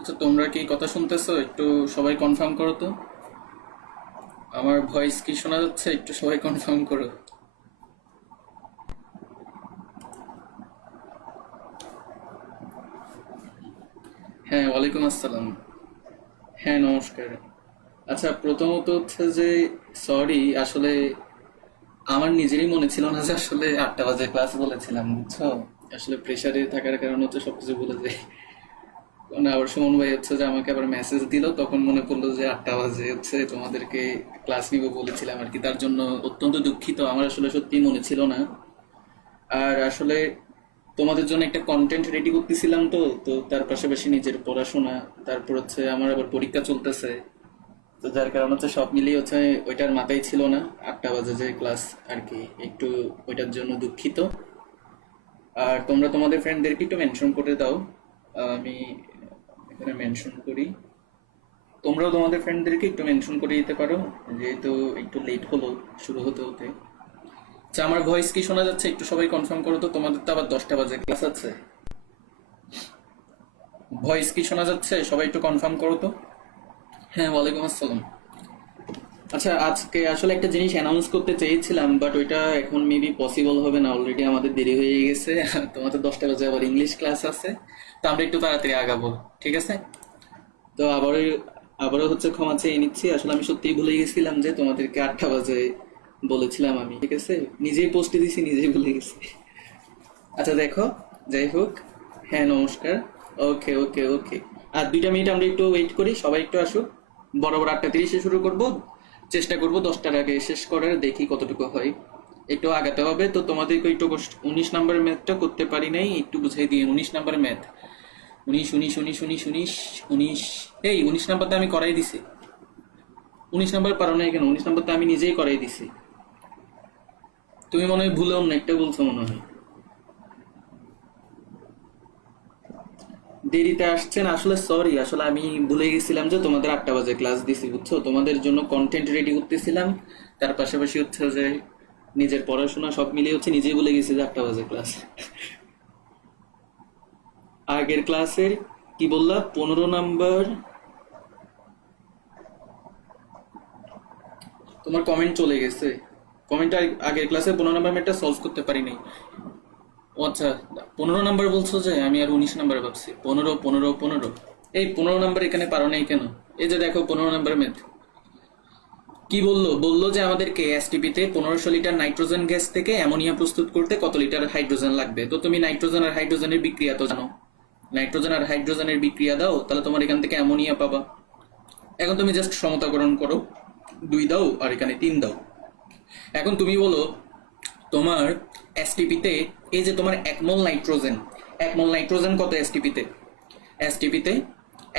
আচ্ছা, তোমরা কি কথা শুনতেছো? একটু সবাই কনফার্ম করো তো। আমার ভয়েস কি শোনা যাচ্ছে? একটু সবাই কনফার্ম করো। হ্যাঁ, ওয়ালাইকুম আসসালাম। হ্যাঁ, নমস্কার। আচ্ছা, প্রথমত হচ্ছে যে সরি, আসলে আমার নিজেরই মনে ছিল না যে আসলে 8টা বাজে ক্লাস বলেছিলাম, বুঝছো? আসলে প্রেশারে থাকার কারণে হচ্ছে সবকিছু ভুলে যাই। কারণ আবার সুমন ভাই হচ্ছে যে আমাকে আবার মেসেজ দিল, তখন মনে পড়লো যে 8টা বাজে হচ্ছে তোমাদেরকে ক্লাস নিব বলেছিলাম আর কি। তার জন্য অত্যন্ত দুঃখিত, আমার আসলে সত্যি মনে ছিল না। আর আসলে তোমাদের জন্য একটা কন্টেন্ট রেডি করতেছিলাম, তো তো তার পাশাপাশি নিজের পড়াশোনা, তারপর হচ্ছে আমার আবার পরীক্ষা চলতেছে। তো যার কারণে হচ্ছে সব মিলিয়ে হচ্ছে ওইটার মাথায় ছিল না 8টা বাজে যে ক্লাস আর কি। একটু ওইটার জন্য দুঃখিত। আর তোমরা তোমাদের ফ্রেন্ডদেরকে একটু মেনশন করে দাও। আমি এখানে মেনশন করি। তোমরাও তোমাদের ফ্রেন্ডদেরকে একটু মেনশন করে দিতে পারো, যেহেতু একটু লেট হলো শুরু হতে হতে। আচ্ছা, আমার ভয়েস কি শোনা যাচ্ছে? একটু সবাই কনফার্ম করো তো। তোমাদের তো আবার 10টা বাজে ক্লাস আছে। ভয়েস কি শোনা যাচ্ছে? সবাই একটু কনফার্ম করো তো। হ্যাঁ, ওয়ালাইকুম আসসালাম। আচ্ছা, আজকে আসলে একটা জিনিস অ্যানাউন্স করতে চেয়েছিলাম, বাট ওইটা এখন মেবি পসিবল হবে না, অলরেডি আমাদের দেরি হয়ে গেছে। তোমাদের 10টা বাজে আবার ইংলিশ ক্লাস আছে, তো আমরা একটু তাড়াতাড়ি আগাবো। ঠিক আছে? তো আবারও হচ্ছে ক্ষমা চেয়ে নিচ্ছি, আসলে আমি সত্যিই ভুলে গেছিলাম যে তোমাদেরকে 8টা বাজে বলেছিলাম আমি। ঠিক আছে, নিজেই পোস্টে দিছি, নিজেই ভুলে গেছি। আচ্ছা, দেখো, যাই হোক। হ্যাঁ, নমস্কার। ওকে, ওকে, ওকে। আর 2টা মিনিট আমরা একটু ওয়েট করি, সবাই একটু আসুক। বরাবর 8টা 30-এ শুরু করব। চেষ্টা করব 10টার আগে শেষ করার, দেখি কতটুকু হয়। একটু আগাতে হবে তো। তোমাদেরকে একটু 19 নম্বরের ম্যাথটা করতে পারি নাই, একটু বুঝাই দিয়ে। 19 নম্বরের ম্যাথ। 19, 19, 19, 19, 19। এই 19 নম্বরটা আমি করাই দিছি। 19 নম্বর পারো না কেন? 19 নম্বরটা আমি নিজেই করাই দিছি। তুমি মনে হয় ভুলে অন্য একটা বলছো মনে হয়। দেরিতে আসছেন আসলে সরি, আসলে আমি ভুলে গেছিলাম যে তোমাদের 8টা বাজে ক্লাস দিছি, বুঝছো? তোমাদের জন্য কন্টেন্ট রেডি করতেছিলাম, তার পাশাপাশি হচ্ছে যে নিজের পড়াশোনা সব মিলিয়ে হচ্ছে নিজেই ভুলে গেছি যে 8টা বাজে ক্লাস। আগের ক্লাসের কি বললা? 15 নাম্বার? তোমার কমেন্ট চলে গেছে। কমেন্ট আগের ক্লাসে 15 নাম্বার ম্যাথটা সলভ করতে পারি নাই। ও আচ্ছা, 15 নাম্বার বলছো যে? আমি আর 19 নাম্বার ভাবছি। 15, 15, 15। এই 15 নাম্বার এখানে পারো নাই কেন? এই যে দেখো, 15 নাম্বার ম্যাথ। কি বললো? বললো যে আমাদেরকে এসটিপিতে 1500 লিটার নাইট্রোজেন গ্যাস থেকে অ্যামোনিয়া প্রস্তুত করতে কত লিটার হাইড্রোজেন লাগবে। তো তুমি নাইট্রোজেন আর হাইড্রোজেনের বিক্রিয়া তো জানো। নাইট্রোজেন আর হাইড্রোজেনের বিক্রিয়া দাও, তাহলে তোমার এখান থেকে অ্যামোনিয়া পাবা। এখন তুমি জাস্ট সমতাকরণ করো। 2 দাও আর এখানে 3 দাও। এখন তুমি বলো, তোমার এসটিপিতে, এই যে তোমার 1 মোল নাইট্রোজেন, 1 মোল নাইট্রোজেন কত এসটিপিতে? এসটিপিতে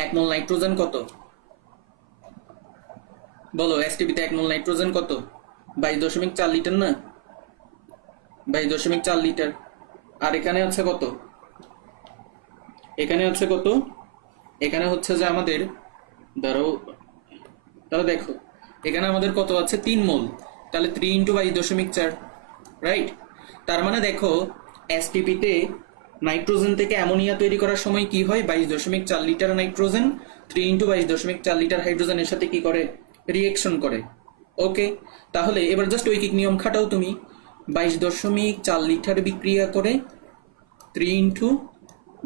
1 মোল নাইট্রোজেন কত? বলো, এসটিপিতে 1 মোল নাইট্রোজেন কত? 22.4 লিটার না? 22.4 লিটার। আর এখানে হচ্ছে কত? এখানে হচ্ছে কত? এখানে হচ্ছে যে আমাদের, ধরো, তাহলে দেখো, এখানে আমাদের কত আছে? 3 মোল। তাহলে 3 × 22.4, রাইট? তার মানে দেখো, এসটিপিতে নাইট্রোজেন থেকে অ্যামোনিয়া তৈরি করার সময় কি হয়? 22.4 লিটার নাইট্রোজেন 3 × 22.4 লিটার হাইড্রোজেনের সাথে কি করে? রিয়েকশন করে। ওকে, তাহলে এবার জাস্ট ঐকিক নিয়ম খাটাও তুমি। 22.4 লিটার বিক্রিয়া করে 3 ×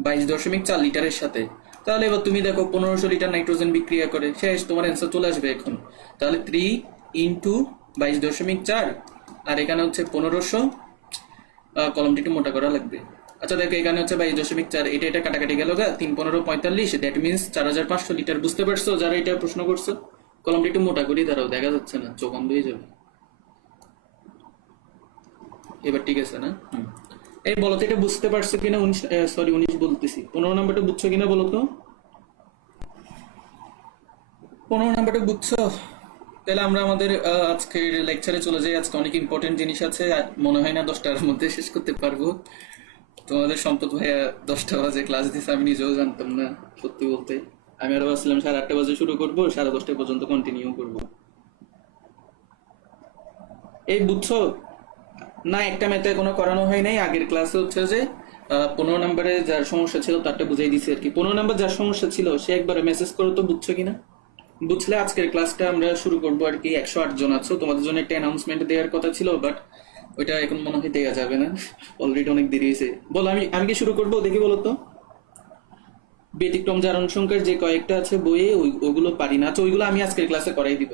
22.4 লিটারের সাথে। তাহলে এবার তুমি দেখো, 1500 লিটার নাইট্রোজেন বিক্রিয়া করে, শেষ, তোমার অ্যান্সার চলে আসবে এখন। তাহলে 3 × 22.4, আর এখানে হচ্ছে 1500। কলমটি একটু মোটা করা লাগবে। আচ্ছা দেখো, এখানে হচ্ছে 22.4, এটা এটা কাটাকাটি গেল গা, 3 × 15 = 45, দ্যাট মিনস 4500 লিটার। বুঝতে পারছো যারা এটা প্রশ্ন করছো? কলমটি একটু মোটা করি, দাঁড়াও, দেখা যাচ্ছে না, চোখ অন্ধ হয়ে যাবে। এবার ঠিক আছে না? এই বলো তো, এটা বুঝতে পারছো কিনা? 19, সরি 19 বলতেছি, 15 নাম্বারটা বুঝছো কিনা বলো তো। 15 নাম্বারটা বুঝছো? তাহলে আমরা আমাদের আজকের লেকচারে চলে যাই। আজকে অনেক ইম্পর্টেন্ট জিনিস আছে, আর মনে হয় না 10টার মধ্যে শেষ করতে পারবো। তোমাদের সম্পদ ভাইয়া 10টা বাজে ক্লাস দিচ্ছে, আমি নিজেও জানতাম না, সত্যি বলতে। আমি আরো ভাবছিলাম 8:30 বাজে শুরু করবো, 10:30 পর্যন্ত কন্টিনিউ করবো। এই বুঝছো না? একটা ম্যাথে কোনো করানো হয় নাই। আগের ক্লাসে হচ্ছে যে 15 নম্বরে যার সমস্যা ছিল তারটা বুঝাই দিছি আর কি। 15 নম্বর যার সমস্যা ছিল সে একবার মেসেজ করো তো, বুঝছো কিনা? বুঝলে আজকের ক্লাসটা আমরা শুরু করবো আর কি। 108 জন আছো, তোমাদের জন্য একটা অ্যানাউন্সমেন্ট দেওয়ার কথা ছিল, বাট ওইটা এখন মনে হয় দেওয়া যাবে না, অলরেডি অনেক দেরি হয়েছে। বলো, আমি আমি কি শুরু করবো? দেখি বলো তো। ব্যতিক্রম জারণ সংখ্যার যে কয়েকটা আছে বইয়ে ওগুলো পারি না। আচ্ছা, ওইগুলো আমি আজকের ক্লাসে করাই দিব।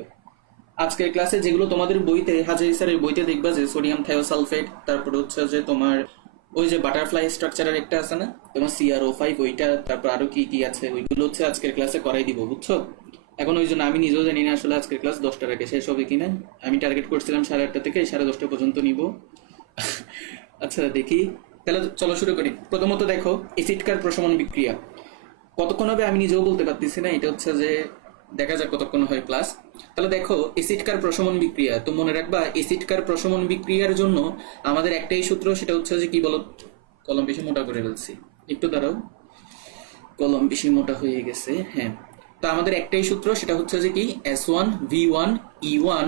আজকের ক্লাসে যেগুলো তোমাদের বইতে, হাজারি স্যারের বইতে দেখবা যে সোডিয়াম থায়োসালফেট, তারপর হচ্ছে যে তোমার ওই যে বাটারফ্লাই স্ট্রাকচারের একটা আছে না তোমার CrO5, ওইটা, তারপর আরো কি কি আছে ওইগুলো হচ্ছে আজকের ক্লাসে করাই দিব, বুঝছো? এখন ওই জন্য আমি নিজেও জানি না আসলে আজকের ক্লাস 10টার আগে শেষ হবে কিনা। আমি টার্গেট করছিলাম 8:30 থেকে 10:30 পর্যন্ত নিব। আচ্ছা দেখি, তাহলে চলো শুরু করি। প্রথমত দেখো, এসিড কার প্রশমন বিক্রিয়া কতক্ষণ হবে আমি নিজেও বলতে পারতেছি না, এটা হচ্ছে যে দেখা যাক কতক্ষণ হয় ক্লাস। তাহলে দেখো, এসিড কার প্রশমন বিক্রিয়া, তো মনে রাখবা এসিড কার প্রশমন বিক্রিয়ার জন্য আমাদের একটাই সূত্র, সেটা হচ্ছে যে কি বলো, কলম বেশি মোটা করে ফেলছি, একটু দাঁড়াও, কলম বেশি মোটা হয়ে গেছে, হ্যাঁ। তো আমাদের একটাই সূত্র, সেটা হচ্ছে যে কি S1V1E1,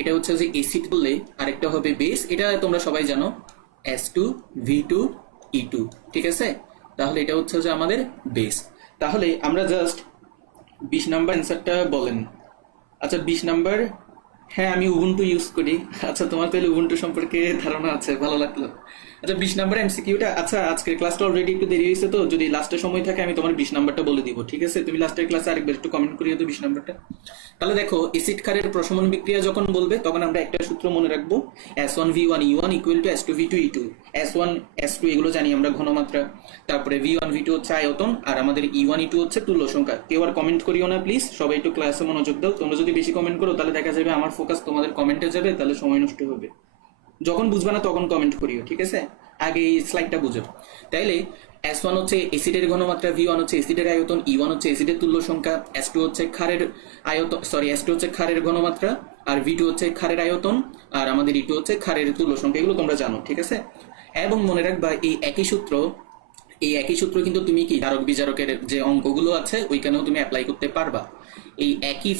এটা হচ্ছে যে এসিড বললে, আরেকটা হবে বেস, এটা তোমরা সবাই জানো, S2V2E2, ঠিক আছে? তাহলে এটা হচ্ছে যে আমাদের বেস। তাহলে আমরা জাস্ট 20 নম্বর অ্যান্সারটা বলেন। আচ্ছা 20 নম্বর, হ্যাঁ আমি উবুন্টু ইউজ করি। আচ্ছা, তোমার তাহলে উবুন্টু সম্পর্কে ধারণা আছে, ভালো লাগলো। আচ্ছা 20 নম্বর এমসিকিউটা, আচ্ছা আজকের ক্লাসটা অলরেডি একটু দেরি হয়েছে, তো যদি লাস্টের সময় থাকে আমি তোমার 20 নম্বরটা বলে দিব, ঠিক আছে? তুমি লাস্টের ক্লাসে আরেকবার একটু কমেন্ট করিয়ে তো 20 নম্বরটা। তাহলে দেখো, এসিড ক্ষারের প্রশমন বিক্রিয়া যখন বলবে তখন আমরা একটা সূত্র মনে রাখবো, S1V1E1 equal to S2V2E2। S1 S2 এগুলো জানি আমরা, ঘনমাত্রা, তারপরে V1 V2 হচ্ছে আয়তন, আর আমাদের E1 E2 হচ্ছে তুল্য সংখ্যা। কেউ আর কমেন্ট করিও না প্লিজ, সবাই একটু ক্লাসে মনোযোগ দাও। তোমরা যদি বেশি কমেন্ট করো তাহলে দেখা যাবে আমার ফোকাস তোমাদের কমেন্টে যাবে, তাহলে সময় নষ্ট হবে। যখন বুঝবে না তখন কমেন্ট করিও, ঠিক আছে? আগে এই স্লাইডটা বুঝো। তাইলে S1 হচ্ছে এসিডের ঘনমাত্রা, V1 হচ্ছে এসিডের আয়তন, E1 হচ্ছে এসিডের তুল্য সংখ্যা, S2 হচ্ছে ক্ষারের আয়তন, S2 হচ্ছে ক্ষারের ঘনমাত্রা, আর V2 হচ্ছে ক্ষারের আয়তন, আর আমাদের E2 হচ্ছে ক্ষারের তুল্য সংখ্যা। এগুলো তোমরা জানো, ঠিক আছে? এবং মনে রাখবা এই একই সূত্র কিন্তু তুমি কি ধারক বিজারকের যে অঙ্কগুলো আছে ওইখানেও তুমি অ্যাপ্লাই করতে পারবা। এই একই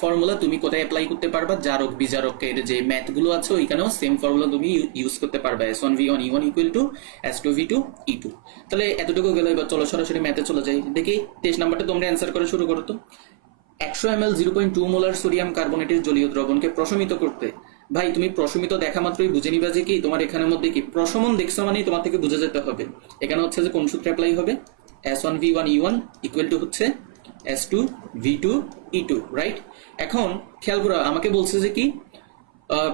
ফর্মুলা তুমি কোথায় অ্যাপ্লাই করতে পারবা? জারক বিজারকের যে ম্যাথগুলো আছে ওইখানেও সেম ফর্মুলা তুমি ইউজ করতে পারবা। S1V1E1 equal to S2V2E2। তাহলে এতটুকু গেলে এবার চলো সরাসরি ম্যাথে চলে যাই। দেখি 23 নম্বরটা তোমরা অ্যান্সার করে শুরু করো তো। 100 ml 0.2 মোলার সোডিয়াম কার্বনেটের জলীয় দ্রবণকে প্রশমিত করতে, ভাই তুমি প্রশমিত দেখা মাত্রই বুঝে নিবা যে কি তোমার এখানের মধ্যে কি প্রশমন দেখছো, মানে তোমার থেকে বুঝে যেতে হবে এখানে হচ্ছে যে কোন সূত্র অ্যাপ্লাই হবে। S1V1E1 ইকুয়াল টু হচ্ছে S2V2E2, রাইট? এখন খেয়াল করো, আমাকে বলছে যে কি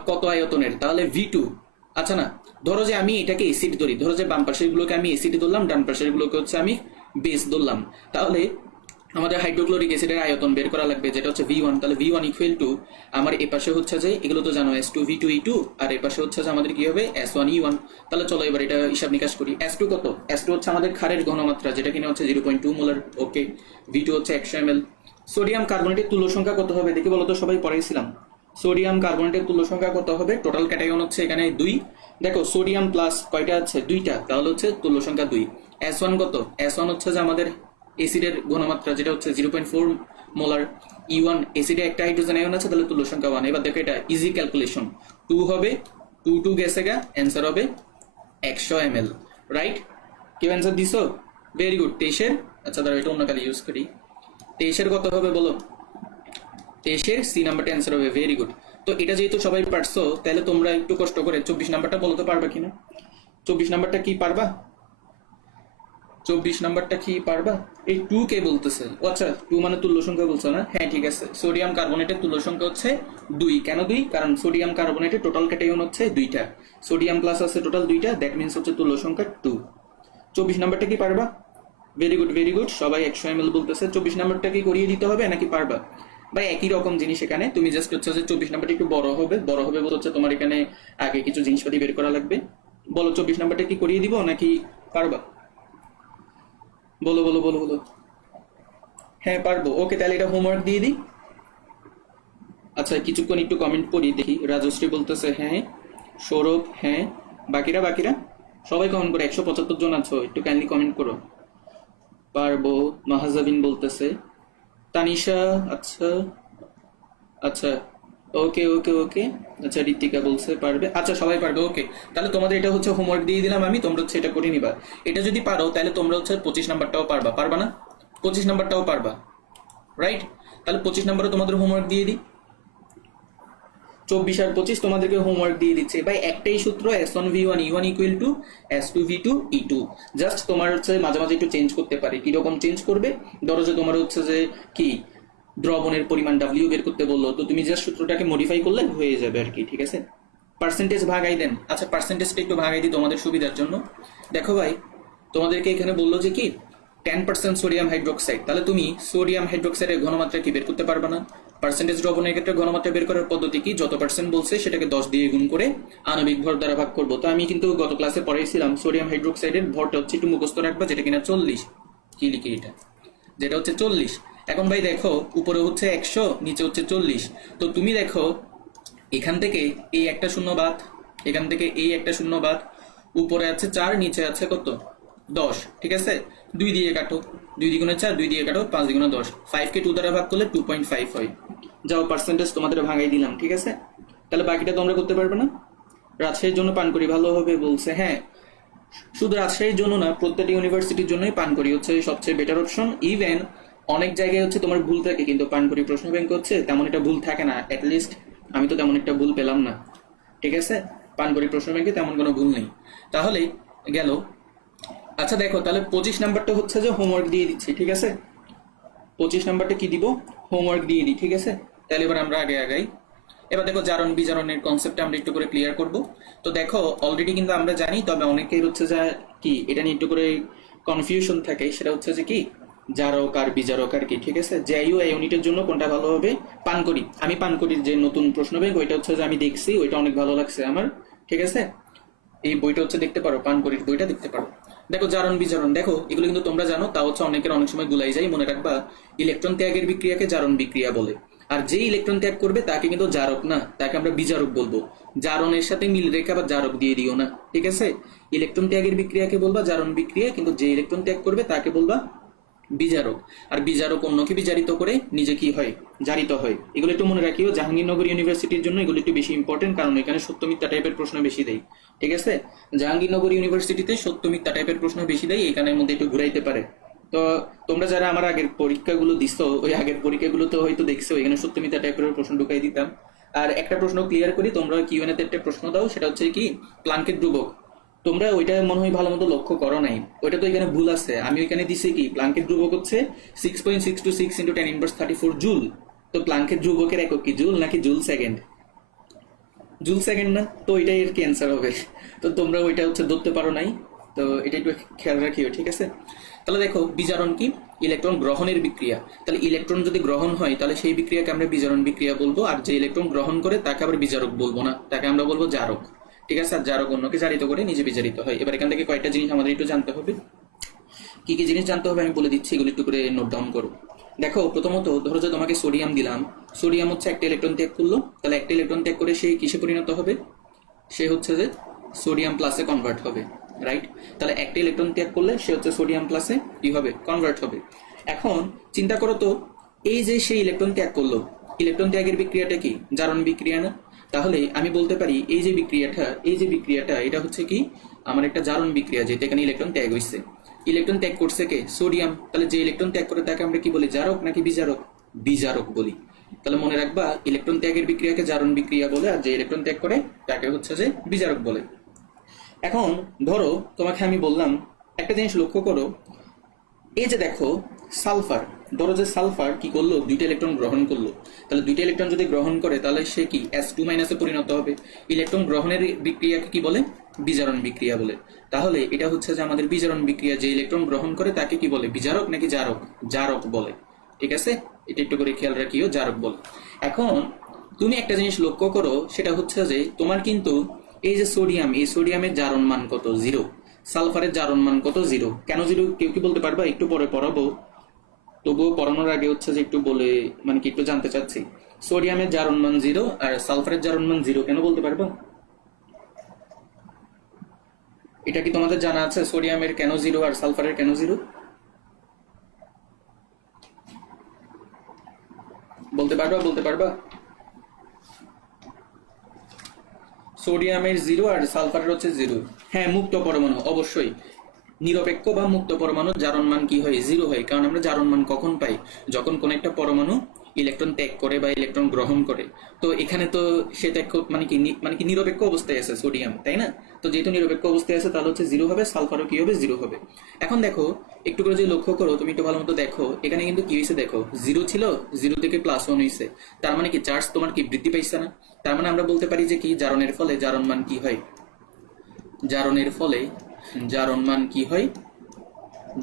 কত আয়তনের, তাহলে V2। আচ্ছা না, ধরো যে আমি এটাকে এসিড ধরি, ধরো যে বাম পাশের গুলোকে আমি এসিড ধরলাম, ডান পাশের গুলোকে হচ্ছে আমি বেস ধরলাম। তাহলে আমাদের হাইড্রোক্লোরিক অ্যাসিডের আয়তন বের করা লাগবে, যেটা হচ্ছে V1। তাহলে V1 ইকুয়াল টু আমার এপাশে হচ্ছে যে এগুলো তো জানো S2V2E2, আর এপাশে হচ্ছে যে আমাদের কি হবে S1E1। তাহলে চলো এবার এটা হিসাব নিকাশ করি। S2 কত? S2 হচ্ছে আমাদের ক্ষারের ঘনমাত্রা, যেটা কিনা হচ্ছে 0.2 মোলার, ওকে। V2 হচ্ছে 100 ml। সোডিয়াম কার্বনেটের তুল্য সংখ্যা কত হবে দেখি বলো তো, সবাই পড়াইছিলাম। সোডিয়াম কার্বনেটের তুল্য সংখ্যা কত হবে? টোটাল ক্যাটায়ন হচ্ছে এখানে 2। দেখো সোডিয়াম প্লাস কয়টা আছে? 2টা, তাহলে হচ্ছে তুল্য সংখ্যা 2। S1 কত? S1 হচ্ছে যে আমাদের এসিডের ঘনমাত্রা, যেটা হচ্ছে 0.4 মোলার। E1 এসিডে একটা হাইড্রোজেন আয়ন আছে, তাহলে তুল্য সংখ্যা 1। এবার দেখো এটা ইজি ক্যালকুলেশন, 2 হবে, 2 গেছে গা, অ্যান্সার হবে 100 ml, রাইট? কেউ অ্যান্সার দিছো? Very good. 23-এর, আচ্ছা দাঁড়াও এটা অন্য কালে ইউজ করি। 23-এর কত হবে বলো? 23-এর C নাম্বারটা অ্যান্সার হবে, ভেরি গুড। তো এটা যেহেতু সবাই পারছো, তাহলে তোমরা একটু কষ্ট করে 24 নাম্বারটা বলতে পারবা কিনা? 24 নাম্বারটা কি পারবা? 24 নাম্বারটা কি পারবা? এই 2 কে বলতেছে? ও আচ্ছা, 2 মানে তুল্য সংখ্যা বলছো না? হ্যাঁ ঠিক আছে। সোডিয়াম কার্বনেটের তুল্য সংখ্যা হচ্ছে 2। কেন 2? কারণ সোডিয়াম কার্বনেটের টোটাল ক্যাটায়ন হচ্ছে 2টা, সোডিয়াম প্লাস আছে টোটাল 2টা, দ্যাট মিন্স হচ্ছে তুল্য সংখ্যা 2। 24 নাম্বারটা কি পারবা? ভেরি গুড ভেরি গুড, সবাই 100 ml বলতেছে। 24 নাম্বারটা কি করিয়ে দিতে হবে নাকি পারবা? ভাই একই রকম জিনিস এখানে, তুমি জাস্ট হচ্ছে যে 24 নাম্বারটা একটু বড় হবে বলতে হচ্ছে তোমার এখানে আগে কিছু জিনিসপাতি বের করা লাগবে। বলো 24 নাম্বারটা কি করিয়ে দিব নাকি পারবা? বলো বলো বলো বলো। হ্যাঁ পারবো, ওকে তাহলে এটা হোমওয়ার্ক দিয়ে দিই। আচ্ছা কিছুক্ষণ একটু কমেন্ট পড়ি দেখি। রাজশ্রী বলতেছে হ্যাঁ, সৌরভ হ্যাঁ, বাকিরা বাকিরা সবাই কমেন্ট করে। 175 জন আছো, একটু কাইন্ডলি কমেন্ট করো। পারবো, মাহাজাবিন বলতেছে। তানিশা, আচ্ছা আচ্ছা ওকে ওকে ওকে। আচ্ছা ঋতিকা বলছে পারবে, আচ্ছা সবাই পারবে, ওকে। তাহলে তোমাদের এটা হচ্ছে হোমওয়ার্ক দিয়ে দিলাম আমি, তোমরা হচ্ছে এটা করে নিবা। এটা যদি পারো তাহলে তোমরা হচ্ছে 25 নাম্বারটাও পারবা, পারবা না? 25 নাম্বারটাও পারবা, রাইট? তাহলে 25 নাম্বারও তোমাদের হোমওয়ার্ক দিয়ে দিই। 24 আর 25 তোমাদেরকে হোমওয়ার্ক দিয়ে দিচ্ছে ভাই। একটাই সূত্র, S1V1 = S2V2 E2। জাস্ট তোমার হচ্ছে মাঝে মাঝে একটু চেঞ্জ করতে পারে। কিরকম চেঞ্জ করবে? ধরো যে তোমার হচ্ছে যে কি দ্রবণের পরিমাণ W বের করতে বললো, তো তুমি জাস্ট সূত্রটাকে মডিফাই করলে হয়ে যাবে আর কি, ঠিক আছে? পার্সেন্টেজ ভাগাই দেন। আচ্ছা পার্সেন্টেজটা একটু ভাগাই দিই তোমাদের সুবিধার জন্য। দেখো ভাই, তোমাদেরকে এখানে বললো যে কি 10% সোডিয়াম হাইড্রোক্সাইড, তাহলে তুমি সোডিয়াম হাইড্রোক্সাইডের ঘনমাত্রা কি বের করতে পারবে না? পার্সেন্টেজ দ্রবণের ক্ষেত্রে ঘনমাত্রা বের করার পদ্ধতি কি? যত পার্সেন্ট বলছে সেটাকে 10 দিয়ে গুণ করে আণবিক ভর দ্বারা ভাগ করবো। তো আমি কিন্তু গত ক্লাসে পড়াইছিলাম সোডিয়াম হাইড্রোক্সাইডের ভরটা হচ্ছে একটু মুখস্থ রাখবা, যেটা কিনা 40। কি লিখি এটা? যেটা হচ্ছে 40। এখন ভাই দেখো, উপরে হচ্ছে 100, নিচে হচ্ছে 40। তো তুমি দেখো এখান থেকে এই একটা শূন্য বাদ, এখান থেকে এই একটা শূন্য বাদ, উপরে আছে 4, নিচে আছে কত? 10, ঠিক আছে? 2 দিয়ে কাটো, 2 দ্বিগুণে 4, 2 দিয়ে কাটো, 5 দ্বিগুণে 10, 5 কে 2 দ্বারা ভাগ করলে 2.5 হয়। যাও পার্সেন্টেজ তোমাদের ভাঙাই দিলাম, ঠিক আছে? তাহলে বাকিটা তোমরা করতে পারবে না? রাজশাহীর জন্য পানকরি ভালো হবে বলছে, হ্যাঁ। শুধু রাজশাহীর জন্য না, প্রত্যেকটা ইউনিভার্সিটির জন্যই পানকরি হচ্ছে সবচেয়ে বেটার অপশন। ইভেন অনেক জায়গায় হচ্ছে তোমার ভুল থাকে, কিন্তু পানকরি প্রশ্ন ব্যাংক হচ্ছে তেমন একটা ভুল থাকে না। অ্যাটলিস্ট আমি তো তেমন একটা ভুল পেলাম না, ঠিক আছে? পানকরি প্রশ্ন ব্যাংকে তেমন কোনো ভুল নেই। তাহলে গেল। আচ্ছা দেখো, তাহলে 25 নাম্বারটা হচ্ছে যে হোমওয়ার্ক দিয়ে দিচ্ছি, ঠিক আছে? 25 নাম্বারটা কি দিব? হোমওয়ার্ক দিয়ে দিই, ঠিক আছে? তাহলে এবার আমরা আগে আগাই। এবার দেখো জারণ বিজারণের কনসেপ্টটা আমরা একটু করে ক্লিয়ার করব। তো দেখো অলরেডি কিন্তু আমরা জানি, তবে অনেকের হচ্ছে যে কি এটা নিয়ে একটু করে কনফিউশন থাকে, সেটা হচ্ছে যে কি জারক আর বিজারক আর কি, ঠিক আছে? জেআইইউ এই ইউনিটের জন্য কোনটা ভালো হবে? পানকরি। আমি পানকরির যে নতুন প্রশ্ন ব্যাংক ওইটা হচ্ছে যে আমি দেখছি, ওইটা অনেক ভালো লাগছে আমার, ঠিক আছে? এই বইটা হচ্ছে দেখতে পারো, পানকরির বইটা দেখতে পারো। দেখো জারণ বিজারণ, দেখো এগুলো কিন্তু তোমরা জানো, তা হচ্ছে অনেকের অনেক সময় গুলাই যায়। মনে রাখবা, ইলেকট্রন ত্যাগের বিক্রিয়াকে জারণ বিক্রিয়া বলে। আর যে ইলেকট্রন ত্যাগ করবে তাকে কিন্তু জারক না, তাকে আমরা বিজারক বলবো। জারণের সাথে মিল রেখে আবার জারক দিয়ে দিও না, ঠিক আছে? ইলেকট্রন ত্যাগের বিক্রিয়াকে বলবা জারণ বিক্রিয়া, কিন্তু যে ইলেকট্রন ত্যাগ করবে তাকে বলবা বিজারক। আর বিজারক অন্যকে বিজারিত করে নিজে কি হয়? জারিত হয়। এগুলো একটু মনে রাখিও, জাহাঙ্গীরনগর ইউনিভার্সিটির জন্য এগুলো একটু বেশি ইম্পর্টেন্ট, কারণ এখানে সত্য মিথ্যা টাইপের প্রশ্ন বেশি দেয়, ঠিক আছে? জাহাঙ্গীরনগর ইউনিভার্সিটিতে সত্য মিথ্যা টাইপের প্রশ্ন বেশি দেয়, এখানের মধ্যে একটু ঘুরাইতে পারে। তো তোমরা যারা আমার আগের পরীক্ষাগুলো দিছো, ওই আগের পরীক্ষাগুলো তো হয়তো দেখছো, এখানে সত্য মিথ্যা টাইপের প্রশ্ন ঢুকাই দিতাম। আর একটা প্রশ্ন ক্লিয়ার করি, তোমরা কিউএনএ তে একটা প্রশ্ন দাও, সেটা হচ্ছে কি প্লাঙ্কের ধ্রুবক। তোমরা ওইটা মনে হয় ভালো মতো লক্ষ্য করো নাই, ওইটা তো এখানে ভুল আছে। আমি ওইখানে দিছি কি প্লাঙ্কের ধ্রুবক হচ্ছে 6.626 × 10⁻34 জুল। তো প্লাঙ্কের ধ্রুবকের একক কি জুল নাকি জুল সেকেন্ড? জুল সেকেন্ড না? তো ওইটাই এর কি অ্যান্সার হবে। তো তোমরা ওইটা হচ্ছে ধরতে পারো নাই, তো এটা একটু খেয়াল রাখিও, ঠিক আছে? তাহলে দেখো বিজারণ কি? ইলেকট্রন গ্রহণের বিক্রিয়া। তাহলে ইলেকট্রন যদি গ্রহণ হয় তাহলে সেই বিক্রিয়াকে আমরা বিজারণ বিক্রিয়া বলবো, আর যে ইলেকট্রন গ্রহণ করে তাকে আবার বিজারক বলবো না, তাকে আমরা বলবো জারক, ঠিক আছে? আর জারক অন্যকে জারিত করে নিজে বিজারিত হয়। এবার এখান থেকে কয়েকটা জিনিস আমাদের একটু জানতে হবে। কি কি জিনিস জানতে হবে আমি বলে দিচ্ছি, এগুলো একটু করে নোট ডাউন করো। দেখো প্রথমত ধরো যে তোমাকে সোডিয়াম দিলাম, সোডিয়াম হচ্ছে একটা ইলেকট্রন ত্যাগ করলো, তাহলে একটা ইলেকট্রন ত্যাগ করে সে কিসে পরিণত হবে? সে হচ্ছে যে সোডিয়াম প্লাসে কনভার্ট হবে, রাইট? তাহলে একটা ইলেকট্রন ত্যাগ করলে সে হচ্ছে সোডিয়াম প্লাসে কি হবে? কনভার্ট হবে। এখন চিন্তা করো তো, এই যে সে ইলেকট্রন ত্যাগ করলো, ইলেকট্রন ত্যাগের বিক্রিয়াটা কি? জারণ বিক্রিয়া না? তাহলে আমি বলতে পারি এই যে বিক্রিয়াটা এটা হচ্ছে কি আমার একটা জারণ বিক্রিয়া, যেটা এখানে ইলেকট্রন ত্যাগ হইছে। ইলেকট্রন ত্যাগ করছে কে? সোডিয়াম। তাহলে যে ইলেকট্রন ত্যাগ করে তাকে আমরা কি বলি? জারক নাকি বিজারক? বিজারক বলি। তাহলে মনে রাখবা, ইলেকট্রন ত্যাগের বিক্রিয়াকে জারণ বিক্রিয়া বলে, আর যে ইলেকট্রন ত্যাগ করে তাকে হচ্ছে যে বিজারক বলে। এখন ধরো তোমাকে আমি বললাম একটা জিনিস লক্ষ্য করো, এই যে দেখো সালফার, ধরো যে সালফার কি করলো? দুইটা ইলেকট্রন গ্রহণ করলো। তাহলে দুইটা ইলেকট্রন যদি গ্রহণ করে তাহলে সে কি S2- পরিণত হবে। ইলেকট্রন গ্রহণের বিক্রিয়াকে কি বলে? বিজারণ বিক্রিয়া বলে। তাহলে এটা হচ্ছে যে আমাদের বিজারণ বিক্রিয়া, যে ইলেকট্রন গ্রহণ করে তাকে কি বলে? বিজারক নাকি জারক? জারক বলে, ঠিক আছে? এটা একটু করে খেয়াল রাখিও, জারক বলে। এখন তুমি একটা জিনিস লক্ষ্য করো, সেটা হচ্ছে যে তোমার কিন্তু এই যে সোডিয়াম, এই সোডিয়ামের জারণ মান কত? 0। সালফারের জারণ মান কত? 0। কেন 0 কেউ কি বলতে পারবা? একটু পরে পড়াবো, তবুও পড়ানোর আগে হচ্ছে যে একটু বলে মানে কি একটু জানতে চাচ্ছি, সোডিয়ামের জারণ মান 0 আর সালফারের জারণ মান 0 কেন বলতে পারবা? এটা কি তোমাদের জানা আছে? সোডিয়ামের কেন 0 আর সালফারের কেন 0? বলতে পারবা? সোডিয়ামের 0 আর সালফারের হচ্ছে 0। হ্যাঁ, মুক্ত পরমাণু অবশ্যই। নিরপেক্ষ বা মুক্ত পরমাণু জারণ মান কি হয়? 0 হয়। কারণ আমরা জারণ মান কখন পাই? যখন কোন একটা পরমাণু ইলেকট্রন ত্যাগ করে বা ইলেকট্রন গ্রহণ করে। তো এখানে তো সে ত্যাগ মানে কি নিরপেক্ষ অবস্থায় আছে সোডিয়াম, তাই না? তো যেহেতু নিরপেক্ষ অবস্থায় আছে তাহলে হচ্ছে 0 হবে, সালফারও কি হবে? 0 হবে। এখন দেখো, একটু করে যদি লক্ষ্য করো, তুমি একটু ভালো মতো দেখো, এখানে কিন্তু কি হয়েছে দেখো, 0 ছিল, 0 থেকে +1 হয়েছে। তার মানে কি চার্জ তোমার কি বৃদ্ধি পাইছে না? তার মানে আমরা বলতে পারি যে কি, জারণের ফলে জারণ মান কি হয়? জারণের ফলে জারণ মান কি হয়?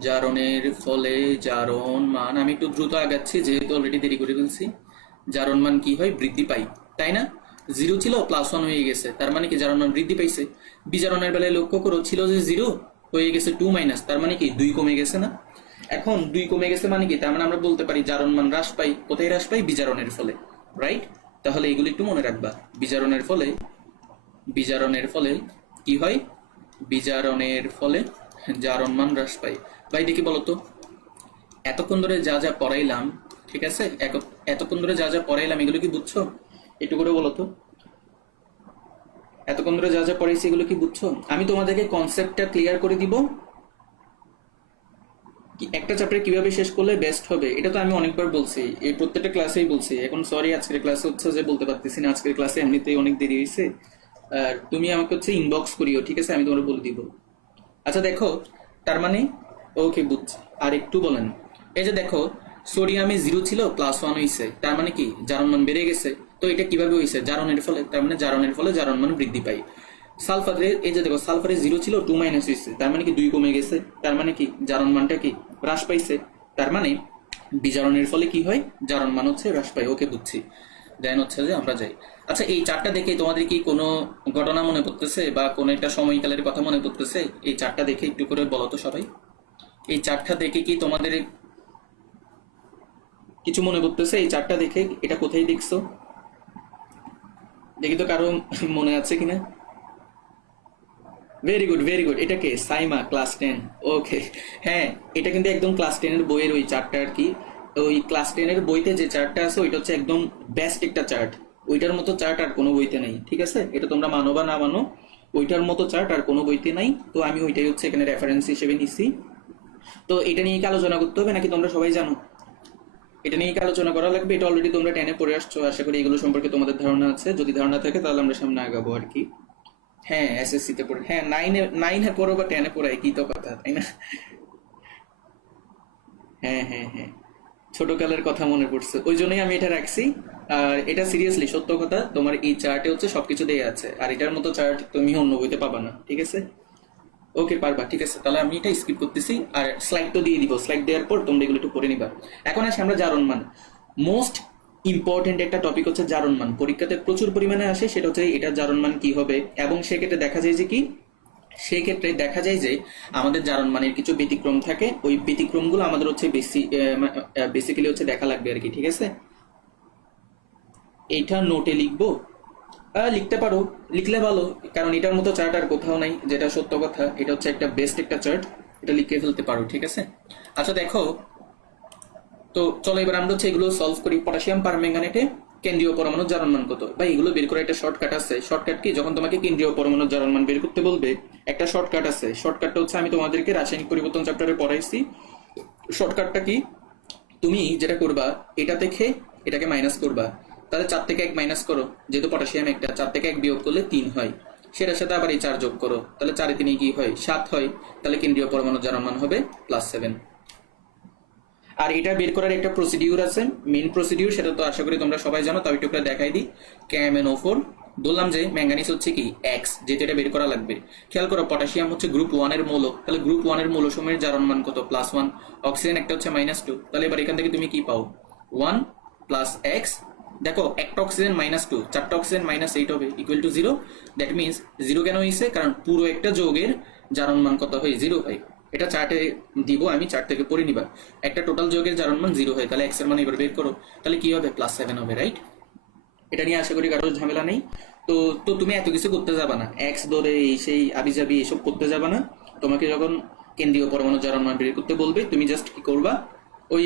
জারণের ফলে জারণ মান, আমি একটু দ্রুত আগাচ্ছি যেহেতু অলরেডি দেরি করে ফেলছি। জারণ মান কি হয়? বৃদ্ধি পাই, তাই না? 0 ছিল, +1 হয়ে গেছে, তার মানে কি জারণ মান বৃদ্ধি পাইছে। বিজারণের বেলায় লক্ষ্য করো, ছিল যে 0 হয়ে গেছে 2 তার মানে কি 2 কমে গেছে না? এখন 2 কমে গেছে মানে কি, তার মানে আমরা বলতে পারি জারণ মান হ্রাস পাই। কোথায় হ্রাস পাই? বিজারণের ফলে, রাইট? তাহলে এগুলো একটু মনে রাখবা। বিজারণের ফলে কি হয়? বিজারণের ফলে জারণ মান হ্রাস পায়। ভাই দেখি বলতো, এতক্ষণ ধরে যা যা পড়াইলাম, ঠিক আছে, এতক্ষণ ধরে যা যা পড়াইলাম এগুলো কি বুঝছো? একটু করে বলো তো, এতক্ষণ ধরে যা যা পড়াইছি এগুলো কি বুঝছো? আমি তোমাদেরকে কনসেপ্টটা ক্লিয়ার করে দিব, একটা চ্যাপ্টার কিভাবে শেষ করলে বেস্ট হবে এটা তো আমি অনেকবার বলছি, এই প্রত্যেকটা ক্লাসেই বলছি। এখন সরি, আজকের ক্লাসে হচ্ছে যে বলতে পারতেছি না, আজকের ক্লাসে এমনিতেই অনেক দেরি হয়েছে। আর তুমি আমাকে হচ্ছে ইনবক্স করিও, ঠিক আছে? আমি তোমার বলে দিব। আচ্ছা দেখো, তার মানে ওকে বুঝছি। আর একটু বলেন, এই যে দেখো, সোডিয়ামে 0 ছিল, +1 হয়েছে, তার মানে কি জারণ মান বেড়ে গেছে। তো এটা কিভাবে হয়েছে? জারণের ফলে। তার মানে জারণের ফলে জারণ মান বৃদ্ধি পায়। সালফারে, এই যে দেখো, সালফারে 0 ছিল, 2 হয়েছে, তার মানে কি 2 কমে গেছে, তার মানে কি জারণ মানটা কি হ্রাস পাইছে। তার মানে বিজারণের ফলে কি হয়? জারণ মান হচ্ছে হ্রাস পায়। ওকে বুঝছি। দেন হচ্ছে যে আমরা যাই। আচ্ছা, এই চারটা দেখে তোমাদের কি কোনো ঘটনা মনে পড়তেছে বা কোনো একটা সময়কালের কথা মনে পড়তেছে? এই চারটা দেখে একটু করে বলো তো সবাই। এই চারটা দেখে কি তোমাদের কিছু মনে পড়তেছে? এই চারটা দেখে এটা কোথায় দেখছো? দেখি তো কারো মনে আছে কিনা। Very good, very good. এটা কে? সাইমা, ক্লাস 10। ওকে, হ্যাঁ, এটা কিন্তু একদম ক্লাস 10-এর বইয়ের ওই চার্টটা আর কি। ওই ক্লাস 10-এর বইতে যে চার্টটা আছে ওইটা হচ্ছে একদম বেস্ট একটা চার্ট। ওইটার মতো চার্ট আর কোনো বইতে নেই, ঠিক আছে? এটা তোমরা মানো বা না মানো, ওইটার মতো চার্ট আর কোনো বইতে নাই। তো আমি ওইটাই হচ্ছে এখানে রেফারেন্স হিসেবে নিছি। তো এটা নিয়ে কি আলোচনা করতে হবে নাকি তোমরা সবাই জানো? এটা নিয়ে কি আলোচনা করা লাগবে? এটা অলরেডি তোমরা 10-এ পড়ে আসছো, আশা করি এগুলো সম্পর্কে তোমাদের ধারণা আছে। যদি ধারণা থাকে তাহলে আমরা সামনে আগাবো আর কি। হ্যাঁ, এসএসসি তে পড়ে, হ্যাঁ, 9-এ পড়ো বা 10-এ পড়ো, একই তো কথা, তাই না? হ্যাঁ, হ্যাঁ, হ্যাঁ, ছোটকালের কথা মনে পড়ছে, ওই জন্যই আমি এটা রাখছি। আর এটা সিরিয়াসলি সত্য কথা, তোমার এই চার্টে হচ্ছে সবকিছু দেয়া আছে, আর এটার মতো চার্ট তুমি অন্য বইতে পাবা না, ঠিক আছে? ওকে, পারবা, ঠিক আছে। তাহলে আমি এটা স্কিপ করতেছি, আর স্লাইড তো দিয়ে দিব, স্লাইড দেওয়ার পর তোমরা এগুলো একটু পড়ে নিবা। এখন আসি আমরা জারণ মান। মোস্ট ইম্পর্টেন্ট একটা টপিক হচ্ছে জারণ মান, পরীক্ষাতে প্রচুর পরিমাণে আসে। সেটা হচ্ছে এটা জারণ মান কি হবে, এবং সেক্ষেত্রে দেখা যায় যে কি, সেক্ষেত্রে দেখা যায় যে আমাদের জারণ মানের কিছু ব্যতিক্রম থাকে। ওই ব্যতিক্রমগুলো আমাদের হচ্ছে বেসিক্যালি হচ্ছে দেখা লাগবে আর কি, ঠিক আছে? এইটা নোটে লিখবো? লিখতে পারো, লিখলে ভালো, কারণ এটার মতো চার্ট আর কোথাও নাই, যেটা সত্য কথা। এটা হচ্ছে একটা বেস্ট একটা চার্ট, এটা লিখে ফেলতে পারো, ঠিক আছে? আচ্ছা দেখো, তো চলো এবার আমরা হচ্ছে এগুলো সলভ করি। পটাশিয়াম পারম্যাঙ্গানেটে কেন্দ্রীয় পরমাণুর জারণ মান কত? ভাই এগুলো বের করার একটা শর্টকাট আছে। শর্টকাট কি, যখন তোমাকে কেন্দ্রীয় পরমাণুর জারণ মান বের করতে বলবে, একটা শর্টকাট আছে। শর্টকাটটা হচ্ছে আমি তোমাদেরকে রাসায়নিক পরিবর্তন চ্যাপ্টারে পড়াইছি। শর্টকাটটা কি, তুমি যেটা করবা, এটা থেকে এটাকে মাইনাস করবা। তাহলে 4 থেকে 1 মাইনাস করো, যেহেতু পটাশিয়াম একটা, 4 থেকে 1 বিয়োগ করলে 3 হয়। সেটার সাথে আবার এই 4 যোগ করো, তাহলে 4 এ 3 কি হয়? 7 হয়। তাহলে কেন্দ্রীয় পরমাণুর জারণ মান হবে +7। আর এটা বের করার একটা প্রসিডিউর আছে, মেইন প্রসিডিউর, সেটা তো আশা করি তোমরা সবাই জানো, তাও একটু করে দেখাই দিই। KMnO4, বললাম যে ম্যাঙ্গানিজ হচ্ছে কি X, যেহেতু এটা বের করা লাগবে। খেয়াল করো, পটাশিয়াম হচ্ছে গ্রুপ 1 এর মৌল, তাহলে গ্রুপ 1 এর মৌলসমূহের জারণ মান কত? +1। অক্সিজেন একটা হচ্ছে -2, তাহলে এবার এখান থেকে তুমি কি পাও? 1 + X। দেখো, একটা অক্সিজেন -2, 4টা অক্সিজেন -8 হবে, ইকুয়াল টু 0। দ্যাট মিনস 0 কেন হয়েছে? কারণ পুরো একটা যৌগের জারণ মান কত হয়? 0 হয়। এটা চার্টে দিব, আমি চার্ট থেকে পড়ে নিবা। একটা টোটাল যৌগের জারণ মান 0 হয়, তাহলে X এর মান এবার বের করো, তাহলে কি হবে? +7 হবে, রাইট? এটা নিয়ে আশা করি কারোর ঝামেলা নেই। তো তো তুমি এত কিছু করতে যাবা না, X ধরে এই সেই আবিজাবি এসব করতে যাবা না। তোমাকে যখন কেন্দ্রীয় পরমাণু জারণ মান বের করতে বলবে, তুমি জাস্ট কি করবা? ওই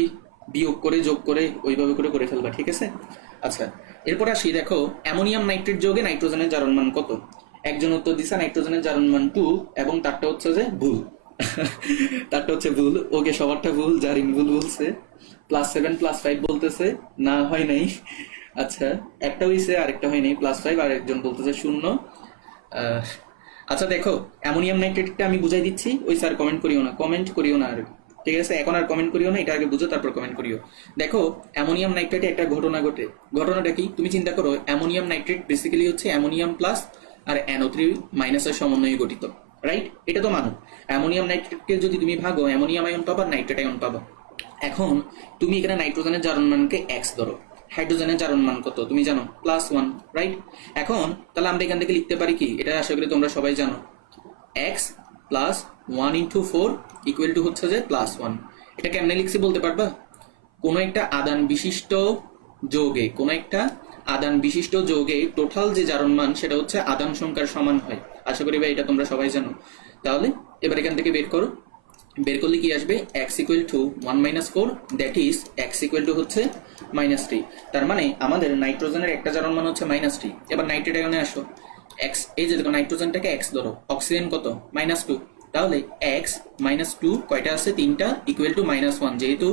বিয়োগ করে যোগ করে ওইভাবে করে করে ফেলবা, ঠিক আছে? আচ্ছা, এরপর আসি, দেখো অ্যামোনিয়াম নাইট্রেট যৌগে নাইট্রোজেনের জারণ মান কত? একজন উত্তর দিচ্ছে নাইট্রোজেনের জারণ মান 2 এবং তারটা হচ্ছে যে ভুল। তারটা হচ্ছে ভুল। ওকে, সবারটা ভুল, জারিন ভুল বলছে। +7 +5 বলতেছে, না হয় নাই। আচ্ছা, একটা হয়েছে আরেকটা হয় নাই, +5, আর একজন বলতেছে 0। আচ্ছা দেখো, অ্যামোনিয়াম নাইট্রেটটা আমি বুঝাই দিচ্ছি, ওই স্যার কমেন্ট করিও না আর, ঠিক আছে? এখন আর কমেন্ট করিও না, এটা আগে বুঝো তারপর কমেন্ট করিও। দেখো, অ্যামোনিয়াম নাইট্রেটে একটা ঘটনা ঘটে। ঘটনাটা কি তুমি চিন্তা করো, অ্যামোনিয়াম নাইট্রেট বেসিক্যালি হচ্ছে অ্যামোনিয়াম প্লাস আর NO3- সমন্বয়ে গঠিত, রাইট? এটা তো মানো। অ্যামোনিয়াম নাইট্রেটকে যদি তুমি ভাগো, অ্যামোনিয়াম আয়ন পাবা, নাইট্রেট আয়ন পাবা। এখন তুমি এখানে নাইট্রোজেনের জারণ মানকে x ধরো, হাইড্রোজেনের জারণ মান কত তুমি জানো, +1, রাইট? এখন তাহলে আমরা এখান থেকে লিখতে পারি কি, এটা আশা করি তোমরা সবাই জানো, x প্লাস 1 × 4 ইকুয়াল টু হচ্ছে যে +1। এটা কেমনে লিখছি বলতে পারবা? কোনো একটা আদান বিশিষ্ট যৌগে টোটাল যে জারণ মান সেটা হচ্ছে আদান সংখ্যার সমান হয়। আশা করি ভাই এটা তোমরা সবাই জানো। তাহলে এবার এখান থেকে বের করলে কি আসবে, x = 1 - 4, দ্যাট ইজ x = হচ্ছে -3। তার মানে আমাদের নাইট্রোজেনের একটা জারণ মান হচ্ছে -3। এবার নাইট্রেট আয়নে আসো, x, এই যে দেখো নাইট্রোজেনটাকে x ধরো, অক্সিজেন কত, -2। তাহলে x -2 কয়টা আছে, 3টা, ইকুয়াল টু -1। যেহেতু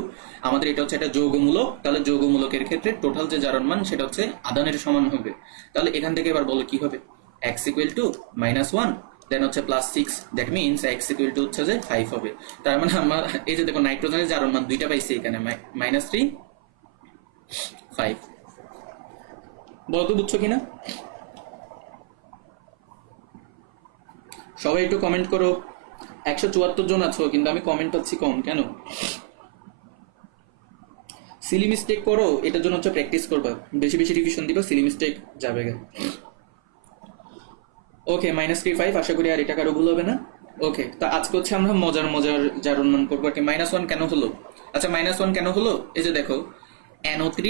আমাদের এটা হচ্ছে একটা যৌগমূলক, তাহলে যৌগমূলকের ক্ষেত্রে টোটাল যে জারণ মান সেটা হচ্ছে আদানের সমান হবে। তাহলে এখান থেকে এবার বলো কি হবে, x = -1, দেন হচ্ছে +6, দ্যাট মিনস x = হচ্ছে যে 5 হবে। তার মানে আমার এই যে দেখো নাইট্রোজেনের জারণ মান দুইটা পাইছি এখানে, -3, 5। বলো তো বুঝছো কিনা? সবাই একটু কমেন্ট করো। 174 জন আছো, কিন্তু আমি কমেন্ট পাচ্ছি কম কেন? সিলি মিস্টেক করো, এটার জন্য হচ্ছে প্র্যাকটিস করবা, বেশি বেশি রিভিশন দিবা, সিলি মিস্টেক যাবে গে। ওকে, -3, 5, আশা করি আর এটা কারো ভুল হবে না। ওকে, তা আজকে হচ্ছে আমরা মজার জারণ মান করবো। -1 কেন হলো? আচ্ছা, -1 কেন হলো, এই যে দেখো NO3-,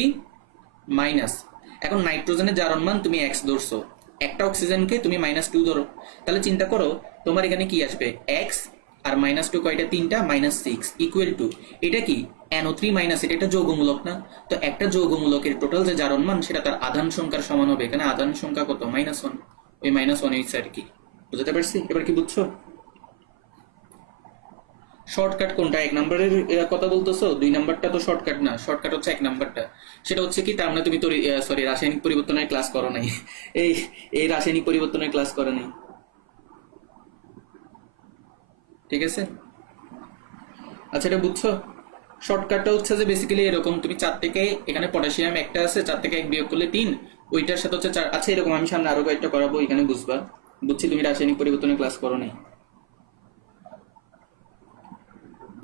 এখন নাইট্রোজেনের জারণ মান তুমি x ধরছো, একটা অক্সিজেনকে তুমি -2 ধরো, তাহলে চিন্তা করো তোমার এখানে কি আসবে, x আর -2 কয়টা, 3টা, -6 ইকুয়াল টু, এটা কি NO3-, এটা একটা যৌগমূলক না? তো একটা যৌগমূলকের টোটাল যে জারণ মান সেটা তার আধান সংখ্যার সমান হবে। এখানে আধান সংখ্যা কত, -1, ওই -1 হচ্ছে আর কি। বুঝতে পারছি? এবার কি বুঝছো? শর্টকাট কোনটা, 1 নম্বরের কথা বলতেছো? 2 নাম্বারটা তো শর্টকাট না, শর্টকাট হচ্ছে 1 নাম্বারটা। সেটা হচ্ছে কি, তার মানে তুমি তো রাসায়নিক পরিবর্তনের ক্লাস করো নাই। এই এই রাসায়নিক পরিবর্তনের ক্লাস করো নাই, ঠিক আছে? আচ্ছা, এটা বুঝছো? শর্টকাটটা হচ্ছে যে বেসিক্যালি এরকম, তুমি 4 থেকে, এখানে পটাশিয়াম একটা আছে, 4 থেকে 1 বিয়োগ করলে 3, ওইটার সাথে হচ্ছে 4। আচ্ছা, এরকম আমি সামনে আরো কয়েকটা করাবো, এখানে বুঝবা। বুঝছি তুমি রাসায়নিক পরিবর্তনের ক্লাস করো নাই।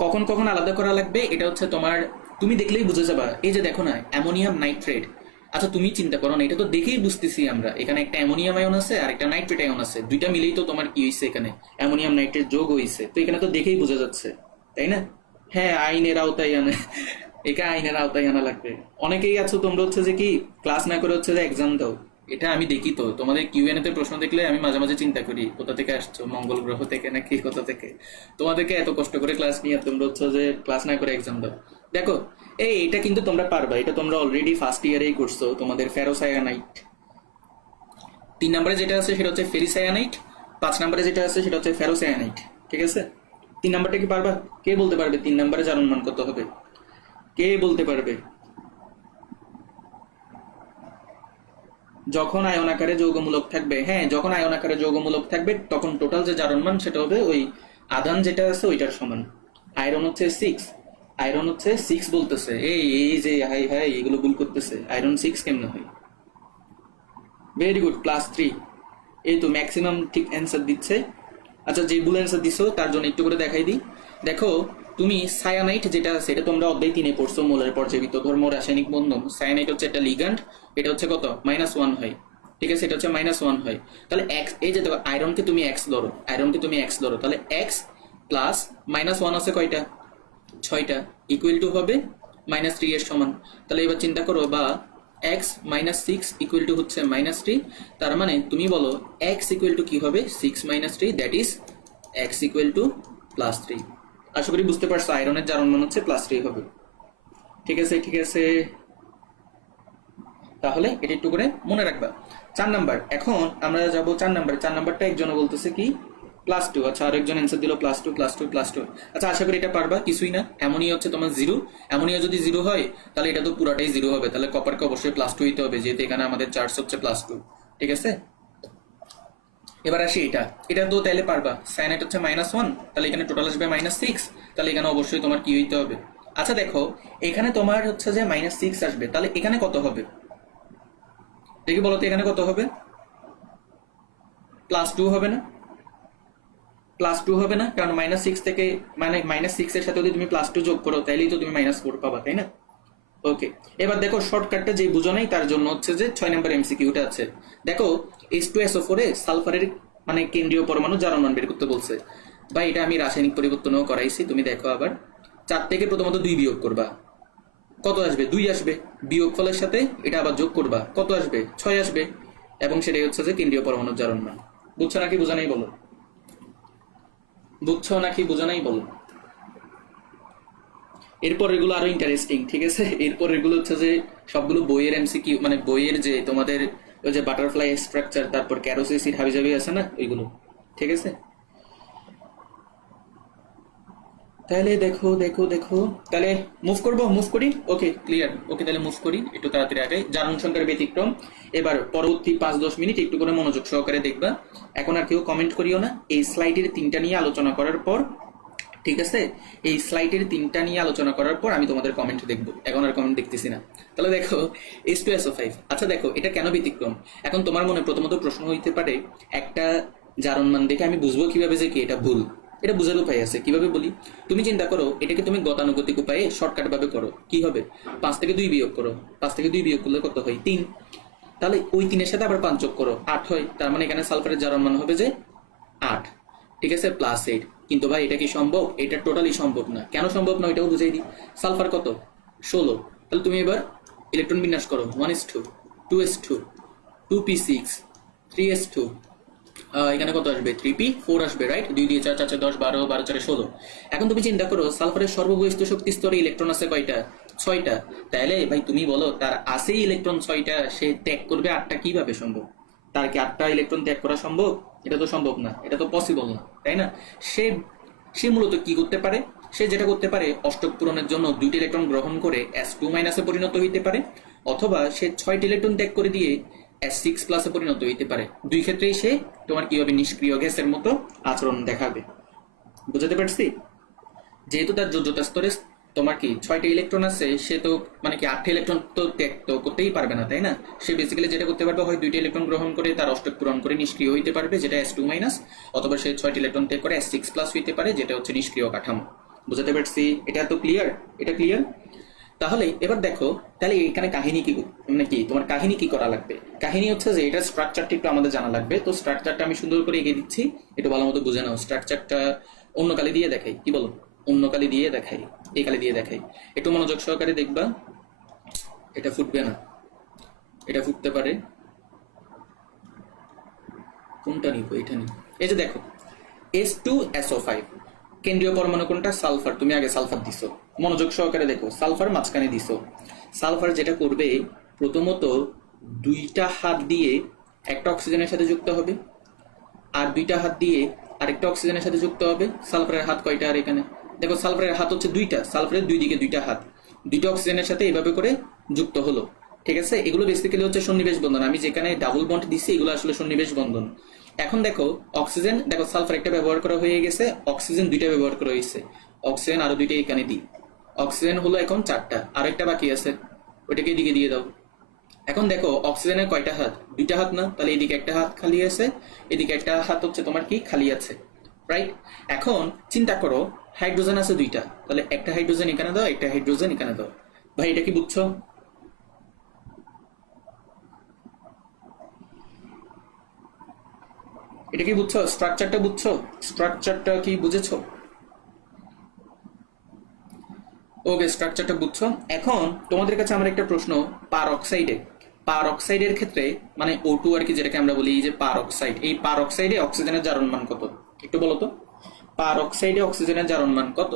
কখন কখন আলাদা করা লাগবে এটা হচ্ছে তোমার, তুমি দেখলেই বুঝে যাবা। এই যে দেখো না, অ্যামোনিয়াম নাইট্রেট, আচ্ছা তুমি চিন্তা করো না, এটা তো দেখেই বুঝতেছি আমরা, এখানে একটা অ্যামোনিয়াম আয়ন আছে আর একটা নাইট্রেট আয়ন আছে, দুইটা মিলেই তো তোমার কি হয়েছে, এখানে অ্যামোনিয়াম নাইট্রেট যোগ হয়েছে, তো এখানে তো দেখেই বোঝা যাচ্ছে, তাই না? হ্যাঁ, আইনের আওতায় আনে, একে আইনের আওতায় আনা লাগবে। অনেকেই আছো তোমরা হচ্ছে যে কি ক্লাস না করে হচ্ছে যে এক্সাম দাও, এটা আমি দেখি তো, তোমাদের কিউএনএ তে প্রশ্ন দেখলে আমি মাঝে মাঝে চিন্তা করি কোথা থেকে আসছো, মঙ্গল গ্রহ থেকে নাকি কোথা থেকে, তোমাদেরকে এত কষ্ট করে ক্লাস নিয়ে তোমরা হচ্ছে যে ক্লাস না করে এক্সাম দাও। দেখো, এটা কিন্তু তোমরা পারবা, এটা তোমরা অলরেডি ফার্স্ট ইয়ারেই করছো, তোমাদের ফেরোসায়ানাইট। 3 নম্বরে যেটা আছে সেটা হচ্ছে ফেরিসায়ানাইট, 5 নম্বরে যেটা আছে সেটা হচ্ছে ফেরোসায়ানাইট, ঠিক আছে? 3 নাম্বারটা কি পারবা? কে বলতে পারবে 3 নম্বরে জারণ মান কত হবে? কে বলতে পারবে? যখন আয়ন আকারে যৌগমূলক থাকবে, হ্যাঁ, যখন আয়ন আকারে যৌগমূলক থাকবে তখন টোটাল যে জারণ মান সেটা হবে ওই আধান যেটা আছে ওইটার সমান। আয়রন হচ্ছে 6, আয়রন হচ্ছে 6 বলতেছে, এই এই যে হাই হাই এগুলো ভুল করতেছে, আয়রন 6 কেমনে হয়? Very good, +3। এই তো ম্যাক্সিমাম ঠিক অ্যান্সার দিচ্ছে। আচ্ছা, যে ভুল অ্যান্সার দিছো তার জন্য একটু করে দেখাই দিই। দেখো, তুমি সায়ানাইট যেটা আছে এটা তোমরা অধ্যায় 3-এ পড়ছো, মোলের পর্যায়বৃত্ত ধর্ম রাসায়নিক বন্ধন। সায়ানাইট হচ্ছে একটা লিগ্যান্ড, এটা হচ্ছে কত, -1 হয়, ঠিক আছে? এটা হচ্ছে -1 হয়। তাহলে x, এই যে দেখো আয়রনকে তুমি x ধরো, তাহলে x প্লাস -1 আছে কয়টা, 6টা, ইকুয়াল টু হবে -3 এর সমান। তাহলে এবার চিন্তা করো, বা x -6 ইকুয়াল টু হচ্ছে -3, তার মানে তুমি বলো x ইকুয়াল টু কি হবে, 6 - 3, that is x equal to +3। আশা করি বুঝতে পারছো, আয়রনের জারণ মান হচ্ছে +3 হবে, ঠিক আছে? ঠিক আছে, তাহলে এটা একটু করে মনে রাখবা। 4 নাম্বার, এখন আমরা যাব 4 নাম্বার। 4 নাম্বারটা একজন বলতেছে কি +2। আচ্ছা, আরেকজন অ্যান্সার দিল +2 +2 +2। আচ্ছা, আশা করি এটা পারবা। কিছুই না, এমনই হচ্ছে তোমার 0। এমনই যদি 0 হয় তাহলে এটা তো পুরাটাই 0 হবে, তাহলে কপারকে অবশ্যই +2 হইতে হবে, যেহেতু এখানে আমাদের চার্জ হচ্ছে +2। ঠিক আছে, এবার আসি এটা তো তাহলে পারবা। সাইন এটা হচ্ছে -1, তাহলে এখানে টোটাল আসবে -6, তাহলে এখানে অবশ্যই তোমার কি হইতে হবে। আচ্ছা দেখো, এখানে তোমার হচ্ছে যে -6 আসবে, তাহলে এখানে কত হবে দেখি বলো তো, এখানে কত হবে? +2 হবে না? +2 হবে না, কারণ -6 থেকে মানে -6 এর সাথে যদি তুমি +2 যোগ করো তাহলেই তো তুমি -4 পাবা, তাই না? ওকে, এবার দেখো শর্টকাটটা যে বুঝো নাই তার জন্য হচ্ছে যে 6 নম্বর এমসিকিউটা আছে। দেখো H2SO4 এ সালফারের মানে কেন্দ্রীয় পরমাণু জারণ মান বের করতে বলছে। বা এটা আমি রাসায়নিক পরিবর্তনও করাইছি, তুমি দেখো আবার। 4 থেকে প্রথমত 2 বিয়োগ করবা, কত আসবে? 2 আসবে। বিয়োগফলের সাথে এটা আবার যোগ করবা, কত আসবে? 6 আসবে। এবং সেটাই হচ্ছে যে কেন্দ্রীয় পরমাণুর জারণ মান। বুঝছো নাকি বোঝা নাই বলো? বুঝছো নাকি বোঝা নাই বলো? এরপর এগুলো আরো ইন্টারেস্টিং, ঠিক আছে? এরপর এগুলো হচ্ছে যে সবগুলো বইয়ের এমসিকিউ, মানে বইয়ের যে তোমাদের ওই যে বাটারফ্লাই স্ট্রাকচার, তারপর ক্যারোসিসির হাবিজাবি আছে না, ওইগুলো। ঠিক আছে, তাহলে দেখো দেখো দেখো, তাহলে মুভ করি। ওকে, ক্লিয়ার। ওকে, তাহলে মুভ করি একটু তাড়াতাড়ি আগে। জারণ সংখ্যার ব্যতিক্রম, এবার পরবর্তী 5-10 মিনিট একটু করে মনোযোগ সহকারে দেখবা। এখন আর কেউ কমেন্ট করিও না, এই স্লাইডের 3টা নিয়ে আলোচনা করার পর, ঠিক আছে, এই স্লাইডের 3টা নিয়ে আলোচনা করার পর আমি তোমাদের কমেন্ট দেখবো। এখন আর কমেন্ট দেখতেছি না। তাহলে দেখো H2SO5। আচ্ছা দেখো, এটা কেন ব্যতিক্রম? এখন তোমার মনে প্রথমত প্রশ্ন হইতে পারে, একটা জারণ মান দেখে আমি বুঝবো কিভাবে যে কি এটা ভুল? এটা বুঝার উপায় আছে, কিভাবে বলি। তুমি চিন্তা করো, এটাকে তুমি গতানুগতিক উপায়ে শর্টকাট ভাবে করো। কি হবে? 5 থেকে 2 বিয়োগ করো। 5 থেকে 2 বিয়োগ করলে কত হয়? 3। তাহলে ওই 3-এর সাথে আবার 5 যোগ করো, 8 হয়। তার মানে এখানে সালফারের জারণ মান হবে যে 8। ঠিক আছে, +8। কিন্তু ভাই এটা কি সম্ভব? এটা টোটালি সম্ভব না। কেন সম্ভব না এটাও বুঝাই দিই। সালফার কত? 16। তাহলে তুমি এবার ইলেকট্রন বিন্যাস করো, 1s2 2s2 2p6 3s2, এখানে কত আসবে? 3p4 আসবে, রাইট? 2 দিয়ে 4 4 4 10 12 12 4 16। এখন তুমি চিন্তা করো, সালফারের সর্ববহিষ্ঠ শক্তি স্তরে ইলেকট্রন আছে কয়টা? 6টা। তাহলে ভাই তুমি বলো, তার আছেই ইলেকট্রন 6টা, সে ত্যাগ করবে 8টা, কিভাবে সম্ভব? তার কি 8টা ইলেকট্রন ত্যাগ করা সম্ভব? এটা তো সম্ভব না, এটা তো পসিবল না, তাই না? সে সে মূলত কি করতে পারে? সে যেটা করতে পারে, অষ্টক পূরণের জন্য 2টি ইলেকট্রন গ্রহণ করে S2- এ পরিণত হইতে পারে, অথবা সে 6টি ইলেকট্রন ত্যাগ করে দিয়ে S6+ পরিণত হইতে পারে। দুই ক্ষেত্রেই সে তোমার কি হবে? নিষ্ক্রিয় গ্যাসের মতো আচরণ দেখাবে। বুঝতে পারছি? যেহেতু তার যোজ্যতা স্তরে তোমার কি 6টা ইলেকট্রন আছে, সে তো মানে কি 8টা ইলেকট্রন তো ত্যাগ তো করতেই পারবে না, তাই না? সে বেসিক্যালি যেটা করতে পারবে, হয় 2টি ইলেকট্রন গ্রহণ করে তার অষ্টক পূরণ করে নিষ্ক্রিয় হইতে পারবে, যেটা S2-, অথবা সে 6টি ইলেকট্রন ত্যাগ করে S6+ হইতে পারে, যেটা হচ্ছে নিষ্ক্রিয় কাঠামো। বুঝতে পারছি? এটা তো ক্লিয়ার? এটা ক্লিয়ার? তাহলে এবার দেখো, তাহলে এখানে কাহিনী কি, মানে কি তোমার কাহিনী কি করা লাগবে? কাহিনী হচ্ছে যে এটা স্ট্রাকচারটা একটু আমাদের জানা লাগবে। তো স্ট্রাকচারটা আমি সুন্দর করে এগিয়ে দিচ্ছি, একটু ভালো মতো বুঝে নাও। স্ট্রাকচারটা অন্য কালি দিয়ে দেখাই, কি বলো? অন্য কালি দিয়ে দেখাই, এই কালি দিয়ে দেখাই, একটু মনোযোগ সহকারে দেখবা। এটা ফুটবে না, এটা ফুটতে পারে। কোনটা নিব? এটা নিব। এই যে দেখো, H2SO5 কেন্দ্রীয় পরমাণু কোনটা? সালফার। তুমি আগে সালফার দিছো, মনোযোগ সহকারে দেখো, সালফার মাঝখানে দিছো। সালফার যেটা করবে, প্রথমত 2টা হাত দিয়ে একটা অক্সিজেনের সাথে যুক্ত হবে, আর 2টা হাত দিয়ে আরেকটা অক্সিজেনের সাথে যুক্ত হবে। সালফারের হাত কয়টা? আর এখানে দেখো, সালফারের হাত হচ্ছে 2টা, সালফারের 2 দিকে 2টা হাত, 2টা অক্সিজেনের সাথে এভাবে করে যুক্ত হলো। ঠিক আছে, এগুলো বেসিক্যালি হচ্ছে সন্নিবেশ বন্ধন। আমি যেখানে ডাবল বন্ড দিচ্ছি এগুলো আসলে সন্নিবেশ বন্ধন। এখন দেখো অক্সিজেন, দেখো সালফার একটা ব্যবহার করা হয়ে গেছে, অক্সিজেন 2টা ব্যবহার করা হয়েছে, অক্সিজেন আরো 2টা এখানে দিই। অক্সিজেন হলো এখন 4টা, আর একটা বাকি আছে, ওইটাকে এদিকে দিয়ে দাও। এখন দেখো অক্সিজেনের কয়টা হাত? 2টা হাত না? তাহলে এদিকে একটা হাত খালি আছে, এদিকে একটা হাত হচ্ছে তোমার কি খালি আছে, রাইট? এখন চিন্তা করো, হাইড্রোজেন আছে 2টা, তাহলে একটা হাইড্রোজেন এখানে দাও, একটা হাইড্রোজেন এখানে দাও। ভাই এটা কি বুঝছো? এটা কি বুঝছো? স্ট্রাকচারটা বুঝছো? স্ট্রাকচারটা কি বুঝেছো? ওকে, স্ট্রাকচারটা বুঝছো। এখন তোমাদের কাছে আমার একটা প্রশ্ন, পার অক্সাইডে, পার অক্সাইডের ক্ষেত্রে মানে O2 আর কি, যেটাকে আমরা বলি যে পার অক্সাইড, এই পার অক্সাইডে অক্সিজেনের জারণ মান কত? একটু বলো তো, পার অক্সাইডে অক্সিজেনের জারণ মান কত?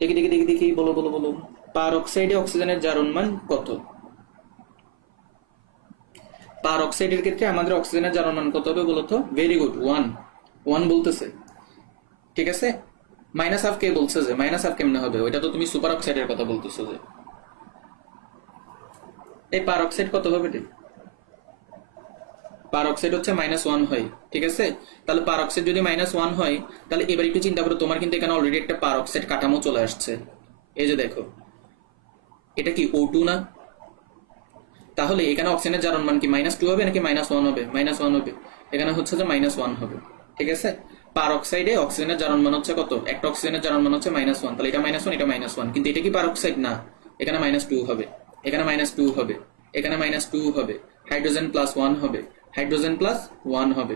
দেখি দেখি দেখি দেখি, বলো বলো বলো। পার অক্সাইডে অক্সিজেনের জারণ মান কত? পার অক্সাইডের ক্ষেত্রে আমাদের অক্সিজেনের জারণ মান কত হবে বলতো? ভেরি গুড, 1 1 বলতেছে, ঠিক আছে। মাইনাস হাফ কে বলছে? যে মাইনাস হাফ কেমনে হবে? ওইটা তো তুমি সুপার অক্সাইডের কথা বলতেছো। যে এই পার অক্সাইড কত হবে রে? পার অক্সাইড হচ্ছে -1 হয়, ঠিক আছে। তাহলে পার অক্সাইড যদি -1 হয়, তাহলে এবার একটু চিন্তা করো, তোমার কিন্তু এখানে অলরেডি একটা পার অক্সাইড কাঠামো চলে আসছে। এই যে দেখো, এটা কি O2 না? তাহলে এখানে অক্সিজেনের জারণ মান কি -2 হবে নাকি -1 হবে? -1 হবে। এখানে হচ্ছে যে -1 হবে, ঠিক আছে। পার অক্সাইডে অক্সিজেনের জারণ মান হচ্ছে কত? একটা অক্সিজেনের জারণ মান হচ্ছে -1, তাহলে এটা -1 এটা -1, কিন্তু এটা কি পার অক্সাইড না? এখানে -2 হবে, এখানে -2 হবে, এখানে -2 হবে, হাইড্রোজেন +1 হবে, হাইড্রোজেন +1 হবে।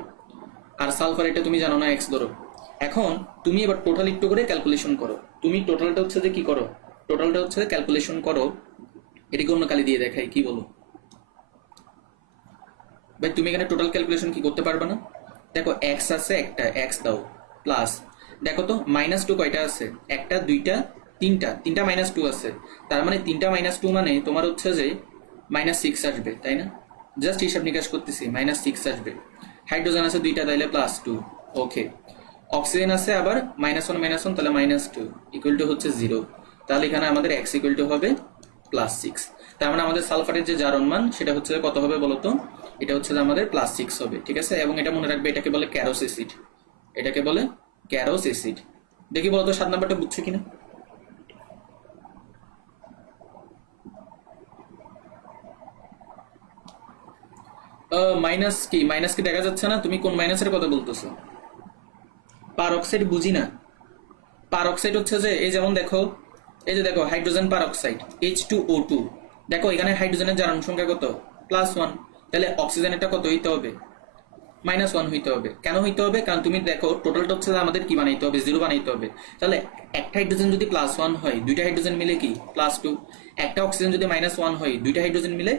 আর সালফার এটা তুমি জানো না, X ধরো। এখন তুমি এবার টোটাল একটু করে ক্যালকুলেশন করো। তুমি টোটালটা হচ্ছে যে কি করো, টোটালটা হচ্ছে ক্যালকুলেশন করো। এটিকে অন্য কালি দিয়ে দেখাই, কি বলো ভাই? তুমি এখানে টোটাল ক্যালকুলেশন কি করতে পারবে না? দেখো এক্স আছে, একটা এক্স দাও, প্লাস দেখো তো -2 কয়টা আছে? একটা, দুইটা, তিনটা, তিনটা -2 আছে। তার মানে তিনটা -2 মানে তোমার হচ্ছে যে -6 আসবে, তাই না? জাস্ট হিসাব নিকাশ করতেছি, -6 আসবে। হাইড্রোজেন আছে দুইটা, তাইলে +2। ওকে, অক্সিজেন আছে আবার -1 তাহলে -2 ইকুয়াল টু হচ্ছে 0। তাহলে এখানে আমাদের x ইকুয়াল টু হবে +6। তার মানে আমাদের সালফারের যে জারণ মান সেটা হচ্ছে কত হবে বলতো? এটা হচ্ছে যে আমাদের +6 হবে, ঠিক আছে। এবং এটা মনে রাখবে, এটাকে বলে ক্যারোস অ্যাসিড, এটাকে বলে ক্যারোস অ্যাসিড। দেখি বলতো 7 নাম্বারটা বুঝছো কিনা? মাইনাস কি দেখা যাচ্ছে না? তুমি কোন মাইনাসের কথা বলতেছো? পার অক্সাইড বুঝি না। পার অক্সাইড হচ্ছে যে এই যেমন দেখো, এই যে দেখো হাইড্রোজেন পার অক্সাইড H2O2, দেখো এখানে হাইড্রোজেনের জারণ সংখ্যা কত? +1। তাহলে অক্সিজেনেরটা কত হইতে হবে? -1 হইতে হবে। কেন হইতে হবে? কারণ তুমি দেখো টোটালটা হচ্ছে আমাদের কি বানাইতে হবে? 0 বানাইতে হবে। তাহলে একটা হাইড্রোজেন যদি +1 হয়, দুইটা হাইড্রোজেন মিলে কি +2। একটা অক্সিজেন যদি -1 হয়, দুইটা হাইড্রোজেন মিলে,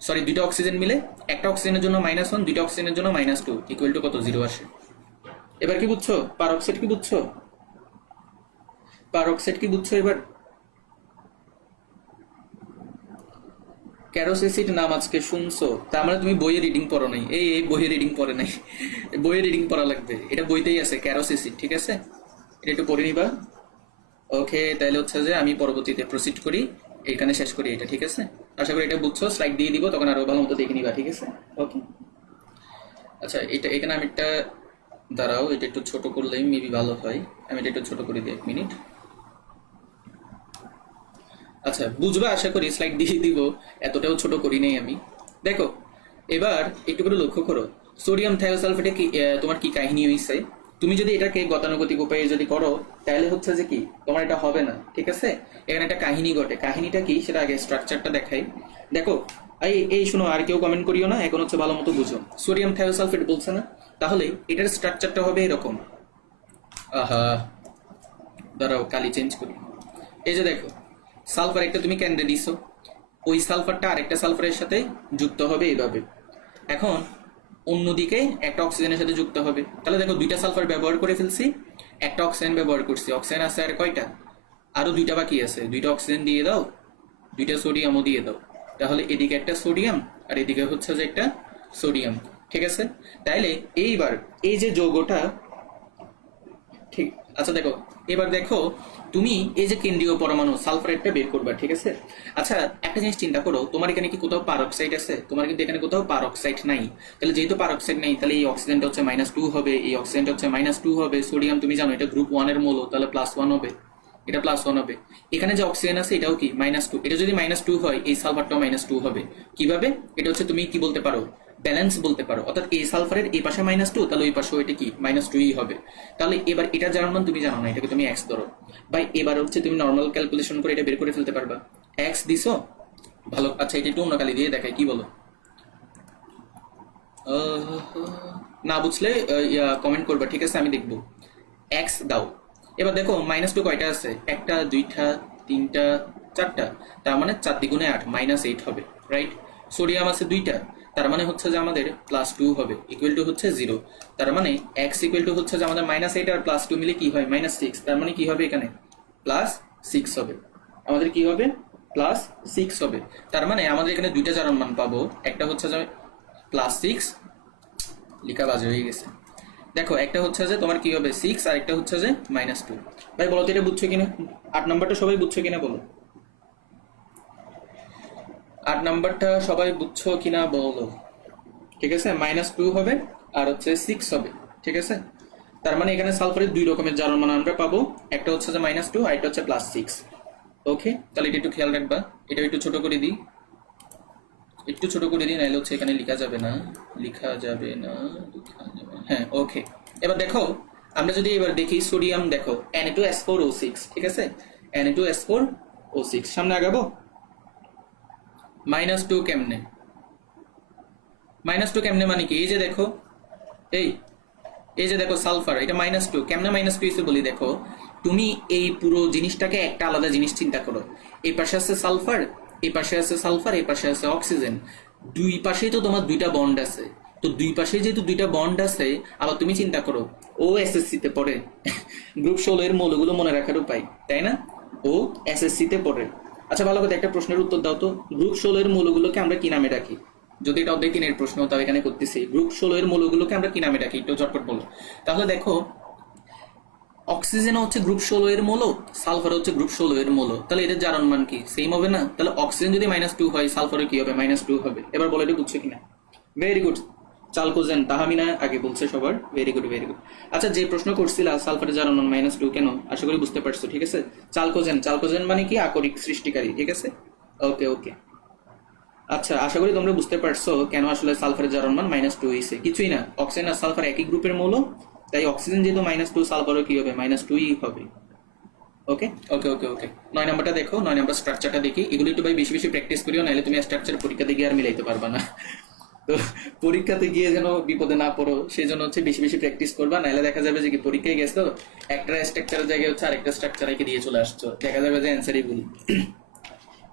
সরি দুইটা অক্সিজেন মিলে, একটা অক্সিজেনের জন্য -1, দুইটা অক্সিজেনের জন্য -2 ইকুয়াল টু কত? 0 আসে। এবার কি বুঝছো? পার অক্সাইড কি বুঝছো? পার অক্সাইড কি বুঝছো এবার? ক্যারোস অ্যাসিড নাম আজকে শুনছো, তার মানে তুমি বইয়ে রিডিং পড়ো নাই। এই বইয়ে রিডিং পড়ে নাই, বইয়ে রিডিং পড়া লাগবে। এটা বইতেই আছে ক্যারোস অ্যাসিড, ঠিক আছে। এটা একটু পড়ে নিবা। ওকে, তাহলে হচ্ছে যে আমি পরবর্তীতে প্রসিড করি, এখানে শেষ করি এটা, ঠিক আছে। আশা করি এটা বুঝছো। স্লাইড দিয়ে দিব, তখন আরো ভালো মতো দেখে নিবা, ঠিক আছে। ওকে, আচ্ছা এটা এখানে আমি একটা, দাঁড়াও, এটা একটু ছোট করলেই মেবি ভালো হয়। আমি এটা একটু ছোট করে দিই, 1 মিনিট। আচ্ছা বুঝবা আশা করি, স্লাইড দিয়ে দিব, এতটাও ছোট করি নাই আমি। দেখো এবার একটু করে লক্ষ্য করো, সোডিয়াম থায়োসালফেটে কি তোমার কি কাহিনী হয়েছে। তুমি যদি এটাকে গতানুগতিক উপায়ে যদি করো, তাহলে হচ্ছে যে কি তোমার এটা হবে না, ঠিক আছে। এখানে একটা কাহিনী ঘটে। কাহিনীটা কি সেটা আগে স্ট্রাকচারটা দেখাই। দেখো এই শোনো, আর কেউ কমেন্ট করিও না, এখন হচ্ছে ভালো মতো বুঝো। সোডিয়াম থায়োসালফেট বলছে না, তাহলে এটার স্ট্রাকচারটা হবে এরকম। আহা, দাঁড়াও কালি চেঞ্জ করি। এই যে দেখো, সালফার একটা তুমি কেন্দ্রে দিছো, ওই সালফারটা আরেকটা সালফারের সাথে যুক্ত হবে এইভাবে। এখন অন্যদিকে একটা অক্সিজেনের সাথে যুক্ত হবে। তাহলে দেখো দুইটা সালফার ব্যবহার করে ফেলছি, একটা অক্সিজেন ব্যবহার করছি। অক্সিজেন আছে আর কয়টা? আরো দুইটা বাকি আছে। দুইটা অক্সিজেন দিয়ে দাও, দুইটা সোডিয়ামও দিয়ে দাও। তাহলে এদিকে একটা সোডিয়াম আর এদিকে হচ্ছে যে একটা সোডিয়াম, ঠিক আছে। তাইলে এইবার এই যে যৌগটা, ঠিক আচ্ছা দেখো, এবার দেখো তুমি এই যে কেন্দ্রীয় পরমাণু সালফারেটটা বের করবা, ঠিক আছে। আচ্ছা একটা জিনিস চিন্তা করো, তোমার এখানে কি কোথাও পারঅক্সাইড আছে? তোমার কিন্তু এখানে কোথাও পারঅক্সাইড নাই। তাহলে যেহেতু পারঅক্সাইড নাই, তাহলে এই অক্সিজেনটা হচ্ছে -2 হবে, এই অক্সিজেনটা হচ্ছে -2 হবে। সোডিয়াম তুমি জানো এটা গ্রুপ 1 এর মৌল, তাহলে +1 হবে, এটা +1 হবে। এখানে যে অক্সিজেন আছে এটাও কি -2। এটা যদি -2 হয়, এই সালফারটাও -2 হবে। কিভাবে? এটা হচ্ছে তুমি কি বলতে পারো, ব্যালেন্স বলতে পারো। অর্থাৎ এই সালফারের এই পাশে -2, তাহলে ওই পাশেও এটা কি -2ই হবে। তাহলে এবার এটা জানার মান তুমি জানো না, এটাকে তুমি x ধরো। ভাই এবার হচ্ছে তুমি নর্মাল ক্যালকুলেশন করে এটা বের করে ফেলতে পারবা। x দিছো, ভালো। আচ্ছা এটা একটু অন্য কালি দিয়ে দেখাই, কি বলো? না বুঝলে কমেন্ট করবা, ঠিক আছে, আমি দেখবো। x দাও। এবার দেখো -2 কয়টা আছে? একটা, দুইটা, তিনটা, চারটা। তার মানে 4 দ্বিগুণে 8, -8 হবে, রাইট। সোডিয়াম আছে দুইটা, তার মানে হচ্ছে যে আমাদের +2 হবে, ইকুয়াল টু হচ্ছে 0। তার মানে x ইকুয়াল টু হচ্ছে যে আমাদের -8 আর +2 মিলে কি হয়? -6। তার মানে কি হবে? এখানে +6 হবে। আমাদের কি হবে? +6 হবে। তার মানে আমাদের এখানে দুইটা জারণ মান পাবো। একটা হচ্ছে যে +6 লিখা বাজে হয়ে গেছে। দেখো একটা হচ্ছে যে তোমার কি হবে 6 আর একটা হচ্ছে যে -2। ভাই বলো তো এটা বুঝছো কিনা? 8 নাম্বারটা সবাই বুঝছো কিনা বলো? 8 নাম্বারটা সবাই বুঝছো কিনা বলো? ঠিক আছে, -2 হবে আর হচ্ছে 6 হবে। ঠিক আছে, তার মানে এখানে সালফারের দুই রকমের জারণ মান আমরা পাবো, একটা হচ্ছে যে -2 আর একটা হচ্ছে +6। ওকে, তাহলে এটা একটু খেয়াল রাখবা। এটা একটু ছোট করে দিই, একটু ছোট করে দিই, নাহলে হচ্ছে এখানে লেখা যাবে না, লেখা যাবে না, লেখা যাবে না। হ্যাঁ ওকে, এবার দেখো আমরা যদি এবার দেখি সোডিয়াম, দেখো Na2S4O6। ঠিক আছে, Na2S4O6 সামনে আগাবো। -2 কেমনে? -2 কেমনে মানে কি? এই যে দেখো, এই এই যে দেখো সালফার, এটা -2 কেমনে -2 এসে বলি। দেখো তুমি এই পুরো জিনিসটাকে একটা আলাদা জিনিস চিন্তা করো। এই পাশে আছে সালফার, এই পাশে আছে সালফার, এই পাশে আছে অক্সিজেন। দুই পাশেই তো তোমার দুইটা বন্ড আছে। তো দুই পাশে যেহেতু দুইটা বন্ড আছে, আবার তুমি চিন্তা করো ও এসএসসি তে পড়ে। গ্রুপ 16 এর মৌলগুলো মনে রাখার উপায়, তাই না? ও এসএসসি তে পড়ে। আচ্ছা ভালো করে একটা প্রশ্নের উত্তর দাও তো, গ্রুপ 16 এর মৌলগুলোকে আমরা কি নামে ডাকি? যদি এটা অধ্যায় 3 এর প্রশ্ন, তাও এখানে করতেছি। গ্রুপ 16 এর মৌলগুলোকে আমরা কি নামে ডাকি, একটু চটপট বলো। তাহলে দেখো অক্সিজেন হচ্ছে গ্রুপ 16 এর মৌল, সালফার হচ্ছে গ্রুপ 16 এর মৌল, তাহলে এদের জারণ মান কি সেম হবে না? তাহলে অক্সিজেন যদি -2 হয়, সালফারের কি হবে? -2 হবে। এবার বলো এটা বুঝছো কিনা? ভেরি গুড, চালকোজেন তাহমিনা আগে বলছে সবার। Very good very good. আচ্ছা যে প্রশ্ন করছিল সালফারের জারণ মান -2 কেন, আশা করি বুঝতে পারছো। ঠিক আছে, চালকোজেন, চালকোজেন মানে কি? আকরিক সৃষ্টিকারী। ঠিক আছে, ওকে ওকে। আচ্ছা আশা করি তোমরা বুঝতে পারছো কেন আসলে সালফারের জারণ মান -2 হয়েছে। কিছুই না, অক্সিজেন আর সালফার একই গ্রুপের মৌল, তাই অক্সিজেন যেহেতু -2, সালফারও কি হবে? -2ই হবে। ওকে ওকে ওকে ওকে। 9 নাম্বারটা দেখো, 9 নাম্বার স্ট্রাকচারটা দেখি। এগুলো একটু ভাই বেশি বেশি প্র্যাকটিস করিও, নাহলে তুমি স্ট্রাকচার পরীক্ষাতে গিয়ে আর মিলাইতে পারবা না। তো পরীক্ষাতে গিয়ে যেন বিপদে না পড়ো, সেই জন্য হচ্ছে বেশি বেশি প্র্যাকটিস করবা, নাহলে দেখা যাবে যে কি পরীক্ষায় গেছো একটা স্ট্রাকচারের জায়গায় হচ্ছে আরেকটা স্ট্রাকচার এঁকে দিয়ে চলে আসছো, দেখা যাবে যে অ্যান্সারই ভুল।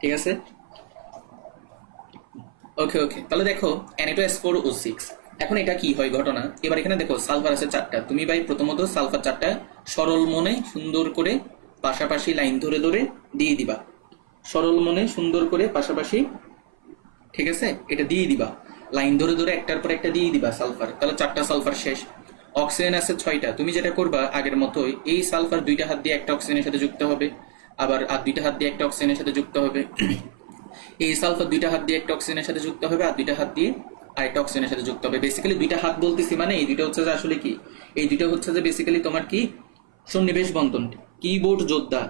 ঠিক আছে, ওকে ওকে। তাহলে দেখো Na2S4O6, এখন এটা কি হয় ঘটনা। এবার এখানে দেখো সালফার আছে 4টা। তুমি ভাই প্রথমত সালফার 4টা সরল মনে সুন্দর করে পাশাপাশি লাইন ধরে ধরে দিয়ে দিবা। সরল মনে সুন্দর করে পাশাপাশি, ঠিক আছে, এটা দিয়ে দিবা লাইন ধরে ধরে, একটার পর একটা দিয়ে দিবা সালফার। তাহলে 4টা সালফার শেষ। অক্সিজেন আছে 6টা। তুমি যেটা করবা আগের মতোই, এই সালফার 2টা হাত দিয়ে একটা অক্সিজেনের সাথে যুক্ত হবে, আবার আর 2টা হাত দিয়ে একটা অক্সিজেনের সাথে যুক্ত হবে। এই সালফার 2টা হাত দিয়ে একটা অক্সিজেনের সাথে যুক্ত হবে, আর 2টা হাত দিয়ে আরেকটা অক্সিজেনের সাথে যুক্ত হবে। বেসিক্যালি 2টা হাত বলতেছি মানে এই 2টা হচ্ছে যে আসলে কি, এই 2টা হচ্ছে যে বেসিক্যালি তোমার কি সন্নিবেশ বন্ধন, কিবোর্ড যোদ্ধা।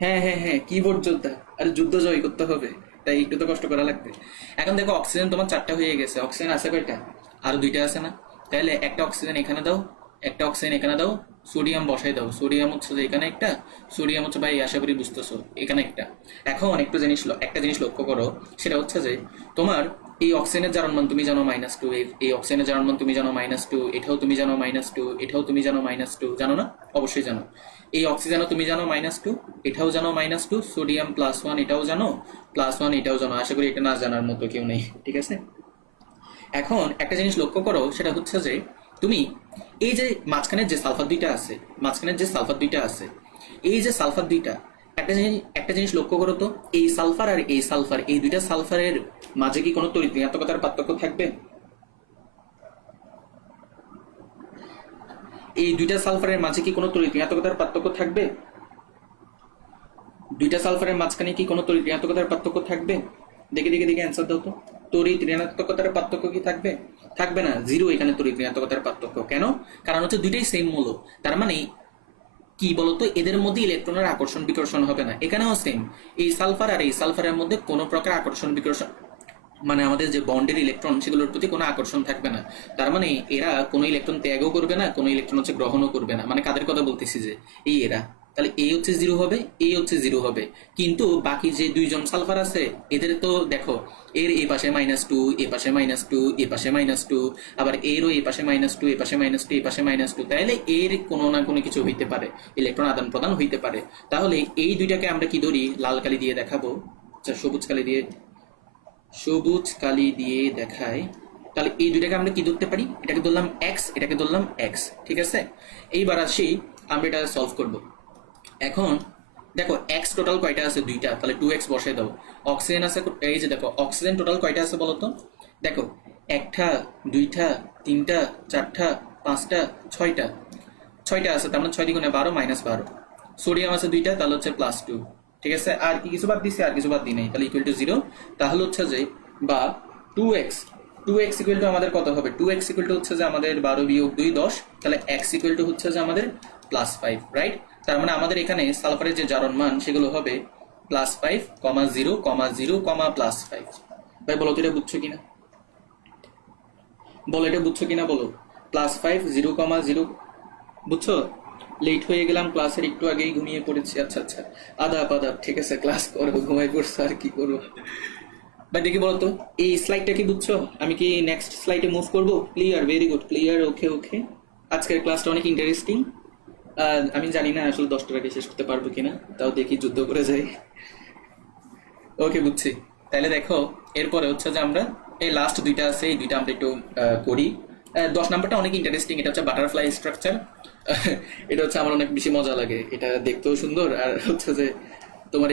হ্যাঁ হ্যাঁ হ্যাঁ, কিবোর্ড যোদ্ধা। আর যুদ্ধ জয় করতে হবে, তাই একটু তো কষ্ট করা লাগবে। এখন দেখো অক্সিজেন তোমার 4টা হয়ে গেছে, অক্সিজেন আছে কয়টা? আর 2টা আছে না? তাহলে একটা অক্সিজেন এখানে দাও, একটা অক্সিজেন এখানে দাও, সোডিয়াম বসাই দাও। সোডিয়াম হচ্ছে যে এখানে একটা, সোডিয়াম হচ্ছে ভাই আশা করি বুঝতেছো এখানে একটা। এখন একটা জিনিস লক্ষ্য করো, সেটা হচ্ছে যে তোমার এই অক্সিজেনের জারণ মান তুমি জানো -2, এই অক্সিজেনের জারণ মান তুমি জানো -2, এটাও তুমি জানো -2, এটাও তুমি জানো -2, জানো না? অবশ্যই জানো। এই অক্সিজেনও তুমি জানো -2, এটাও জানো -2, সোডিয়াম +1 এটাও জানো, +1 এটাও জানো। আশা করি এটা না জানার মতো কেউ নেই। ঠিক আছে, এখন একটা জিনিস লক্ষ্য করো, সেটা হচ্ছে যে তুমি এই যে মাঝখানের যে সালফার 2টা আছে, মাঝখানের যে সালফার 2টা আছে, এই যে সালফার 2টা, একটা জিনিস লক্ষ্য করো তো, এই সালফার আর এই সালফার, এই 2টা সালফারের মাঝে কি কোনো তড়িৎ ঋণাত্মকতার পার্থক্য থাকবে? এই 2টা সালফারের মাঝে কি কোনো তড়িৎ ঋণাত্মকতার পার্থক্য থাকবে? 2টা সালফারের মাঝখানে কি কোনো তড়িৎ ঋণাত্মকতার পার্থক্য থাকবে? দেখে দেখে দেখে অ্যান্সার দাও তো। তড়িৎ ঋণাত্মকতার পার্থক্য কি থাকবে? থাকবে না, জিরো এখানে তড়িৎ ঋণাত্মকতার পার্থক্য। কেন? কারণ হচ্ছে দুইটাই সেম মৌল, তার মানে কি বলতো, এদের মধ্যে ইলেকট্রনের আকর্ষণ বিকর্ষণ হবে না। এখানেও সেম, এই সালফার আর এই সালফারের মধ্যে কোনো প্রকার আকর্ষণ বিকর্ষণ, মানে আমাদের যে বন্ডের ইলেকট্রন সেগুলোর প্রতি কোনো আকর্ষণ থাকবে না। তার মানে এরা কোনো ইলেকট্রন ত্যাগও করবে না, কোনো ইলেকট্রন হচ্ছে গ্রহণও করবে না। মানে কাদের কথা বলতেছি, যে এই এরা। তাহলে এই হচ্ছে 0 হবে, এই হচ্ছে 0 হবে। কিন্তু বাকি যে 2জন সালফার আছে, এদের তো দেখো, এর এই পাশে -2, এ পাশে -2, এ পাশে -2, আবার এরও এই পাশে -2, এ পাশে -2, এ পাশে -2। তাহলে এর কোনো না কোনো কিছু হইতে পারে, ইলেকট্রন আদান প্রদান হইতে পারে। তাহলে এই দুইটাকে আমরা কি ধরি? লাল কালি দিয়ে দেখাবো, আচ্ছা সবুজ কালি দিয়ে দেখায়। তাহলে এই দুইটাকে আমরা কি ধরতে পারি? এটাকে ধরলাম এক্স, এটাকে ধরলাম এক্স। ঠিক আছে, এইবার আসি আমরা এটা সলভ করব। এখন দেখো এক্স টোটাল কয়টা আছে? 2টা, তাহলে 2x বসাই দাও। অক্সিজেন আছে, এই যে দেখো অক্সিজেন টোটাল কয়টা আছে বলো তো? দেখো, একটা, দুইটা, তিনটা, চারটা, পাঁচটা, ছয়টা, ছয়টা আছে, তার মানে 6 × 12 -12। সোডিয়াম আছে দুইটা, তাহলে হচ্ছে +2। ঠিক আছে, আর কি কিছু বাদ দিছে? আর কিছু বাদ দিই নাই, তাহলে ইকুয়াল টু 0। তাহলে হচ্ছে যে বা 2x, 2x ইকুয়াল টু আমাদের কত হবে? 2x ইকুয়াল টু হচ্ছে যে আমাদের 12 - 2 10, তাহলে x ইকুয়াল টু হচ্ছে যে আমাদের +5, রাইট? তার মানে আমাদের এখানে সালফারের যে জারণ মান সেগুলো হবে +5, (0, 0, +5। ভাই বলো তো এটা বুঝছো কিনা? বলো এটা বুঝছো কিনা বলো। +5, 0, 0 বুঝছো? লেট হয়ে গেলাম, ক্লাসের একটু আগেই ঘুমিয়ে পড়েছি। আচ্ছা আচ্ছা, আদাব আদাব, ঠিক আছে, ক্লাস করো, ঘুমাই পড়ছো আর কি করবো। ভাই দেখি বলতো এই স্লাইডটা কি বুঝছো? আমি কি নেক্সট স্লাইডে মুভ করবো? ক্লিয়ার, ভেরি গুড, ক্লিয়ার, ওকে ওকে। আজকের ক্লাসটা অনেক ইন্টারেস্টিং। আমি জানি না আসলে 10টার আগে শেষ করতে পারবো কিনা, তাও দেখি, যুদ্ধ করে যাই। ওকে, বুঝছি। তাহলে দেখো, এরপরে হচ্ছে যে আমরা এই লাস্ট দুইটা আছে, এই দুইটা আমরা একটু করি। 10 নাম্বারটা অনেক ইন্টারেস্টিং, এটা হচ্ছে বাটারফ্লাই স্ট্রাকচার। এটা হচ্ছে আমার অনেক বেশি মজা লাগে, এটা দেখতেও সুন্দর, আর হচ্ছে যে তোমার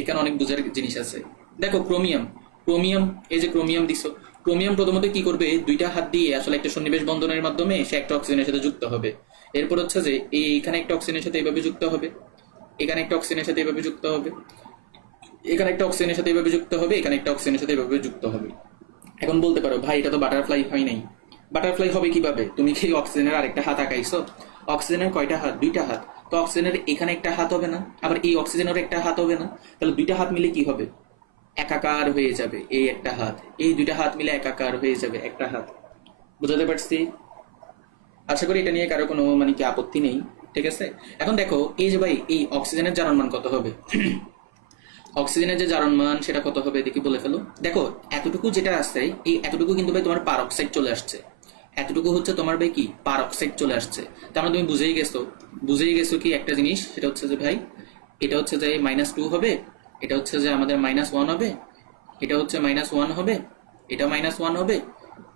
এখানে অনেক বোঝার জিনিস আছে। দেখো, ক্রোমিয়াম, ক্রোমিয়াম, এই যে ক্রোমিয়াম দিছো, ক্রোমিয়াম প্রথমত কি করবে? দুইটা হাত দিয়ে আসলে একটা সন্নিবেশ বন্ধনের মাধ্যমে সে একটা অক্সিজেনের সাথে যুক্ত হবে। এরপর হচ্ছে যে এইখানে একটা অক্সিজেনের সাথে এইভাবে যুক্ত হবে, এখানে একটা অক্সিজেনের সাথে এইভাবে যুক্ত হবে, এখানে একটা অক্সিজেনের সাথে এইভাবে যুক্ত হবে, এখানে একটা অক্সিজেনের সাথে এইভাবে যুক্ত হবে। এখন বলতে পারো, ভাই এটা তো বাটারফ্লাই হয় নাই। বাটারফ্লাই হবে কিভাবে? তুমি কি অক্সিজেনের আরেকটা হাত আঁকাইছো? অক্সিজেনের কয়টা হাত? দুইটা হাত। তো অক্সিজেনের এখানে একটা হাত হবে না, আবার এই অক্সিজেনের একটা হাত হবে না, তাহলে দুইটা হাত মিলে কি হবে? একাকার হয়ে যাবে। এই একটা হাত, এই দুইটা হাত মিলে একাকার হয়ে যাবে একটা হাত। বুঝাতে পারছি? আশা করি এটা নিয়ে কারো কোনো মানে কি আপত্তি নেই। ঠিক আছে, এখন দেখো, এই যে ভাই এই অক্সিজেনের জারণ মান কত হবে? অক্সিজেনের যে জারণ মান সেটা কত হবে দেখি, বলে ফেলো। দেখো, এতটুকু যেটা আছে, এই এতটুকু কিন্তু ভাই তোমার পার অক্সাইড চলে আসছে। এতটুকু হচ্ছে তোমার ভাই কি পার অক্সাইড চলে আসছে। তার মানে তুমি বুঝেই গেছো কি একটা জিনিস, সেটা হচ্ছে যে ভাই এটা হচ্ছে যে -2 হবে, এটা হচ্ছে যে আমাদের -1 হবে, এটা হচ্ছে -1 হবে, এটা -1 হবে,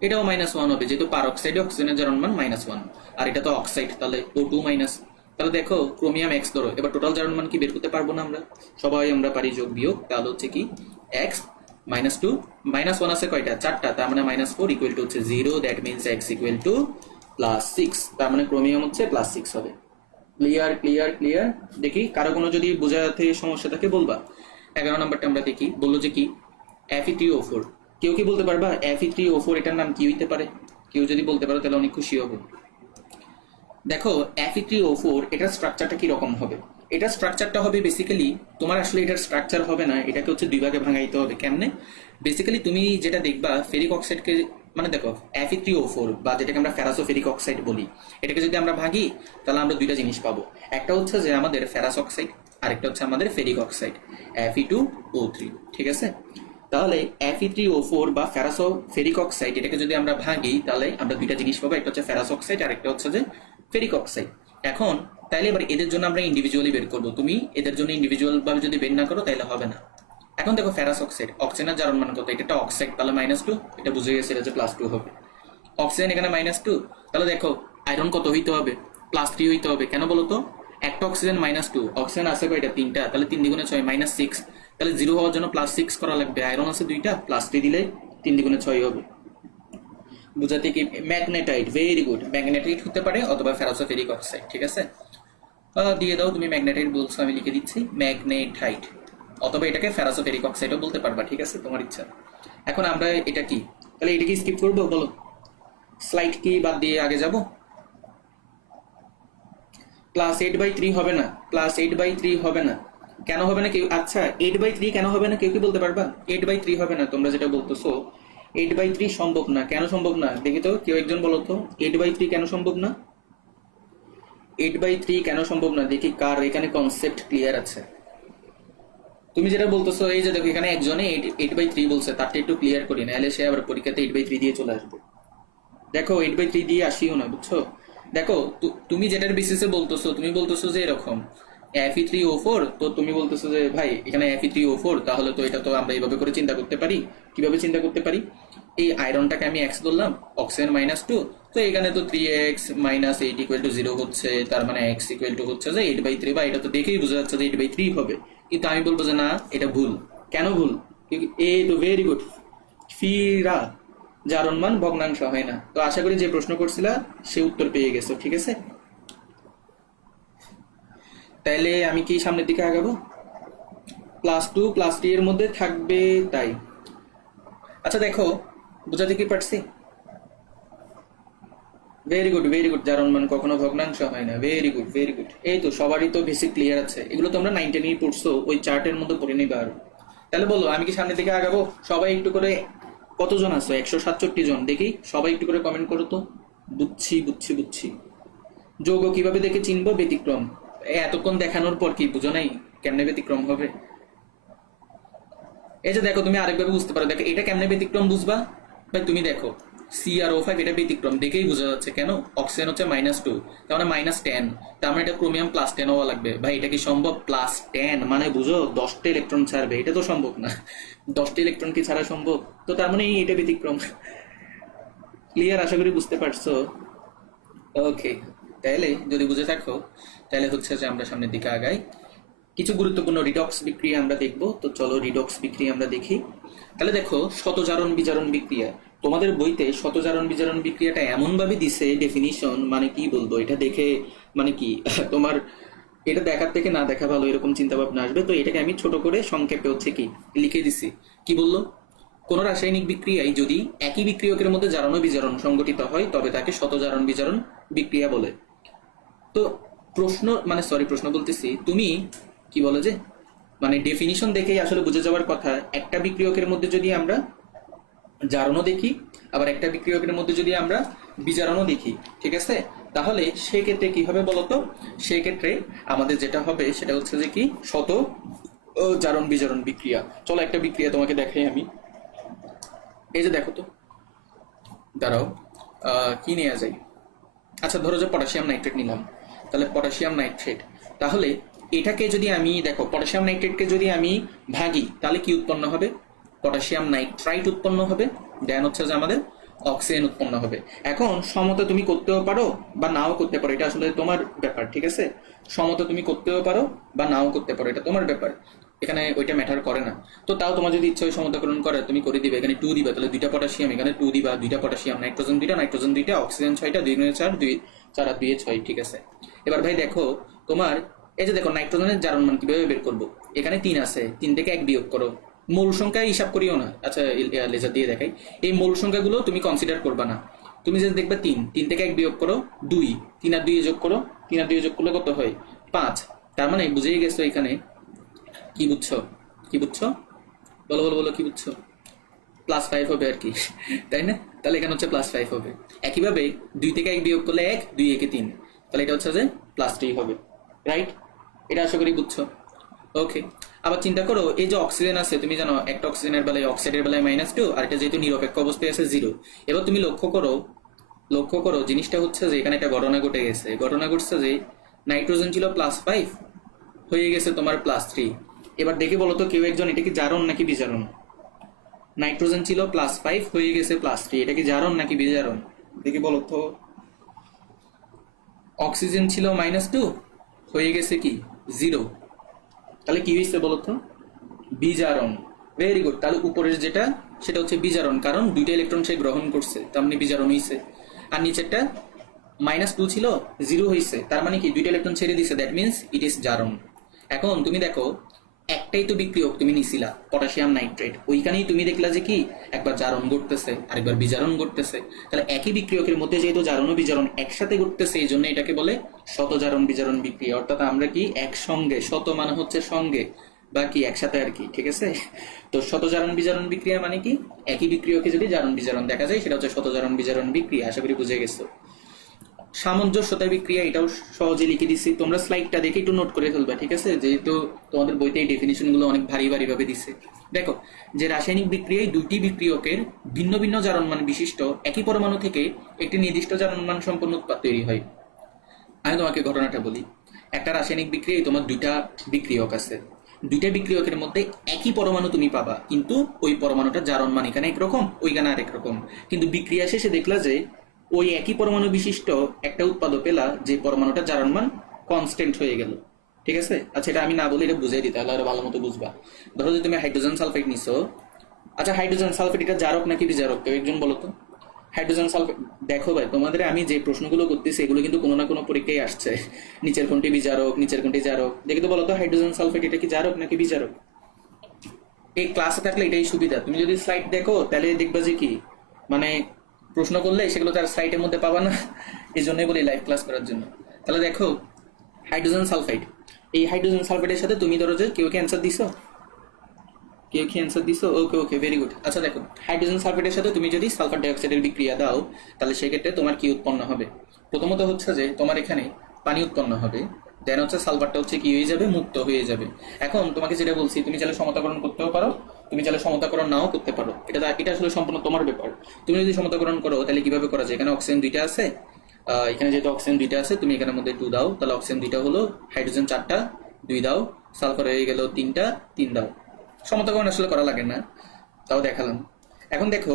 এটাও -1 হবে, যেহেতু পার অক্সাইডে অক্সিজেনের জারণ মান -1, আর এটা তো অক্সাইড, তাহলে O2 মাইনাস। তাহলে দেখো, ক্রোমিয়াম এক্স ধরো, এবার টোটাল জারণ মান কি বের করতে পারবো না আমরা? সবাই আমরা পারি যোগ বিয়োগ, তাহলে হচ্ছে কি এক্স -2, -1 আছে কয়টা? 4টা, তার মানে -4 ইকুয়াল টু হচ্ছে 0, that means x equal to +6, তার মানে ক্রোমিয়াম হচ্ছে +6 হবে। Clear clear clear. দেখি কারো কোনো যদি বোঝাতে সমস্যা থাকে বলবা। 11 নাম্বারটা আমরা দেখি, বললো যে কি Fe3O4। কেউ কি বলতে পারবা Fe3O4 এটার নাম কি হইতে পারে? কেউ যদি বলতে পারো তাহলে অনেক খুশি হব। দেখো, Fe3O4 এটার স্ট্রাকচারটা কি রকম হবে? এটার স্ট্রাকচারটা হবে বেসিক্যালি, তোমার আসলে এটার স্ট্রাকচার হবে না, এটাকে হচ্ছে দুই ভাগে ভাঙাইতে হবে। কেমনে? বেসিক্যালি তুমি যেটা দেখবা ফেরিক অক্সাইডকে, মানে দেখো Fe3O4 বা যেটাকে আমরা ফেরাসো ফেরিক অক্সাইড বলি, এটাকে যদি আমরা ভাঙি তাহলে আমরা দুইটা জিনিস পাবো। একটা হচ্ছে যে আমাদের ফেরাস অক্সাইড, আরেকটা হচ্ছে আমাদের ফেরিক অক্সাইড Fe2O3। ঠিক আছে, তাহলে Fe3O4 বা ফেরাসো ফেরিক অক্সাইড, এটাকে যদি আমরা ভাঙি তাহলে আমরা দুইটা জিনিস পাবো, একটা হচ্ছে ফেরাস অক্সাইড আর একটা হচ্ছে যে ফেরিক অক্সাইড। এখন তাইলে এবার এদের জন্য আমরা ইন্ডিভিজুয়ালি বের করবো। তুমি এদের জন্য ইন্ডিভিজুয়াল ভাবে যদি বের না করো তাহলে হবে না। এখন দেখো, ফেরাস অক্সাইড, অক্সিজেনের জারণ মান কত? এটা একটা অক্সাইড, তাহলে -2, এটা বুঝে গেছে, এটা যে +2 হবে। অক্সিজেন এখানে -2, তাহলে দেখো আয়রন কত হইতে হবে? +3 হইতে হবে। কেন বলো তো? একটা অক্সিজেন -2, অক্সিজেন আছে কয়টা? 3টা, তাহলে 3 × 6 -6, তাহলে 0 হওয়ার জন্য +6 করা লাগবে। আয়রন আছে 2টা, +3 দিলে 3 × 6 হবে। বুঝাতে কি? ম্যাগনেটাইট, ভেরি গুড, ম্যাগনেটাইট হতে পারে অথবা ফেরাসোফেরিক অক্সাইড। ঠিক আছে, দিয়ে দাও, তুমি ম্যাগনেটাইট বলছো, আমি লিখে দিচ্ছি ম্যাগনেটাইট, অথবা এটাকে ফেরাসোফেরিক অক্সাইডও বলতে পারবা। ঠিক আছে, তোমার ইচ্ছা। এখন আমরা এটা কি, তাহলে এটা কি স্কিপ করবো বলো? স্লাইড কি বাদ দিয়ে আগে যাব? +8/3 হবে না, +8/3 হবে না। কেন হবে না কেউ? আচ্ছা, 8/3 কেন হবে না কেউ কি বলতে পারবা? 8/3 হবে না, তোমরা যেটা বলতেছো 8/3 সম্ভব না। কেন সম্ভব না দেখি তো, কেউ একজন বলো তো 8/3 কেন সম্ভব না? 8/3 কেন সম্ভব না দেখি, কার এখানে কনসেপ্ট ক্লিয়ার আছে? তুমি যেটা বলতেছো, এই যে দেখো এখানে একজনে 8/3 বলছে, তারটা একটু ক্লিয়ার করি, নাহলে সে আবার পরীক্ষাতে 8/3 দিয়ে চলে আসবে। দেখো, 8/3 দিয়ে আসিও না, বুঝছো? দেখো, তুমি যেটার বেসিসে বলতেছো, তুমি বলতেছো যে এরকম Fe3O4, তো তুমি বলতেছো যে ভাই এখানে Fe3O4, তাহলে তো এটা তো আমরা এইভাবে করে চিন্তা করতে পারি। কিভাবে চিন্তা করতে পারি? এই আয়রনটাকে আমি x ধরলাম, অক্সিজেন -2, তো এখানে তো 3x - 8 = 0 হচ্ছে, তার মানে x = হচ্ছে যে 8/3, বা এটা তো দেখেই বোঝা যাচ্ছে যে 8/3 হবে। কিন্তু আমি বলবো যে না, এটা ভুল। কেন ভুল? এই তো ভেরি গুড, ফিরা, জারণ মান ভগ্নাংশ হয় না। তো আশা করি যে প্রশ্ন করছিলা সে উত্তর পেয়ে গেছো, ঠিক আছে? তাইলে আমি কি সামনের দিকে আগাবো? +2 +3 এর মধ্যে থাকবে তাই। আচ্ছা দেখো, বুঝাতে কি পারছি? ভেরি গুড ভেরি গুড, জারণ মান কখনো ভগ্নাংশ হয় না। Very good very good. এই তো সবারই তো বেসিক ক্লিয়ার আছে, এগুলো তোমরা 9-10 পড়ছো, ওই চার্টের মধ্যে পড়ে নিবা আরো। তাহলে বলো আমি কি সামনের দিকে আগাবো? সবাই একটু করে, কতজন আছো? 167 জন। দেখি সবাই একটু করে কমেন্ট করো তো। বুঝছি বুঝছি বুঝছি। যোগ কিভাবে দেখে চিনবো? ব্যতিক্রম। এতক্ষণ দেখানোর পর কি বুঝো নাই কেমনে ব্যতিক্রম হবে? এই যে দেখো, তুমি আরেকভাবে বুঝতে পারো। দেখো এটা কেমনে ব্যতিক্রম বুঝবা ভাই? তুমি দেখো CrO5 এটা ব্যতিক্রম দেখেই বোঝা যাচ্ছে। কেন? অক্সিজেন হচ্ছে -2, তার মানে -10, তার মানে এটা ক্রোমিয়াম +10 হওয়া লাগবে। ভাই এটা কি সম্ভব? +10 মানে বুঝো 10টা ইলেকট্রন ছাড়বে, এটা তো সম্ভব না। 10টা ইলেকট্রন কি ছাড়া সম্ভব? তো তার মানে এটা ব্যতিক্রম। ক্লিয়ার? আশা করি বুঝতে পারছো। ওকে, তাহলে যদি বুঝে থাকো তাহলে হচ্ছে যে আমরা সামনের দিকে আগাই। কিছু গুরুত্বপূর্ণ রিডক্স বিক্রিয়া আমরা দেখব। তো চলো রিডক্স বিক্রিয়া আমরা দেখি। তাহলে দেখো, শতজারণ বিজারণ বিক্রিয়া। তোমাদের বইতে শতজারণ বিজারণ বিক্রিয়াটা এমন ভাবে দিছে ডেফিনিশন, মানে কি বলবো, এটা দেখে মানে কি তোমার এটা দেখার থেকে না দেখা ভালো এরকম চিন্তা ভাবনা আসবে। তো এটাকে আমি ছোট করে সংক্ষেপে হচ্ছে কি লিখে দিছি। কি বললো? কোন রাসায়নিক বিক্রিয়ায় যদি একই বিক্রিয়কের মধ্যে জারণ ও বিজারণ সংঘটিত হয় তবে তাকে শতজারণ বিজারণ বিক্রিয়া বলে। তো প্রশ্ন মানে সরি প্রশ্ন বলতেছি, তুমি কি বলো যে মানে ডেফিনিশন দেখেই আসলে বুঝে যাওয়ার কথা। একটা বিক্রিয়কের মধ্যে যদি আমরা জারণও দেখি, আবার একটা বিক্রিয়কের মধ্যে যদি আমরা বিজারণও দেখি, ঠিক আছে, তাহলে সেক্ষেত্রে কি হবে বলতো? সেক্ষেত্রে আমাদের যেটা হবে সেটা হচ্ছে যে কি শত জারণ বিজারণ বিক্রিয়া। চলো একটা বিক্রিয়া তোমাকে দেখাই আমি। এই যে দেখো তো, দাঁড়াও, কি নেওয়া যায়? আচ্ছা ধরো যে পটাশিয়াম নাইট্রেট নিলাম, তাহলে পটাশিয়াম নাইট্রেট, তাহলে এটাকে যদি আমি দেখো পটাশিয়াম নাইট্রেটকে যদি আমি ভাগি তাহলে কি উৎপন্ন হবে? পটাশিয়াম নাইট্রাইট উৎপন্ন হবে। দেন হচ্ছে যে আমাদের অক্সিজেন উৎপন্ন হবে। এখন সমতা তুমি করতেও পারো বা নাও করতে পারো, এটা আসলে তোমার ব্যাপার, ঠিক আছে? সমতা তুমি করতেও পারো বা নাও করতে পারো, এটা তোমার ব্যাপার, এখানে ওইটা ম্যাটার করে না। তো তাও তোমার যদি ইচ্ছা হয় সমতাকরণ করে তুমি করে দিবে। এখানে 2 দিবা, তাহলে 2টা পটাশিয়াম, এখানে 2 দিবা, 2টা পটাশিয়াম, নাইট্রোজেন 2টা, নাইট্রোজেন 2টা, অক্সিজেন 6টা, 2 গুণে 4, 2 4 আর 2 এ 6, ঠিক আছে? এবার ভাই দেখো তোমার, এই যে দেখো নাইট্রোজেনের জারণ মান কিভাবে বের করবো? এখানে 3 আছে, 3 থেকে 1 বিয়োগ করো। মূল সংখ্যা হিসাব করিও না। আচ্ছা লেজার দিয়ে দেখাই। এই মূল সংখ্যাগুলো তুমি কনসিডার করবা না। তুমি যে দেখবে 3, 3 থেকে 1 বিয়োগ করো 2, 3 আর 2 যোগ করো, 3 আর 2 যোগ করলে কত হয়? 5। তার মানে বুঝেই গেছো এখানে কি বুঝছো? কি বুঝছো? বলো বলো বলো, কি বুঝছো? +5 হবে আর কি, তাই না? তাহলে এখানে হচ্ছে +5 হবে। একইভাবে 2 থেকে 1 বিয়োগ করলে 1, 2 একে 3, তাহলে এটা হচ্ছে যে +3 হবে। রাইট? এটা আশা করি বুঝছো। ওকে, আবার চিন্তা করো, এই যে অক্সিজেন আছে, তুমি জানো একটা অক্সিজেনের বেলায় অক্সাইডের বেলায় -2, আর এটা যেহেতু নিরপেক্ষ অবস্থায় আছে 0। এবার তুমি লক্ষ্য করো জিনিসটা হচ্ছে যে এখানে একটা ঘটনা ঘটে গেছে। ঘটনা ঘটছে যে নাইট্রোজেন ছিল +5, হয়ে গেছে তোমার +3। এবার দেখে বলো তো কেউ একজন, এটা কি জারণ নাকি বিজারণ? নাইট্রোজেন ছিল +5, হয়ে গেছে +3, এটা কি জারণ নাকি বিজারণ? দেখি বলো তো। অক্সিজেন ছিল -2, হয়ে গেছে কি 0, তাহলে কি হয়েছে বলো তো? বিজারণ। Very good. তাহলে উপরের যেটা সেটা হচ্ছে বিজারণ, কারণ 2টা ইলেকট্রন সে গ্রহণ করছে, তার মানে বিজারণ হয়েছে। আর নিচেরটা -2 ছিল, 0 হয়েছে, তার মানে কি 2টা ইলেকট্রন ছেড়ে দিছে, দ্যাট মিনস ইট ইজ জারণ। এখন তুমি দেখো, একটাই তো বিক্রিয়ক তুমি নিছিলা পটাশিয়াম নাইট্রেট, ওইখানেই তুমি দেখলা যে কি একবার জারণ ঘটতেছে আরেকবার বিজারণ ঘটতেছে। তাহলে একই বিক্রিয়কের মধ্যে যেহেতু জারণ ও বিজারণ একসাথে ঘটতেছে, এই জন্য এটাকে বলে শতজারণ বিজারণ বিক্রিয়া। অর্থাৎ আমরা কি একসঙ্গে, শত মানে হচ্ছে সঙ্গে বা কি একসাথে আর কি, ঠিক আছে? তো শতজারণ বিজারণ বিক্রিয়া মানে কি একই বিক্রিয়কে যদি জারণ বিজারণ দেখা যায় সেটা হচ্ছে শতজারণ বিজারণ বিক্রিয়া। আশা করি বুঝে গেছো। সামঞ্জস্যতা বিক্রিয়া, এটাও সহজে লিখে দিচ্ছি, তোমরা স্লাইডটা দেখে একটু নোট করে ফেলবা, ঠিক আছে? যেহেতু তোমাদের বইতে এই ডেফিনিশন গুলো অনেক ভারী ভারী ভাবে দিচ্ছে। দেখো, যে রাসায়নিক বিক্রিয়ায় দুইটি বিক্রিয়কের ভিন্ন ভিন্ন জারণমান বিশিষ্ট একই পরমাণু থেকে একটি নির্দিষ্ট জারণমান সম্পন্ন উৎপাদ তৈরি হয়। আমি তোমাকে ঘটনাটা বলি। একটা রাসায়নিক বিক্রিয়ায় তোমার 2টা বিক্রিয়ক আছে, 2টা বিক্রিয়কের মধ্যে একই পরমাণু তুমি পাবা, কিন্তু ওই পরমাণুটা জারণমান এখানে একরকম, ওইখানে আরেক রকম। কিন্তু বিক্রিয়া শেষে দেখলা যে ওই একই পরমাণু বিশিষ্ট একটা উৎপাদক পেলা, যে পরমাণুটা জারণমান কনস্ট্যান্ট হয়ে গেল, ঠিক আছে? আচ্ছা এটা আমি না বলে এটা বুঝাই দিই, তাহলে আরো ভালো মতো বুঝবা। ধরো যে তুমি হাইড্রোজেন সালফাইড নিছো, আচ্ছা, হাইড্রোজেন সালফেট এটা জারক নাকি বিজারক, কেউ একজন বলো তো। হাইড্রোজেন সালফেট, দেখো ভাই তোমাদের আমি যে প্রশ্নগুলো করতেছি এগুলো কিন্তু কোনো না কোনো পরীক্ষায় আসছে। নিচের কোনটি বিজারক, নিচের কোনটি জারক, দেখে তো বলো তো হাইড্রোজেন সালফেট এটা কি জারক নাকি বিজারক। এই ক্লাসে থাকলে এটাই সুবিধা, তুমি যদি স্লাইড দেখো তাহলে দেখবা যে কি মানে প্রশ্ন করলে সেগুলো তার স্লাইডের মধ্যে পাবা না। এই জন্যই বলি লাইভ ক্লাস করার জন্য। তাহলে দেখো হাইড্রোজেন সালফাইড, এই হাইড্রোজেন সালফাইডের সাথে তুমি ধরো যে কেউ কি অ্যান্সার দিছো, কেউ কি অ্যান্সার দিছো, ওকে ওকে ভেরি গুড। আচ্ছা দেখো, হাইড্রোজেন সালফেটের সাথে তুমি যদি সালফার ডাইঅক্সাইডের বিক্রিয়া দাও তাহলে সেক্ষেত্রে তোমার কি উৎপন্ন হবে। প্রথমত হচ্ছে যে তোমার এখানে পানি উৎপন্ন হবে, দেন হচ্ছে সালফারটা হচ্ছে কি হয়ে যাবে, মুক্ত হয়ে যাবে। এখন তোমাকে যেটা বলছি, তুমি চাইলে সমতাকরণ করতেও পারো, তুমি চাইলে সমতাকরণ নাও করতে পারো, এটা আসলে সম্পূর্ণ তোমার ব্যাপার। তুমি যদি সমতাকরণ করো তাহলে কিভাবে করা যায়, এখানে অক্সিজেন দুইটা আছে, এখানে যেহেতু অক্সিজেন দুইটা আছে তুমি এখানের মধ্যে 2 দাও, তাহলে অক্সিজেন দুইটা হলো, হাইড্রোজেন 4টা 2 দাও, সালফার হয়ে গেল 3টা 3 দাও। সমতাকরণ আসলে করা লাগে না, তাও দেখালাম। এখন দেখো,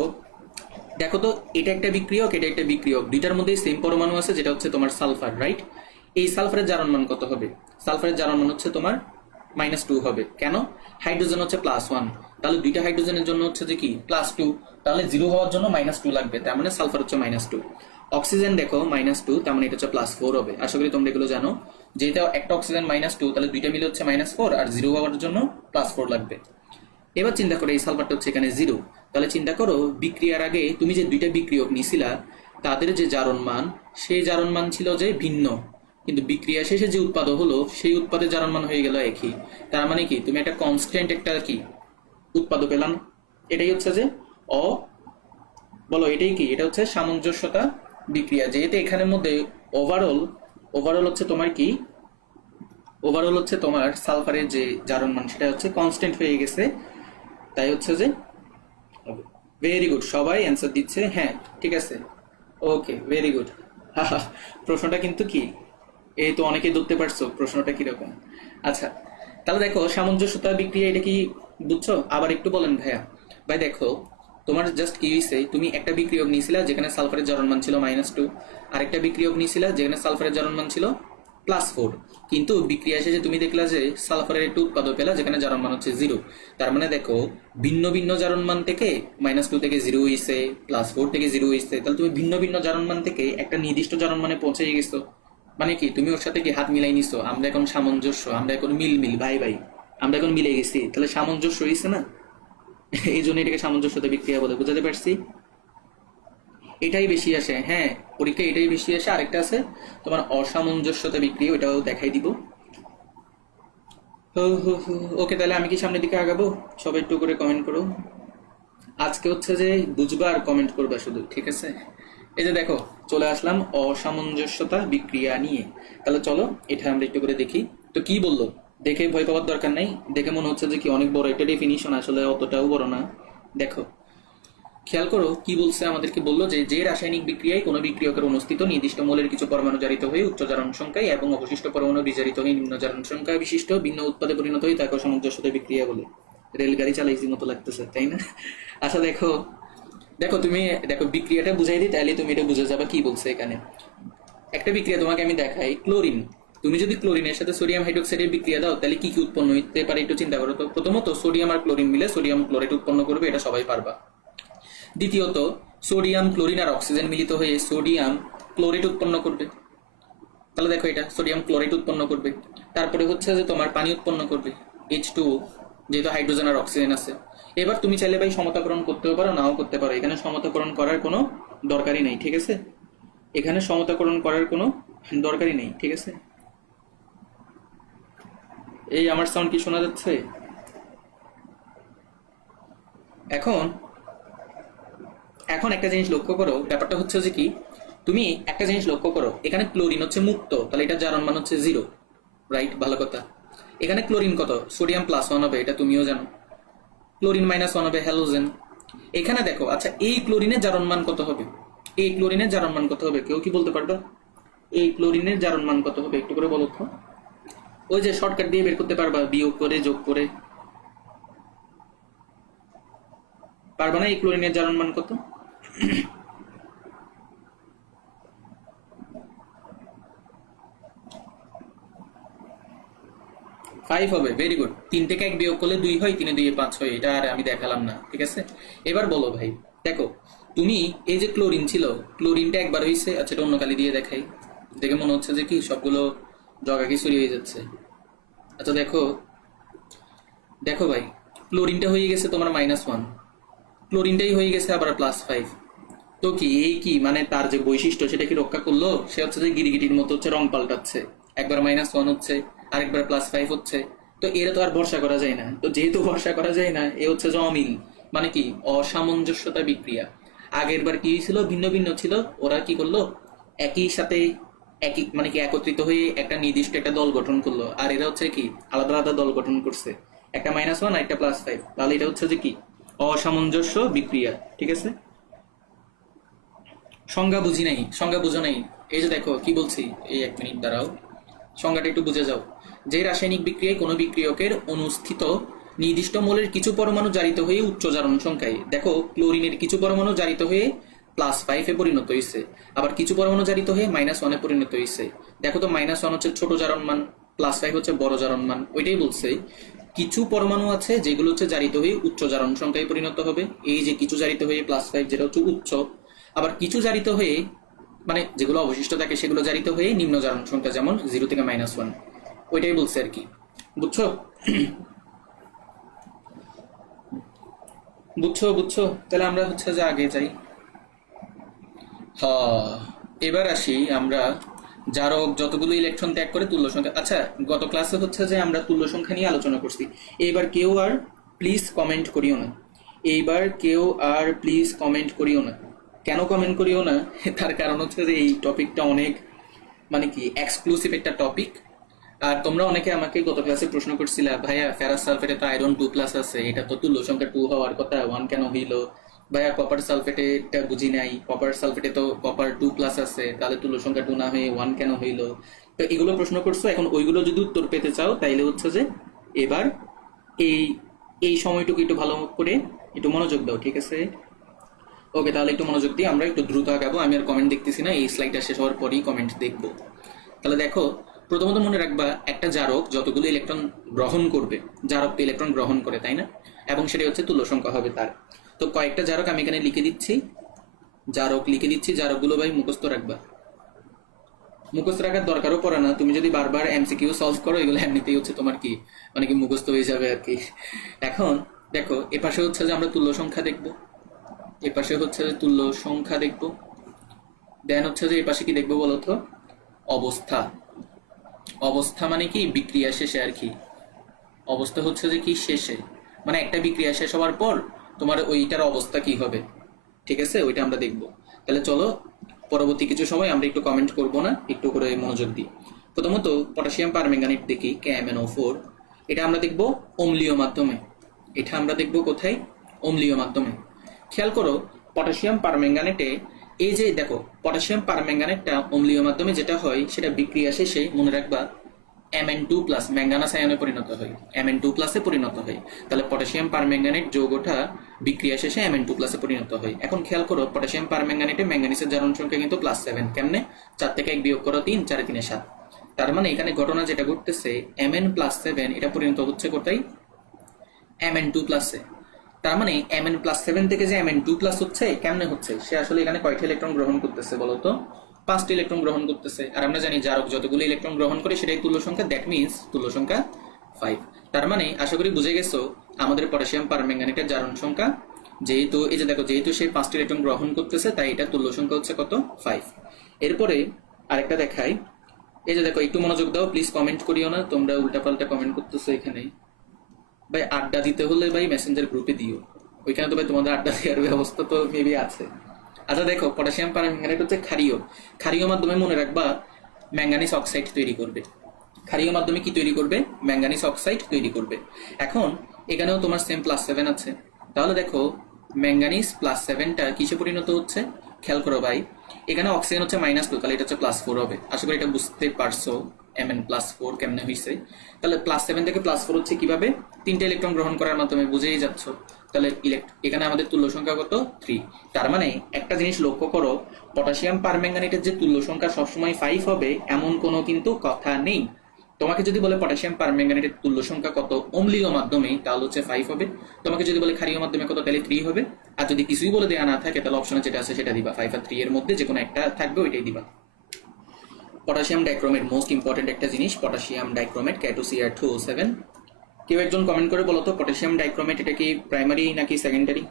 দেখো তো এটা একটা বিক্রিয়ক, এটা একটা বিক্রিয়ক, দুইটার মধ্যে সেম পরমাণু আছে যেটা হচ্ছে তোমার সালফার, রাইট। এই সালফারের জারণ মান কত হবে, সালফারের জারণ মান হচ্ছে তোমার -2 হবে। কেন, হাইড্রোজেন হচ্ছে +1, তাহলে দুইটা হাইড্রোজেনের জন্য হচ্ছে যে কি +2, তাহলে 0 হওয়ার জন্য -2 লাগবে, তার মানে সালফার হচ্ছে -2। অক্সিজেন দেখো -2, তার মানে এটা হচ্ছে +4 হবে। আশা করি তোমরা এগুলো জানো, যেহেতু একটা অক্সিজেন -2 তাহলে দুইটা মিলে হচ্ছে -4, আর 0 হওয়ার জন্য +4 লাগবে। এবার চিন্তা করো এই সালফারটা হচ্ছে এখানে 0, তাহলে চিন্তা করো বিক্রিয়ার আগে তুমি যে দুইটা বিক্রিয়ক নিছিলা তাদের যে জারণ মান, সেই জারণ মান ছিল যে ভিন্ন, কিন্তু বিক্রিয়া শেষে যে উৎপাদ হলো সেই উৎপাদের জারণ মান হয়ে গেল একই। তার মানে কি তুমি একটা কনস্ট্যান্ট একটা কি উৎপাদ পেলাম। এটাই হচ্ছে যে অ বলো এটাই কি, এটা হচ্ছে সামঞ্জস্যতা বিক্রিয়া। যেহেতু এখানের মধ্যে ওভারঅল ওভারঅল হচ্ছে তোমার কি, ওভারঅল হচ্ছে তোমার সালফারের যে জারণ মান সেটা হচ্ছে কনস্ট্যান্ট হয়ে গেছে, তাই হচ্ছে যে ভেরি গুড, সবাই অ্যান্সার দিচ্ছে, হ্যাঁ ঠিক আছে, ওকে ভেরি গুড। প্রশ্নটা কিন্তু কি, এই তো অনেকেই ধরতে পারছো প্রশ্নটা কিরকম। আচ্ছা, তাহলে দেখো সামঞ্জস্যতা বিক্রিয়া এটা কি বুঝছো, আবার একটু বলেন ভাইয়া। ভাই দেখো তোমার জাস্ট কি হয়েছে, তুমি একটা বিক্রিয়ক নিয়েছিলা যেখানে সালফারের জারণ মান ছিল -2, আরেকটা বিক্রিয়ক নিয়েছিলা যেখানে সালফারের জারণ মান ছিল +4, কিন্তু বিক্রিয়া শেষে তুমি দেখলা যে সালফারের একটু উৎপাদক পেলা যেখানে জারণ মান হচ্ছে 0। তার মানে দেখো ভিন্ন ভিন্ন জারণ মান থেকে -2 থেকে 0 হয়েছে, +4 থেকে 0 হয়েছে, তাহলে তুমি ভিন্ন ভিন্ন জারণ মান থেকে একটা নির্দিষ্ট জারণ মানে পৌঁছে গেছো। মানে কি তুমি ওর সাথে কি হাত মিলাই নিছো, আমরা এখন সামঞ্জস্য, আমরা এখন মিল মিল ভাই ভাই, আমরা এখন মিলে গেছি, তাহলে সামঞ্জস্য হয়েছে না। এই জন্য এটাকে সামঞ্জস্যতা বিক্রিয়া বলে, বুঝাতে পারছি। এটাই বেশি আসে, হ্যাঁ পরীক্ষা এটাই বেশি আসে। আরেকটা আছে তোমার অসামঞ্জস্যতা বিক্রিয়া, ওটাও দেখাই দিব। ওকে, তাহলে আমি কি সামনের দিকে আগাবো, সবাই একটু করে কমেন্ট করো। আজকে হচ্ছে যে বুঝবা আর কমেন্ট করবা শুধু, ঠিক আছে। এই যে দেখো চলে আসলাম অসামঞ্জস্যতা বিক্রিয়া নিয়ে, তাহলে চলো এটা আমরা একটু করে দেখি। তো কি বললো, দেখে ভয় পাওয়ার দরকার নেই, দেখে মনে হচ্ছে যে কি অনেক বড় একটা ডেফিনিশন, আসলে অতটাও বড় না। দেখো খেয়াল করো কি বলছে, আমাদেরকে বললো যে যে রাসায়নিক বিক্রিয়ায় কোনো বিক্রিয়কের অনুষ্ঠিত নির্দিষ্ট মৌলের কিছু পরমাণু জারিত হয়ে উচ্চ জারণ সংখ্যায় এবং অবশিষ্ট পরমাণু বিজারিত হয়ে নিম্ন জারণ সংখ্যা বিশিষ্ট ভিন্ন উৎপাদে পরিণত হয় তাকে সামঞ্জস্যতা বিক্রিয়া বলে। রেলগাড়ি চালাইছি মতো লাগতেছে তাই না। আচ্ছা দেখো, দেখো তুমি দেখো বিক্রিয়াটা বুঝাই দিই তাহলে তুমি এটা বুঝে যাবে কি বলছে এখানে। একটা বিক্রিয়া তোমাকে আমি দেখাই, ক্লোরিন, তুমি যদি ক্লোরিনের সাথে সোডিয়াম হাইড্রোক্সাইডের বিক্রিয়া দাও তাহলে কি কি উৎপন্ন হতে পারে একটু চিন্তা করো তো। প্রথমত সোডিয়াম আর ক্লোরিন মিলে সোডিয়াম ক্লোরাইড উৎপন্ন করবে, এটা সবাই পারবা। দ্বিতীয়ত সোডিয়াম ক্লোরিন আর অক্সিজেন মিলিত হয়ে সোডিয়াম ক্লোরাইড উৎপন্ন করবে, তাহলে দেখো এটা সোডিয়াম ক্লোরাইড উৎপন্ন করবে। তারপরে হচ্ছে যে তোমার পানি উৎপন্ন করবে H2O, যেহেতু হাইড্রোজেন আর অক্সিজেন আছে। এবার তুমি চাইলে ভাই সমতাকরণ করতেও পারো নাও করতে পারো, এখানে সমতাকরণ করার কোনো দরকারই নেই, ঠিক আছে। এখানে সমতাকরণ করার কোনো দরকারই নেই, ঠিক আছে। এই আমার সাউন্ড কি শোনা যাচ্ছে এখন। এখন একটা জিনিস লক্ষ্য করো, ব্যাপারটা হচ্ছে যে কি তুমি একটা জিনিস লক্ষ্য করো, এখানে ক্লোরিন হচ্ছে মুক্ত, তাহলে এটা জারণ মান হচ্ছে 0, রাইট, ভালো কথা। এখানে ক্লোরিন কত, সোডিয়াম +1 হবে, এটা তুমিও জানো। ক্লোরিন -1 হবে হ্যালোজেন। এখানে দেখো, আচ্ছা এই ক্লোরিনের জারণ মান কত হবে, এই ক্লোরিনের জারণ মান কত হবে, কেউ কি বলতে পারবে? এই ক্লোরিনের জারণ মান কত হবে একটু করে বলো তো। ওই যে শর্টকাট দিয়ে বের করতে পারবা, বিয়োগ করে যোগ করে, পারবা না? এই ক্লোরিনের জারণ মান কত? ফাইভ হবে, ভেরি গুড। তিন থেকে এক বিয়োগ করলে দুই হয়, তিনে দুইয়ে পাঁচ হয়, এটা আর আমি দেখালাম না, ঠিক আছে। এবার বলো ভাই, দেখো তুমি এই যে ক্লোরিন ছিল, ক্লোরিনটা একবার হয়েছে, আচ্ছা এটা অন্য কালি দিয়ে দেখাই, দেখে মনে হচ্ছে যে কি সবগুলো জগা খিচুড়ি হয়ে যাচ্ছে। আচ্ছা দেখো, দেখো ভাই, ক্লোরিনটা হয়ে গেছে তোমার -1, ক্লোরিনটাই হয়ে গেছে আবার +5। তো কি এই কি মানে তার যে বৈশিষ্ট্য সেটা কি রক্ষা করলো? সে হচ্ছে যে গিরিগিটির মতো হচ্ছে রং পাল্টাচ্ছে, একবার -1 হচ্ছে, আরেকবার +5 হচ্ছে। তো এরা তো আর ভরসা করা যায় না, তো যেহেতু ভরসা করা যায় না, এ হচ্ছে যে অমিল, মানে কি অসামঞ্জস্যতা বিক্রিয়া। আগের বার কি ছিল, ভিন্ন ভিন্ন ছিল, ওরা কি করলো একই সাথে একই মানে কি একত্রিত হয়ে একটা নির্দিষ্ট একটা দল গঠন করলো, আর এরা হচ্ছে কি আলাদা আলাদা দল গঠন করছে, একটা -1 আর একটা +5। তাহলে এটা হচ্ছে যে কি অসামঞ্জস্য বিক্রিয়া, ঠিক আছে। সংজ্ঞা বুঝি নাই, সংজ্ঞা বুঝো নাই। এই যে দেখো কি বলছি, এই এক মিনিট দাঁড়াও, সংজ্ঞাটা একটু বুঝে যাও। যে রাসায়নিক বিক্রিয়ায় কোনো বিক্রিয়কের অনুস্থিত নির্দিষ্ট মৌলের কিছু পরমাণু জারিত হয়ে উচ্চ জারণ সংখ্যায়, দেখো ক্লোরিনের কিছু পরমাণু জারিত হয়ে +5 পরিণত হয়েছে, আবার কিছু পরমাণু জারিত হয়ে -1 পরিণত হয়েছে। দেখো তো -1 হচ্ছে ছোট জারণ মান, +5 হচ্ছে বড় জারণ মান, ওইটাই বলছে। কিছু পরমাণু আছে যেগুলো হচ্ছে জারিত হয়ে উচ্চ জারণ সংখ্যায় পরিণত হবে, এই যে কিছু জারিত হয়ে +5 যেটা হচ্ছে উচ্চ, আবার কিছু জারিত হয়ে মানে যেগুলো অবশিষ্ট থাকে সেগুলো জারিত হয়ে নিম্ন জারণ সংখ্যা, যেমন 0 থেকে -1, ওইটাই বলছে আর কি। বুঝছো? বুঝছো বুঝছো তাহলে আমরা হচ্ছে যে আগে যাই। হ্যাঁ, এবার আসি আমরা জারক যতগুলো ইলেকট্রন ত্যাগ করে তুল্য সংখ্যা। আচ্ছা, গত ক্লাসে হচ্ছে যে আমরা তুল্য সংখ্যা নিয়ে আলোচনা করছি। এইবার কেউ আর প্লিজ কমেন্ট করিও না, এইবার কেউ আর প্লিজ কমেন্ট করিও না। কেন কমেন্ট করিও না? তার কারণ হচ্ছে যে এই টপিকটা অনেক মানে কি এক্সক্লুসিভ একটা টপিক। আর তোমরা অনেকে আমাকে গত ক্লাসে প্রশ্ন করছিলা, ভাইয়া ফেরাস সালফেটে তো আয়রন 2+ আছে, এটা তো তুল্য সংখ্যা 2 হওয়ার কথা, 1 কেন হইলো? ভাইয়া কপার সালফেটে এটা বুঝি নাই, কপার সালফেটে তো কপার 2+ আছে, তাহলে তুল্য সংখ্যা 2 না হয়ে 1 কেন হইলো? তো এগুলো প্রশ্ন করছো, এখন ওইগুলো যদি উত্তর পেতে চাও তাইলে হচ্ছে যে এবার এই এই সময়টুকু একটু ভালো করে একটু মনোযোগ দাও, ঠিক আছে? ওকে, তাহলে একটু মনোযোগ দিয়ে আমরা একটু দ্রুত আগাবো। আমি আর কমেন্ট দেখতেছি না, এই স্লাইডটা শেষ হওয়ার পরেই কমেন্ট দেখবো। তাহলে দেখো, প্রথমত মনে রাখবা একটা জারক যতগুলো ইলেকট্রন গ্রহণ করবে, জারক তো ইলেকট্রন গ্রহণ করে তাই না, এবং সেটা হচ্ছে তুল্য সংখ্যা হবে তার। তো কয়েকটা জারক আমি এখানে লিখে দিচ্ছি, জারক লিখে দিচ্ছি, জারকগুলো ভাই মুখস্থ রাখবা। মুখস্থ রাখার দরকারও পড়ে না, তুমি যদি বারবার এমসিকিউ সলভ করো এগুলো এমনিতেই হচ্ছে তোমার কি মানে কি মুখস্থ হয়ে যাবে আর কি। এখন দেখো, এপাশে হচ্ছে যে আমরা তুল্য সংখ্যা দেখবো, এপাশে হচ্ছে যে তুল্য সংখ্যা দেখবো, দেন হচ্ছে যে এপাশে কি দেখবো বলো তো? অবস্থা। অবস্থা মানে কি বিক্রিয়া শেষে আর কি, অবস্থা হচ্ছে যে কি শেষে, মানে একটা বিক্রিয়া শেষ হওয়ার পর তোমার ওইটার অবস্থা কি হবে, ঠিক আছে, ওইটা আমরা দেখব। তাহলে চলো পরবর্তী কিছু সময় আমরা একটু কমেন্ট করব না, একটু করে মনোযোগ দিই। প্রথমত পটাশিয়াম পারম্যাঙ্গানেট দেখি, KMnO4, এটা আমরা দেখব অম্লীয় মাধ্যমে, এটা আমরা দেখব কোথায়? অম্লীয় মাধ্যমে। খেয়াল করো পটাশিয়াম পারম্যাঙ্গানেটে এই যে দেখো, পটাশিয়াম পারম্যাঙ্গানেটটা অম্লীয় মাধ্যমে যেটা হয় সেটা বিক্রিয়া শেষে মনে রাখবা Mn2+ ম্যাঙ্গানাস আয়নে পরিণত হয়, Mn2+ এ পরিণত হয়। তাহলে পটাশিয়াম পারম্যাঙ্গানেট যৌগটা বিক্রিয়া শেষে Mn2+ এ পরিণত হয়। এখন খেয়াল করো পটাশিয়াম পারম্যাঙ্গানেটে ম্যাঙ্গানিসের জারণ সংখ্যা কিন্তু +7, কেমনে? 4 থেকে 1 বিয়োগ করো 3, 4 3 7। তার মানে এখানে ঘটনা যেটা ঘটতেছে, Mn+7 এটা পরিণত হচ্ছে কোথায়? Mn2+ এ। তার মানে Mn+7 থেকে যে Mn2+ হচ্ছে, কেমনে হচ্ছে? সে আসলে এখানে কয়টা ইলেকট্রন গ্রহণ করতেছে বলতো? 5টি ইলেকট্রন গ্রহণ করতেছে। আর আমরা জানি জারক যতগুলো ইলেকট্রন গ্রহণ করে সেটাই তুল্য সংখ্যা, দ্যাট মিন্স তুল্য সংখ্যা 5। তার মানে আশা করি বুঝে গেছো আমাদের পটাশিয়াম পারম্যাঙ্গানেটের জারণ সংখ্যা, যেহেতু এই যে দেখো যেহেতু সে 5টি ইলেকট্রন গ্রহণ করতেছে তাই এটা তুল্য সংখ্যা হচ্ছে কত? 5। এরপরে আরেকটা দেখাই, এই যে দেখো একটু মনোযোগ দাও, প্লিজ কমেন্ট করিও না, তোমরা উল্টাপাল্টা কমেন্ট করতেছো এখানে। ভাই আড্ডা দিতে হলে ভাই মেসেঞ্জার গ্রুপে দিও, ওইখানে তো ভাই তোমাদের আড্ডা দেওয়ার ব্যবস্থা তো মেবি আছে। আচ্ছা দেখো, পটাশিয়াম পারম্যাঙ্গানেট হচ্ছে ক্ষারীয়, ক্ষারীয় মাধ্যমে মনে রাখবা ম্যাঙ্গানিজ অক্সাইড তৈরি করবে, ক্ষারীয় মাধ্যমে কি তৈরি করবে? ম্যাঙ্গানিজ অক্সাইড তৈরি করবে। এখন এখানেও তোমার সেম +7 আছে, তাহলে দেখো ম্যাঙ্গানিজ +7টা কিসে পরিণত হচ্ছে? খেয়াল করো ভাই, এখানে অক্সিজেন হচ্ছে -2, তাহলে এটা হচ্ছে +4 হবে। আশা করি এটা বুঝতে পারছো Mn+4 কেমনে হয়েছে। তাহলে +7 থেকে +4 হচ্ছে কিভাবে? 3টে ইলেকট্রন গ্রহণ করার মাধ্যমে, বুঝেই যাচ্ছ। তাহলে এখানে আমাদের তুল্য সংখ্যা কত? 3। তার মানে একটা জিনিস লক্ষ্য করো, পটাশিয়াম পারম্যাঙ্গানেটের যে তুল্য সংখ্যা সবসময় 5 হবে এমন কোনো কিন্তু কথা নেই। তোমাকে যদি বলে পটাশিয়াম পারম্যাঙ্গানেটের তুল্য সংখ্যা কত অম্লীয় মাধ্যমে, তাহলে হচ্ছে 5 হবে। তোমাকে যদি বলে ক্ষারীয় মাধ্যমে কত, তাহলে 3 হবে। আর যদি কিছুই বলে দেওয়া না থাকে, তাহলে অপশনে যেটা আছে সেটা দিবা, 5 আর 3 এর মধ্যে যে কোনো একটা থাকবে, ওইটাই দিবা। পটাশিয়াম ডাইক্রোমেট মোস্ট ইম্পর্টেন্ট একটা জিনিস, পটাশিয়াম ডাইক্রোমেট K2Cr2O7। কেউ একজন কমেন্ট করে বলো তো, পটাশিয়াম ডাইক্রোমেট এটা কি প্রাইমারি নাকি সেকেন্ডারি?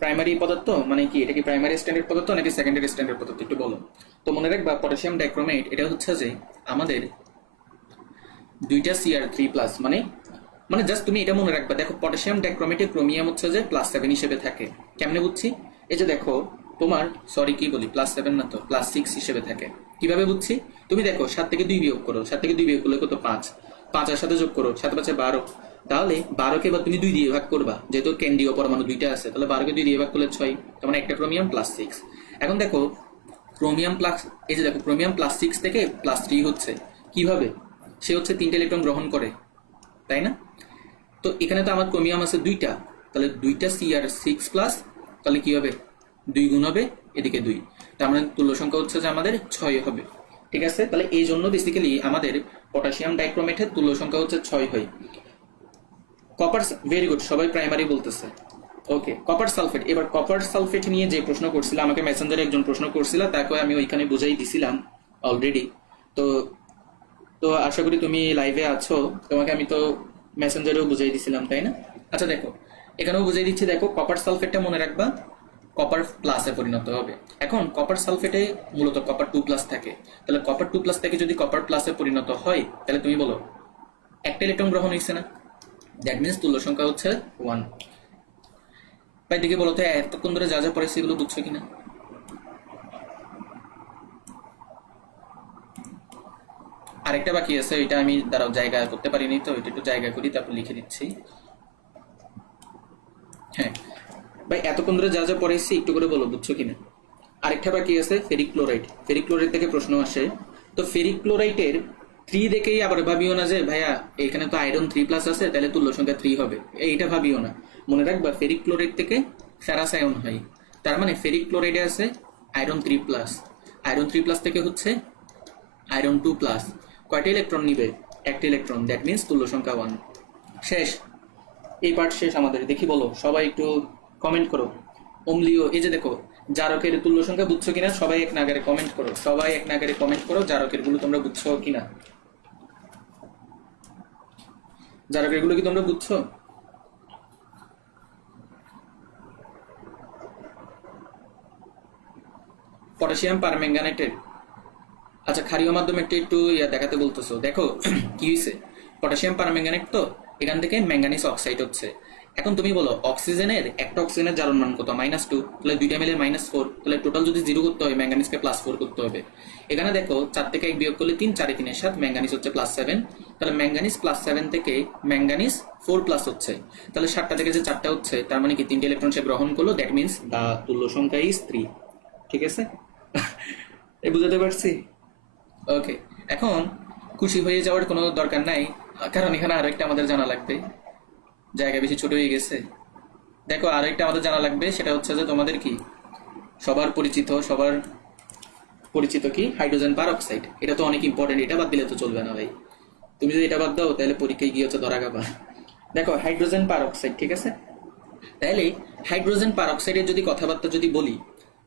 প্রাইমারি পদার্থ মানে কি, এটা কি প্রাইমারি স্ট্যান্ডার্ড পদার্থ নাকি সেকেন্ডারি স্ট্যান্ডার্ড পদার্থ, একটু বলো। তো মনে রাখবা পটাশিয়াম ডাইক্রোমেট এটা হচ্ছে যে আমাদের দুইটা Cr3+, মানে মানে জাস্ট তুমি এটা মনে রাখবা। দেখো পটাশিয়াম ডাইক্রোমেটে ক্রোমিয়াম হচ্ছে যে +7 হিসেবে থাকে। কেমনে বুঝছি? এই যে দেখো তোমার, সরি কি বলি, +7 না তো, +6 হিসেবে থাকে। কিভাবে বুঝছি? তুমি দেখো 7 থেকে 2 বিয়োগ করো, 7 থেকে 2 বিয়োগ করলে কত, 5। 5 এর সাথে যোগ করো, 7 5 12। তাহলে 12 কে এবার তুমি 2 দিয়ে ভাগ করবা, যেহেতু কেন্দ্রীয় পরমাণু দুইটা আছে, তাহলে 12 কে 2 দিয়ে ভাগ করলে 6, তার মানে একটা ক্রোমিয়াম +6। এখন দেখো ক্রোমিয়াম প্লাস, এই যে দেখো ক্রোমিয়াম +6 থেকে +3 হচ্ছে কিভাবে? সে হচ্ছে 3টে ইলেকট্রন গ্রহণ করে, তাই না? তো এখানে তো আমার ক্রোমিয়াম আছে 2টা, তাহলে 2টা Cr6+, তাহলে কি হবে, 2 গুণ হবে, এদিকে 2, তার মানে তুল্য সংখ্যা হচ্ছে যে আমাদের 6 হবে। ঠিক আছে, তাহলে এই জন্য বেসিক্যালি আমাদের পটাশিয়াম ডাইক্রোমেটের তুল্য সংখ্যা হচ্ছে 6 হয়। কপার, ভেরি গুড, সবাই প্রাইমারি বলতেছে। ওকে, কপার সালফেট। এবার কপার সালফেট নিয়ে যে প্রশ্ন করছিল, আমাকে মেসেঞ্জারে একজন প্রশ্ন করছিল, তাকে আমি ওইখানে বুঝাই দিছিলাম অলরেডি। তো তো আশা করি তুমি লাইভে আছো, তোমাকে আমি তো মেসেঞ্জারেও বুঝাই দিছিলাম, তাই না? আচ্ছা দেখো, এখানেও বুঝাই দিচ্ছি। দেখো কপার সালফেটটা মনে রাখবা কপার প্লাসে পরিণত হবে। এখন কপার সালফেটে মূলত কপার 2+ থাকে, তাহলে কপার 2+ থেকে যদি কপার প্লাসে পরিণত হয়, তাহলে তুমি বলো একটা ইলেকট্রন গ্রহণ হয়েছে না, দ্যাট মিনস তুল্য সংখ্যা হচ্ছে 1। ভাই দিকে বলো তো, এতক্ষণ ধরে যা যা পড়েছি এগুলো বুঝছো কিনা? আরেকটা বাকি আছে, এটা আমি দাঁড়াও জায়গা করতে পারিনি, তো এটা একটু জায়গা করি, তারপর লিখে দিচ্ছি। হ্যাঁ ভাই, এতক্ষণ ধরে যা যা পড়েছি একটু করে বলো বুঝছো কিনা। আরেকটা বাকি আছে ফেরিক ক্লোরাইড। ফেরিক ক্লোরাইড থেকে প্রশ্ন আসে, তো ফেরিক ক্লোরাইডের 3 দেখেই আবার ভাবিও না যে ভাইয়া এখানে তো আয়রন 3+ আছে, তাহলে তুল্য সংখ্যা 3 হবে, এইটা ভাবিও না। মনে রাখবা ফেরিক ক্লোরাইড থেকে ফেরাস আয়ন হয়, তার মানে ফেরিক ক্লোরাইডে আছে আয়রন 3+। আয়রন 3+ থেকে হচ্ছে আয়রন 2+। কয়টা ইলেকট্রন নিবে? একটা ইলেকট্রন, দ্যাট মিনস তুল্য সংখ্যা 1। শেষ, এই পার্ট শেষ আমাদের। দেখি বলো সবাই একটু কমেন্ট করো। অম্লীয়, এই যে দেখো জারকের তুল্য সংখ্যা বুঝছো কিনা, সবাই এক নাগারে কমেন্ট করো, সবাই এক নাগারে কমেন্ট করো জারকের গুলো তোমরা বুঝছো কিনা। জারকের গুলো কি তোমরা বুঝছো? পটাশিয়াম পারম্যাঙ্গানেটের, আচ্ছা ক্ষারীয় মাধ্যমে একটু দেখাতে বলতেছো। দেখো কি হয়েছে, পটাশিয়াম পারম্যাঙ্গানেট তো এখান থেকে ম্যাঙ্গানিজ অক্সাইড হচ্ছে। এখন তুমি বলো অক্সিজেনের একটা অক্সিজেনের জারণ মান কত, -2, তাহলে দুইটা মিলে -4, তাহলে টোটাল যদি 0 করতে হয় ম্যাঙ্গানিজকে +4 করতে হবে। এখানে দেখো 4 থেকে 1 বিয়োগ করলে 3, 4 3 এর 7, ম্যাঙ্গানিজ হচ্ছে +7, তাহলে ম্যাঙ্গানিজ +7 থেকে ম্যাঙ্গানিজ 4+ হচ্ছে, তাহলে 7টা থেকে যে 4টা হচ্ছে, তার মানে কি 3টে ইলেকট্রন সে গ্রহণ করলো, দ্যাট মিনস দা তুল্য সংখ্যা ইজ 3। ঠিক আছে, এই বুঝাতে পারছি? ওকে, এখন খুশি হয়ে যাওয়ার কোনো দরকার নাই, কারণ এখানে আরো একটা আমাদের জানা লাগবে, জায়গা বেশি ছোট হয়ে গেছে। দেখো আরো একটা আমাদের জানা লাগবে, সেটা হচ্ছে যে তোমাদের কি সবার পরিচিত কি হাইড্রোজেন পারঅক্সাইড। এটা তো অনেক ইম্পর্টেন্ট, এটা বাদ দিলে তো চলবে না ভাই। তুমি যদি এটা বাদ দাও তাহলে পরীক্ষায় গিয়ে হচ্ছে ধরা খাবা। দেখো হাইড্রোজেন পারঅক্সাইড, ঠিক আছে, তাহলে হাইড্রোজেন পারঅক্সাইডের যদি কথাবার্তা যদি বলি,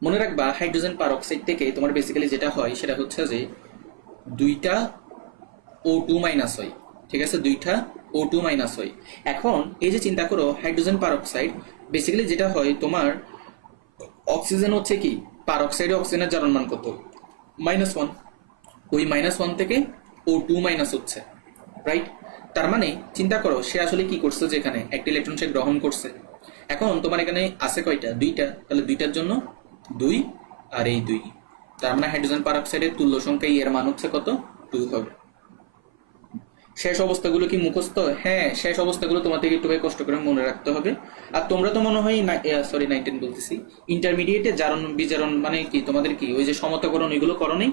মনে রাখবা হাইড্রোজেন পারঅক্সাইড থেকে তোমার বেসিক্যালি যেটা হয় সেটা হচ্ছে যে 2টা O2- হয়। ঠিক আছে, 2টা O2- হয়। এখন এই যে চিন্তা করো হাইড্রোজেন পারঅক্সাইড, বেসিক্যালি যেটা হয় তোমার অক্সিজেন হচ্ছে কি, পারঅক্সাইডে অক্সিজেনের জারণ মান কত, -1, ওই -1 থেকে O2- হচ্ছে, রাইট? তার মানে চিন্তা করো সে আসলে কি করছে, যে এখানে একটা ইলেকট্রন সে গ্রহণ করছে। এখন তোমার এখানে আছে কয়টা, 2টা, তাহলে 2টার জন্য 2 আর এই 2, তার মানে হাইড্রোজেন পারঅক্সাইডের তুল্য সংখ্যা এর মান হচ্ছে কত, 2 হবে। শেষ অবস্থাগুলো কি মুখস্থ? হ্যাঁ, শেষ অবস্থাগুলো তোমাদেরকে একটু কষ্ট করে মনে রাখতে হবে। আর তোমরা তো মনে হয় 19 বলতেছি, ইন্টারমিডিয়েটে জারণ বিজারণ মানে কি তোমাদের কি ওই যে সমতাকরণ এগুলো করো নাই?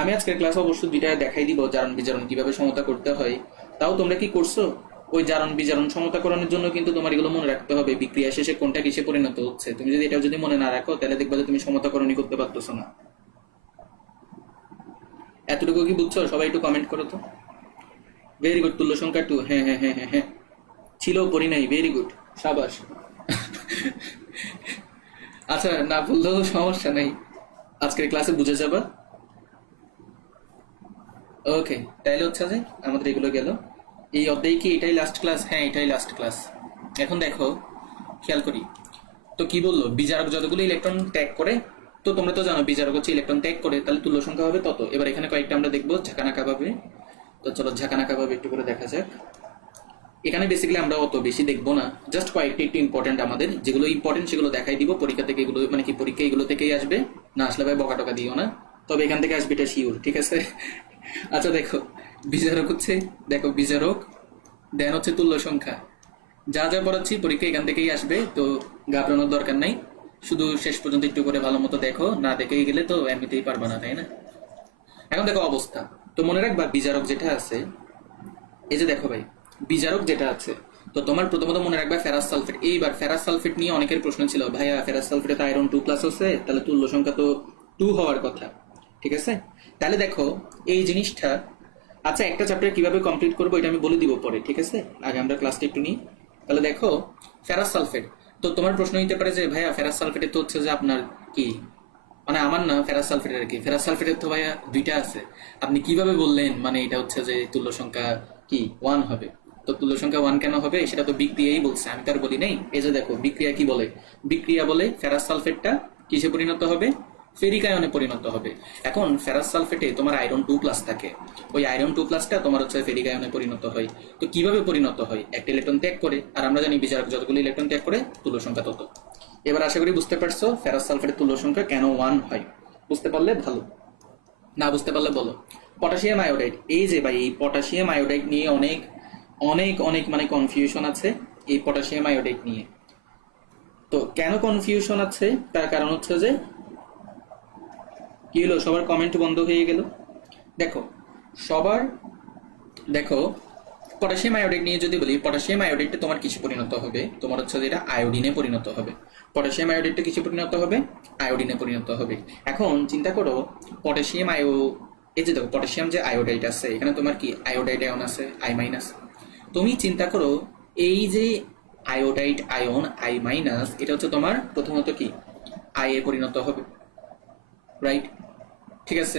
আমি আজকের ক্লাসে অবশ্য 2টা দেখাই দিব জারণ বিজারণ কিভাবে সমতা করতে হয়। তাও তোমরা কি করছো, ওই জারণ বিজারণ সমতাকরণের জন্য কিন্তু তোমার এগুলো মনে রাখতে হবে, বিক্রিয়া শেষে কোনটা কিসে পরিণত হচ্ছে। তুমি যদি এটা যদি মনে না রাখো তাহলে দেখবে যে তুমি সমতাকরণই করতে পারতেছো না। এতটুকু কি বুঝছো? সবাই একটু কমেন্ট করো তো। ভেরি গুড, তুল্য সংখ্যা 2, হ্যাঁ হ্যাঁ হ্যাঁ হ্যাঁ হ্যাঁ, ছিল পড়ি নাই, ভেরি গুড, সাবাস। আচ্ছা, না বললেও সমস্যা নেই, আজকের ক্লাসে বুঝে যাবা। ওকে, তাইলে হচ্ছে যে আমাদের এগুলো গেল। এই অধ্যায়ে কি এটাই লাস্ট ক্লাস? হ্যাঁ, এটাই লাস্ট ক্লাস। এখন দেখো, খেয়াল করি, তো কি বললো, বিজারক যতগুলো ইলেকট্রন ত্যাগ করে, তো তোমরা তো জানো বিজারক হচ্ছে ইলেকট্রন ত্যাগ করে, তাহলে তুল্য সংখ্যা হবে তত। এবার এখানে কয়েকটা আমরা দেখবো ঝাঁকানাকা ভাবে। তো চলো ঝাঁকানাকা ভাবে একটু করে দেখা যাক। এখানে বেসিক্যালি আমরা অত বেশি দেখবো না, জাস্ট কয়েকটি একটু ইম্পর্টেন্ট, আমাদের যেগুলো ইম্পর্টেন্ট সেগুলো দেখাই দিব। পরীক্ষা থেকে এগুলো মানে কি, পরীক্ষা এগুলো থেকেই আসবে, না আসলে ভাই বকা টকা দিও না, তবে এখান থেকে আসবে এটা শিওর, ঠিক আছে? আচ্ছা দেখো, বিজারক হচ্ছে, দেখো বিজারক, দেন হচ্ছে তুল্য সংখ্যা, যা যা পড়াচ্ছি পরীক্ষা এখান থেকেই আসবে, তো ঘাবড়ানোর দরকার নাই। শুধু শেষ পর্যন্ত একটু করে ভালো মতো দেখো, না দেখেই গেলে তো এমনিতেই পারবা না, তাই না? এখন দেখো অবস্থা, তো মনে রাখবা বিজারক যেটা আছে, এই যে দেখো ভাই, বিজারক যেটা আছে, তো তোমার প্রথমত মনে রাখবা ফেরাস সালফেট। এইবার ফেরাস সালফেট নিয়ে অনেকের প্রশ্ন ছিল, ভাইয়া ফেরাস সালফেটে তো আয়রন 2+ আছে, তাহলে তুল্য সংখ্যা তো 2 হওয়ার কথা, ঠিক আছে? তাহলে দেখো এই জিনিসটা, আচ্ছা একটা চ্যাপ্টার কিভাবে কমপ্লিট করবো এটা আমি বলে দিব পরে, ঠিক আছে? আগে আমরা ক্লাসটা একটু নিই। তাহলে দেখো ফেরাস সালফেট, তো তোমার প্রশ্ন হইতে পারে যে ভাইয়া ফেরাস সালফেটে তো হচ্ছে যে আপনার কি, মানে আমার না ফেরাস সালফেটের কি, ফেরাস সালফেটের তো ভাইয়া 2টা আছে, আপনি কিভাবে বললেন মানে এটা হচ্ছে যে তুল্য সংখ্যা কি 1 হবে? তো তুল্য সংখ্যা 1 কেন হবে সেটা তো বিক্রিয়াই বলছে, আমি তার বলি নাই। এই যে দেখো বিক্রিয়া কি বলে, বিক্রিয়া বলে ফেরাস সালফেটটা কিসে পরিণত হবে, ফেরিক আয়নে পরিণত হবে। এখন ফেরাস সালফেটে তোমার আয়রন 2+ থাকে, ওই আয়রন 2+টা তোমার হচ্ছে ফেরিক আয়নে পরিণত হয়। তো কিভাবে পরিণত হয়, একটা ইলেকট্রন ত্যাগ করে, আর আমরা জানি বিজারক যতগুলো ইলেকট্রন ত্যাগ করে তুল্য সংখ্যা তত। এবার আশা করি বুঝতে পারছো ফেরাস সালফেটের তুল্য সংখ্যা কেন 1 হয়। বুঝতে পারলে ভালো, না বুঝতে পারলে বলো। পটাশিয়াম আয়োডাইড, এই যে ভাই এই পটাশিয়াম আয়োডাইড নিয়ে অনেক অনেক অনেক মানে কনফিউশন আছে এই পটাশিয়াম আয়োডাইড নিয়ে। তো কেন কনফিউশন আছে তার কারণ হচ্ছে যে, কি হলো সবার কমেন্ট বন্ধ হয়ে গেল? দেখো সবার, দেখো পটাশিয়াম আয়োডাইড নিয়ে যদি বলি, পটাশিয়াম আয়োডাইডটা তোমার কিসে পরিণত হবে, তোমার হচ্ছে যেটা আয়োডিনে পরিণত হবে। পটাশিয়াম আয়োডাইডটা কিসে পরিণত হবে, আয়োডিনে পরিণত হবে। এখন চিন্তা করো পটাশিয়াম এই যে দেখো পটাশিয়াম যে আয়োডাইড আছে, এখানে তোমার কি আয়োডাইড আয়ন আছে I-। তুমি চিন্তা করো এই যে আয়োডাইড আয়ন I-, এটা হচ্ছে তোমার প্রথমত কি আই এ পরিণত হবে, রাইট? ঠিক আছে,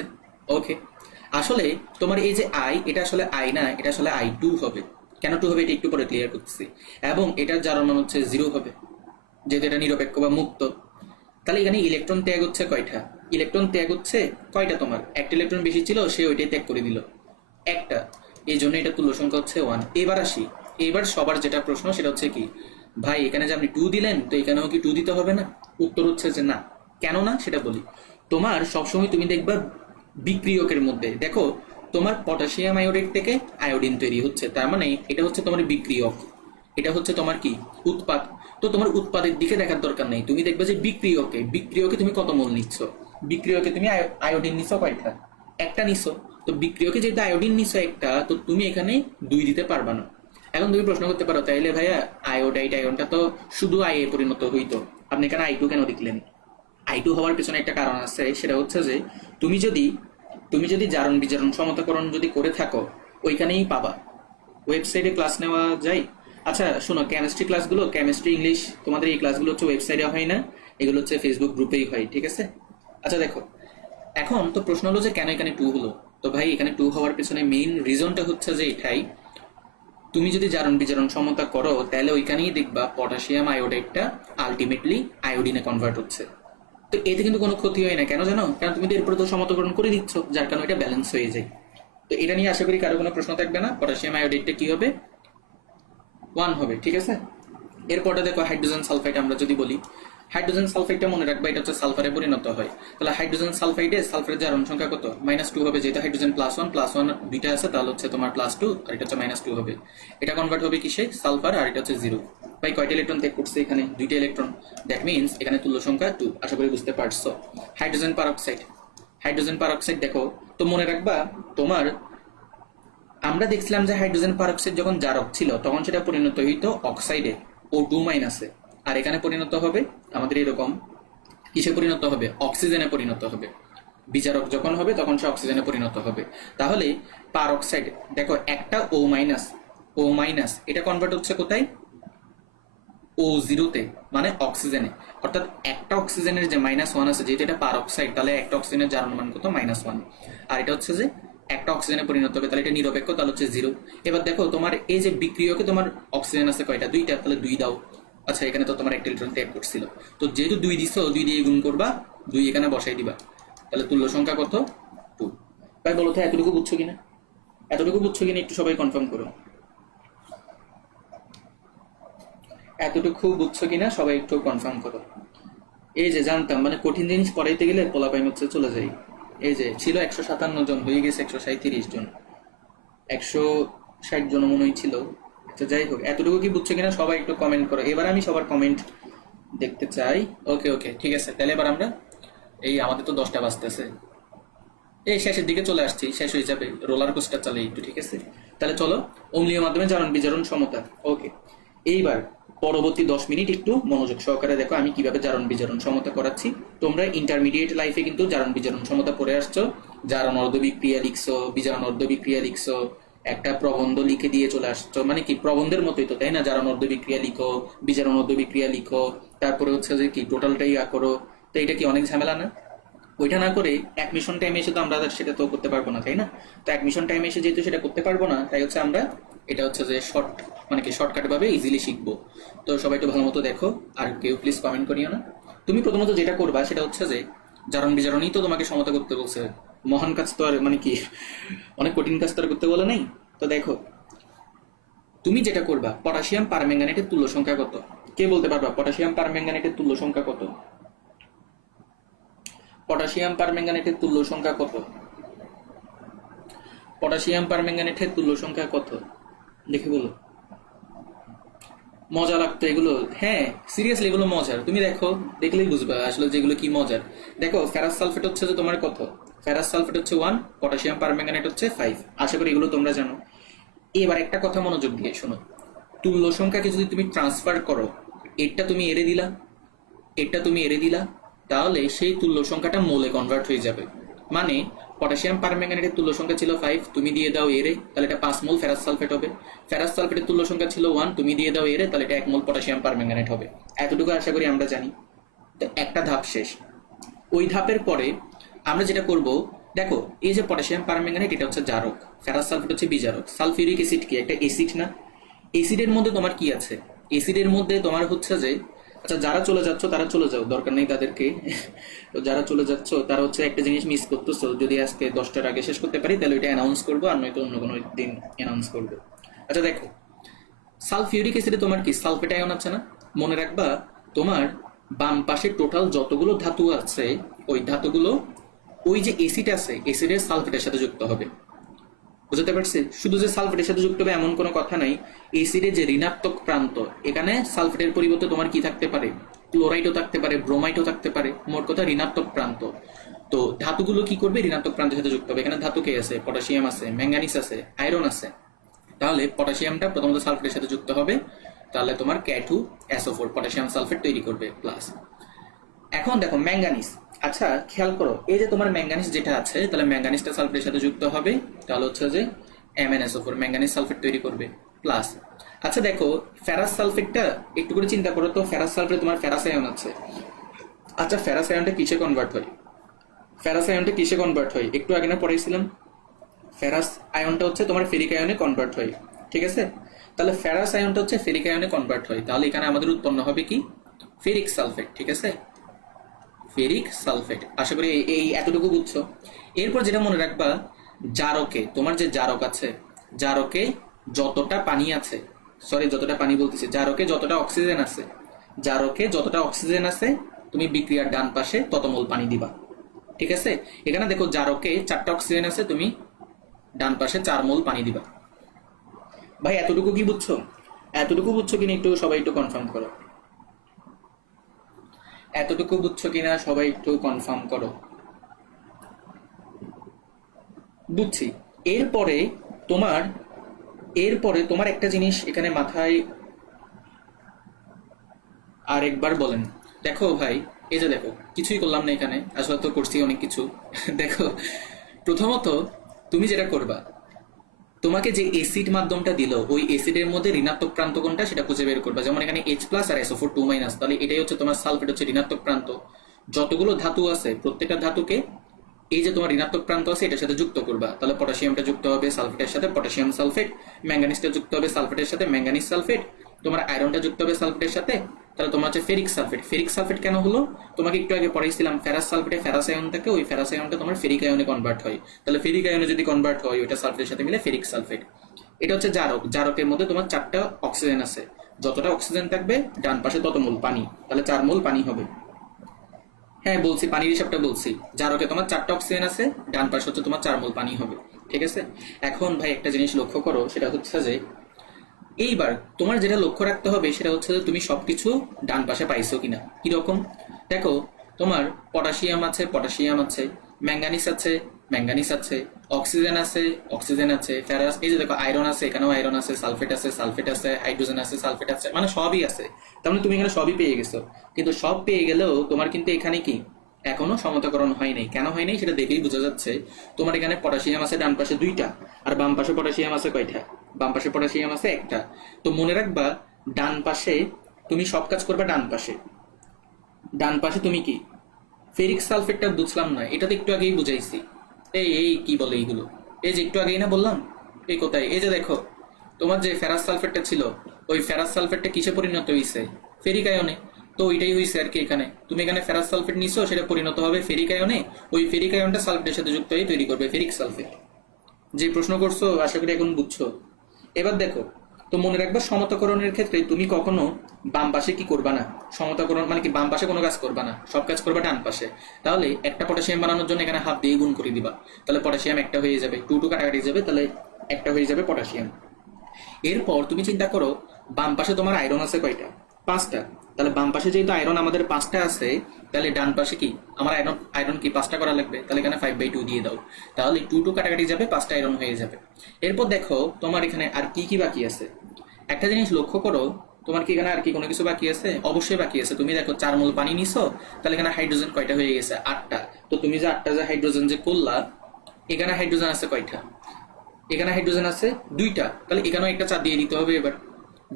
ওকে। আসলে তোমার এই যে আই, এটা আসলে আই না, এটা আসলে I2 হবে। কেন 2 হবে এটা একটু পরে ক্লিয়ার করতেছি। এবং এটার জারণ মান হচ্ছে 0 হবে, যেহেতু এটা নিরপেক্ষ বা মুক্ত। তাহলে এখানে ইলেকট্রন ত্যাগ হচ্ছে কয়টা, ইলেকট্রন ত্যাগ হচ্ছে কয়টা, তোমার একটা ইলেকট্রন বেশি ছিল সে ওইটাই ত্যাগ করে দিল, একটা, এই জন্য এটা তুল্য সংখ্যা হচ্ছে 1। এবার আসি, এবার সবার যেটা প্রশ্ন সেটা হচ্ছে কি, ভাই এখানে যে আপনি 2 দিলেন তো এখানেও কি 2 দিতে হবে না? উত্তর হচ্ছে যে না। কেন না সেটা বলি। তোমার সবসময় তুমি দেখবা বিক্রিয়কের মধ্যে, দেখো তোমার পটাশিয়াম আয়োডাইড থেকে আয়োডিন তৈরি হচ্ছে, তার মানে এটা হচ্ছে তোমার বিক্রিয়ক, এটা হচ্ছে তোমার কি উৎপাদ। তো তোমার উৎপাদের দিকে দেখার দরকার নেই, তুমি দেখবে যে বিক্রিয়কে, বিক্রিয়কে তুমি কত মোল নিচ্ছ, বিক্রিয়কে তুমি আয়োডিন নিচ্ছ কয়টা, একটা নিচ্ছ। তো বিক্রিয়কে যেহেতু আয়োডিন নিচ্ছ একটা, তো তুমি এখানে 2 দিতে পারবা না। এখন তুমি প্রশ্ন করতে পারো তাইলে ভাইয়া আয়োডাইড আয়নটা তো শুধু আই এ পরিণত হইতো, আপনি এখানে I2 কেন লিখলেন? I2 হওয়ার পিছনে একটা কারণ আছে, সেটা হচ্ছে যে তুমি যদি জারণ বিজারণ সমতাকরণ যদি করে থাকো ওইখানেই পাবা, ওয়েবসাইটে ক্লাস নেওয়া যায়। আচ্ছা শোনো, কেমিস্ট্রি ক্লাসগুলো, কেমিস্ট্রি ইংলিশ তোমাদের এই ক্লাসগুলো হচ্ছে ওয়েবসাইটে হয় না, এগুলো হচ্ছে ফেসবুক গ্রুপেই হয়, ঠিক আছে? আচ্ছা দেখো, এখন তো প্রশ্ন হলো যে কেন এখানে 2 হলো। তো ভাই এখানে 2 হওয়ার পিছনে মেইন রিজনটা হচ্ছে যে এটাই, তুমি যদি জারণ বিজারণ সমতা করো তাহলে ওইখানেই দেখবা পটাশিয়াম আয়োডাইডটা আলটিমেটলি আয়োডিনে কনভার্ট হচ্ছে। তো এতে কিন্তু কোনো ক্ষতি হয় না, কেন জানো? কারণ তুমি তো এরপরে তো সমতাকরণ করে দিচ্ছ, যার কারণে এটা ব্যালেন্স হয়ে যায়। তো এটা নিয়ে আশা করি কারো কোনো প্রশ্ন থাকবে না। পটাশিয়াম আয়োডাইডটা কি হবে, 1 হবে, ঠিক আছে? এরপরটা দেখো হাইড্রোজেন সালফাইড, আমরা যদি বলি হাইড্রোজেন সালফাইডটা মনে রাখবা এটা হচ্ছে সালফারে পরিণত হয়। তাহলে হাইড্রোজেন সালফাইডে সালফারের জারণ সংখ্যা কত, -2 হবে, যেহেতু হাইড্রোজেন +1 দুইটা আছে, তাহলে হচ্ছে তোমার +2 আর এটা হচ্ছে -2 হবে। এটা কনভার্ট হবে কিসে, সালফার, আর এটা হচ্ছে 0। ভাই কয়টা ইলেকট্রন ত্যাগ করছে এখানে, 2টা ইলেকট্রন, দ্যাট মিনস এখানে তুল্য সংখ্যা 2। আশা করি বুঝতে পারছো। হাইড্রোজেন পারঅক্সাইড, হাইড্রোজেন পারঅক্সাইড দেখো, তো মনে রাখবা তোমার, আমরা দেখছিলাম যে হাইড্রোজেন পারঅক্সাইড যখন জারক ছিল তখন সেটা পরিণত হইতো অক্সাইডে, O2-, আর এখানে পরিণত হবে আমাদের এরকম কিসে পরিণত হবে, অক্সিজেনে পরিণত হবে। বিজারক যখন হবে তখন সে অক্সিজেনে পরিণত হবে। তাহলে পার অক্সাইড দেখো একটা ও মাইনাস এটা কনভার্ট হচ্ছে কোথায়? O0-তে, মানে অক্সিজেনে। অর্থাৎ একটা অক্সিজেনের যে -1 আছে, যেহেতু এটা পার অক্সাইড, তাহলে একটা অক্সিজেনের জারণ মান কত? -1। আর এটা হচ্ছে যে একটা অক্সিজেনে পরিণত হবে, তাহলে এটা নিরপেক্ষ, তাহলে হচ্ছে 0। এবার দেখো তোমার এই যে বিক্রিয়কে তোমার অক্সিজেন আছে কয়টা? 2টা, তাহলে 2 দাও। আচ্ছা, এখানে তো তোমার একটা ইলেকট্রন ত্যাগ করছিল, তো যেহেতু 2 দিছো, 2 দিয়ে গুণ করবা, 2 এখানে বসাই দিবা, তাহলে তুল্য সংখ্যা কত? 2। ভাই বলো তো এতটুকু বুঝছো কিনা? এতটুকু বুঝছো কিনা একটু সবাই কনফার্ম করো। এতটুকু বুঝছো কিনা সবাই একটু কনফার্ম করো। এই যে জানতাম, মানে কঠিন জিনিস পড়াইতে গেলে পোলাপাইন হচ্ছে চলে যাই। এই যে ছিল 157 জন, হয়ে গেছে 137 জন, 160 জন মনে হয় ছিল। তো যাই হোক, এতটুকু কি বুঝছো কিনা সবাই একটু কমেন্ট করো। এবার আমি সবার কমেন্ট দেখতে চাই। ওকে ওকে, ঠিক আছে, তাহলে এবার আমরা এই আমাদের তো 10টা বাজতেছে, এই শেষের দিকে চলে আসছি, শেষ হয়ে যাবে, রোলার কোস্টার চালাই একটু, ঠিক আছে। তাহলে চলো, অম্লীয় মাধ্যমে জারণ বিজারণ সমতা। ওকে, এইবার পরবর্তী 10 মিনিট একটু মনোযোগ সহকারে দেখো আমি কিভাবে জারণ বিজারণ সমতা করাচ্ছি। তোমরা ইন্টারমিডিয়েট লাইফে কিন্তু জারণ বিজারণ সমতা পড়ে আসছো, জারণ অর্ধ বিক্রিয়া লিখছো, বিজারণ অর্ধ বিক্রিয়া লিখছো, একটা প্রবন্ধ লিখে দিয়ে চলে আসছো, মানে কি প্রবন্ধের মতোই তো, তাই না? জারণ অর্ধ বিক্রিয়া লিখো, বিজারণ অর্ধ বিক্রিয়া লিখো, তারপরে হচ্ছে যে কি টোটালটাই করো। তো এটা কি অনেক ঝামেলা না? ওইটা না করে অ্যাডমিশন টাইমে এসে তো আমরা সেটা তো করতে পারবো না, তাই না? তো অ্যাডমিশন টাইমে এসে যেহেতু সেটা করতে পারবো না, তাই হচ্ছে আমরা এটা হচ্ছে যে মানে কি শর্টকাট ভাবে ইজিলি শিখবো। তো সবাই একটু ভালো মতো দেখো, আর কেউ প্লিজ কমেন্ট করিও না। তুমি প্রথমত যেটা করবা সেটা হচ্ছে যে জারণ বিজারণই তো তোমাকে সমতা করতে বলছে, মহান কাজ তো আর মানে কি অনেক কঠিন কাজ তো আর করতে বলে নেই। তো দেখো, তুমি যেটা করবা, পটাশিয়াম পারম্যাঙ্গানেটের তুল্য সংখ্যা কত? কে বলতে পারবা পটাশিয়াম পারম্যাঙ্গানেটের তুল্য সংখ্যা কত? পটাশিয়াম পারম্যাঙ্গানেটের তুল্য সংখ্যা কত? পটাশিয়াম পারম্যাঙ্গানেটের তুল্য সংখ্যা কত? দেখে বলো। মজা লাগতো এগুলো, হ্যাঁ সিরিয়াসলি এগুলো মজার, তুমি দেখো, দেখলেই বুঝবা আসলে যেগুলো কি মজার। দেখো, ফেরাস সালফেট হচ্ছে যে তোমার কত? ফেরাস সালফেট হচ্ছে 1, পটাশিয়াম পারম্যাঙ্গানেট হচ্ছে 5। আশা করি এগুলো তোমরা জানো। এবার একটা কথা মনোযোগ দিয়ে শোনো, তুল্য সংখ্যাকে যদি তুমি ট্রান্সফার করো, এটা তুমি এড়ে দিলা, এটা তুমি এড়ে দিলা, তাহলে সেই তুল্য সংখ্যাটা মোলে কনভার্ট হয়ে যাবে। মানে পটাশিয়াম পারম্যাঙ্গানেটের তুল্য সংখ্যা ছিল 5, তুমি দিয়ে দাও এরে, তাহলে এটা 5 মোল ফেরাস সালফেট হবে। ফেরাস সালফেটের তুল্য সংখ্যা ছিল 1, তুমি দিয়ে দাও এরে, তাহলে এটা 1 মোল পটাশিয়াম পারম্যাঙ্গানেট হবে। এতটুকু আশা করি আমরা জানি। তো একটা ধাপ শেষ। ওই ধাপের পরে আমরা যেটা করব, দেখো এই যে পটাশিয়াম পারম্যাঙ্গানেট এটা হচ্ছে জারক, ফেরাস সালফেট হচ্ছে বিজারক। সালফিউরিক অ্যাসিড কি? একটা অ্যাসিড না? অ্যাসিডের মধ্যে তোমার কি আছে? অ্যাসিডের মধ্যে তোমার হচ্ছে যে, আচ্ছা যারা চলে যাচ্ছ তারা চলে যাও, দরকার নেই তাদেরকে। তো যারা চলে যাচ্ছ তারা হচ্ছে একটা জিনিস মিস করতেছো, যদি আজকে 10টার আগে শেষ করতে পারি তাহলে ওইটা অ্যানাউন্স করবো, আর নয়তো অন্য কোনো দিন অ্যানাউন্স করবো। আচ্ছা দেখো, সালফিউরিক অ্যাসিডে তোমার কি সালফেট আয়ন আছে না? মনে রাখবা, তোমার বাম পাশে টোটাল যতগুলো ধাতু আছে, ওই ধাতুগুলো ওই যে অ্যাসিড আছে অ্যাসিডের সালফেটের সাথে যুক্ত হবে। বুঝতে পারছি? শুধু যে সালফেটের সাথে যুক্ত হবে এমন কোনো কথা নাই। অ্যাসিডের যে ঋণাত্মক প্রান্ত, এখানে সালফেটের পরিবর্তে তোমার কি থাকতে পারে? ক্লোরাইডও থাকতে পারে, ব্রোমাইডও থাকতে পারে, মোট কথা ঋণাত্মক প্রান্ত। তো ধাতুগুলো কি করবে? ঋণাত্মক প্রান্তের সাথে যুক্ত হবে। এখানে ধাতু কে আছে? পটাশিয়াম আছে, ম্যাঙ্গানিজ আছে, আয়রন আছে। তাহলে পটাশিয়ামটা প্রথমত সালফেটের সাথে যুক্ত হবে, তাহলে তোমার K2SO4 পটাশিয়াম সালফেট তৈরি করবে প্লাস। এখন দেখো ম্যাঙ্গানিজ, আচ্ছা খেয়াল করো, এই যে তোমার ম্যাঙ্গানিজ যেটা আছে, তাহলে ম্যাঙ্গানিজটা সালফেটের সাথে যুক্ত হবে, তাহলে হচ্ছে যে MnSO4 ম্যাঙ্গানিজ সালফেট তৈরি করবে প্লাস। আচ্ছা দেখো, ফেরাস সালফেটটা একটু করে চিন্তা করো তো, ফেরাস সালফেটে তোমার ফেরাস আয়ন আছে। আচ্ছা ফেরাস আয়নটা কিসে কনভার্ট হয়? ফেরাস আয়নটা কিসে কনভার্ট হয় একটু আগে না পড়াইছিলাম? ফেরাস আয়নটা হচ্ছে তোমার ফেরিক আয়নে কনভার্ট হয়, ঠিক আছে? তাহলে ফেরাস আয়নটা হচ্ছে ফেরিক আয়নে কনভার্ট হয়, তাহলে এখানে আমাদের উৎপন্ন হবে কি? ফেরিক সালফেট, ঠিক আছে? Ferric sulphate. আশা করি এই এতটুকু বুঝছো। এরপর যেটা মনে রাখবা, জারকে, তোমার যে জারক আছে, জারকে যতটা পানি আছে, সরি যতটা পানি বলতেছি, জারকে যতটা অক্সিজেন আছে, জারকে যতটা অক্সিজেন আছে, তুমি বিক্রিয়ার ডান পাশে তত মোল পানি দিবা, ঠিক আছে? এখানে দেখো জারকে 4টা অক্সিজেন আছে, তুমি ডান পাশে 4 মোল পানি দিবা। ভাই এতটুকু কি বুঝছো? এতটুকু বুঝছো কিনা একটু সবাই একটু কনফার্ম করো। এতটুকু বুঝছো কিনা সবাই একটু কনফার্ম করো। বুঝছি। এরপরে তোমার একটা জিনিস এখানে মাথায় আরেকবার বলেন। দেখো ভাই, এই যে দেখো, কিছুই করলাম না এখানে, আসলে তো করছি অনেক কিছু। দেখো, প্রথমত তুমি যেটা করবা, তোমাকে যে এসিড মাধ্যমটা দিল ওই এসিডের মধ্যে ঋণাত্মক প্রান্ত কোনটা সেটা খুঁজে বের করবা। যেমন এখানে H+ আর SO4 2-, তাহলে এটাই হচ্ছে তোমার সালফেট, হচ্ছে ঋণাত্মক প্রান্ত। যতগুলো ধাতু আছে প্রত্যেকটা ধাতুকে এই যে তোমার ঋণাত্মক প্রান্ত আছে এটার সাথে যুক্ত করবা। তাহলে পটাশিয়ামটা যুক্ত হবে সালফেটের সাথে পটাশিয়াম সালফেট, ম্যাঙ্গানিজটা যুক্ত হবে সালফেটের সাথে ম্যাঙ্গানিজ সালফেট, তোমার আয়রনটা যুক্ত হবে সালফেটের সাথে, তাহলে তোমার হচ্ছে ফেরিক সালফেট। ফেরিক সালফেট কেন হলো? তোমাকে একটু আগে পড়াইছিলাম ফেরাস সালফেটে ফেরাস আয়ন থাকে, ওই ফেরাস আয়নটা তোমার ফেরিক আয়নে কনভার্ট হয়। তাহলে ফেরিক আয়নে যদি কনভার্ট হয় ওইটা সালফেটের সাথে মিলে ফেরিক সালফেট। এটা হচ্ছে জারক। জারকের মধ্যে তোমার 4টা অক্সিজেন আছে, যতটা অক্সিজেন থাকবে ডান পাশে তত মোল পানি, তাহলে 4 মোল পানি হবে। হ্যাঁ বলছি, পানির হিসাবটা বলছি। জারকে তোমার 4টা অক্সিজেন আছে, ডান পাশে হচ্ছে তোমার 4 মোল পানি হবে। ঠিক আছে? এখন ভাই একটা জিনিস লক্ষ্য করো, সেটা হচ্ছে যে এইবার তোমার যেটা লক্ষ্য রাখতে হবে সেটা হচ্ছে যে তুমি সবকিছু ডান পাশে পাইছো কিনা। কিরকম? দেখো, তোমার পটাশিয়াম আছে, পটাশিয়াম আছে, ম্যাঙ্গানিজ আছে, ম্যাঙ্গানিজ আছে, অক্সিজেন আছে, অক্সিজেন আছে, ফেরাস, এই যে দেখো আয়রন আছে, এখানেও আয়রন আছে, সালফেট আছে, সালফেট আছে, হাইড্রোজেন আছে, সালফেট আছে, মানে সবই আছে। তার মানে তুমি এখানে সবই পেয়ে গেছো। কিন্তু সব পেয়ে গেলেও তোমার কিন্তু এখানে কি এখনো সমতাকরণ হয় নাই। কেন হয় নাই সেটা দেখেই বোঝা যাচ্ছে। তোমার এখানে পটাশিয়াম আছে ডান পাশে 2টা, আর বাম পাশে পটাশিয়াম আছে কয়টা? বাম পাশে পটাশিয়াম আছে 1টা। তো মনে রাখবা, ডান পাশে তুমি সব কাজ করবে ডান পাশে। ডান পাশে তুমি কি ফেরিক সালফেটটা বুঝলাম না, এটা তো একটু আগেই বুঝাইছি। এই এই কি বলে এইগুলো? এই যে একটু আগেই না বললাম, এই কোথায়? এই যে দেখো, তোমার যে ফেরাস সালফেটটা ছিল ওই ফেরাস সালফেটটা কিসে পরিণত হয়েছে? ফেরিক আয়নে। তো ওইটাই হয়েছে আর কি। এখানে তুমি এখানে ফেরাস সালফেট নিছো, সেটা পরিণত হবে ফেরিক আয়নে। ওই ফেরিক আয়নটা সালফেটের সাথে যুক্ত হয়ে তৈরি করবে ফেরিক সালফেট। যে প্রশ্ন করছো আশা করি এখন বুঝছো। এবার দেখো, তো মনে রাখবা সমতাকরণের ক্ষেত্রে তুমি কখনো বাম পাশে কি করবা না। সমতাকরণ মানে কি বাম পাশে কোনো কাজ করবা না, সব কাজ করবা ডান পাশে। তাহলে একটা পটাশিয়াম বানানোর জন্য এখানে হাফ দিয়ে গুণ করে দিবা, তাহলে পটাশিয়াম একটা হয়ে যাবে, 2 কাটাকাটি যাবে, তাহলে একটা হয়ে যাবে পটাশিয়াম। এরপর তুমি চিন্তা করো, বাম পাশে তোমার আয়রন আছে কয়টা? 5টা। তাহলে বাম পাশে যেহেতু আয়রন আমাদের 5টা আছে, তাহলে ডান পাশে কি আমার আয়রন আয়রন কি 5টা করা লাগবে, তাহলে এখানে 5/2 দিয়ে দাও, তাহলে 2 কাটাকাটি যাবে, 5টা আয়রন হয়ে যাবে। এরপর দেখো তোমার এখানে আর কি কি বাকি আছে। একটা জিনিস লক্ষ্য করো, তোমার কি এখানে আর কি কোনো কিছু বাকি আছে? অবশ্যই বাকি আছে। তুমি দেখো 4 মোল পানি নিছো, তাহলে এখানে হাইড্রোজেন কয়টা হয়ে গেছে? 8টা। তো তুমি যে 8টা যে হাইড্রোজেন যে করলা, এখানে হাইড্রোজেন আছে কয়টা? এখানে হাইড্রোজেন আছে 2টা, তাহলে এখানেও একটা 4 দিয়ে দিতে হবে। এবার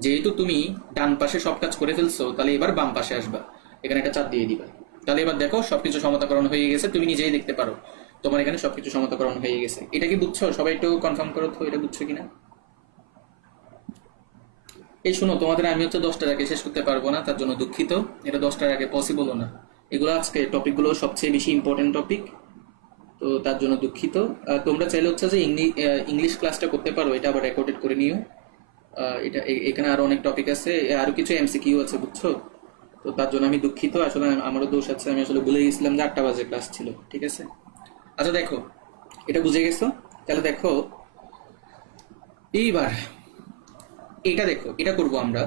যেহেতু তুমি ডান পাশে সব কাজ করে ফেলছো, তাহলে এবার বাম পাশে আসবা, এখানে একটা 4 দিয়ে দিবা। তাহলে এবার দেখো সবকিছু সমতাকরণ হয়ে গেছে, তুমি নিজেই দেখতে পারো তোমার এখানে সবকিছু সমতাকরণ হয়ে গেছে। এটা কি বুঝছো? সবাই একটু কনফার্ম করো তো, এটা বুঝছো কিনা। এই শোনো, তোমাদের আমি হচ্ছে 10টার আগে শেষ করতে পারবো না, তার জন্য দুঃখিত। এটা 10টার আগে পসিবলও না। এগুলো আজকে টপিকগুলো সবচেয়ে বেশি ইম্পর্টেন্ট টপিক, তো তার জন্য দুঃখিত। তোমরা চাইলে হচ্ছে যে ইংলিশ ক্লাসটা করতে পারো, এটা আবার রেকর্ডেড করে নিও। এটা এখানে আরো অনেক টপিক আছে, আরো কিছু MCQ আছে, বুঝছো? তো তার জন্য আমি দুঃখিত, আসলে আমারও দোষ আছে, আমি আসলে ভুলে গেছিলাম যে 8টা বাজে ক্লাস ছিল। ঠিক আছে? আচ্ছা দেখো, এটা বুঝে গেছো? তাহলে দেখো এইবার এটা দেখো, এটা করবো আমরা।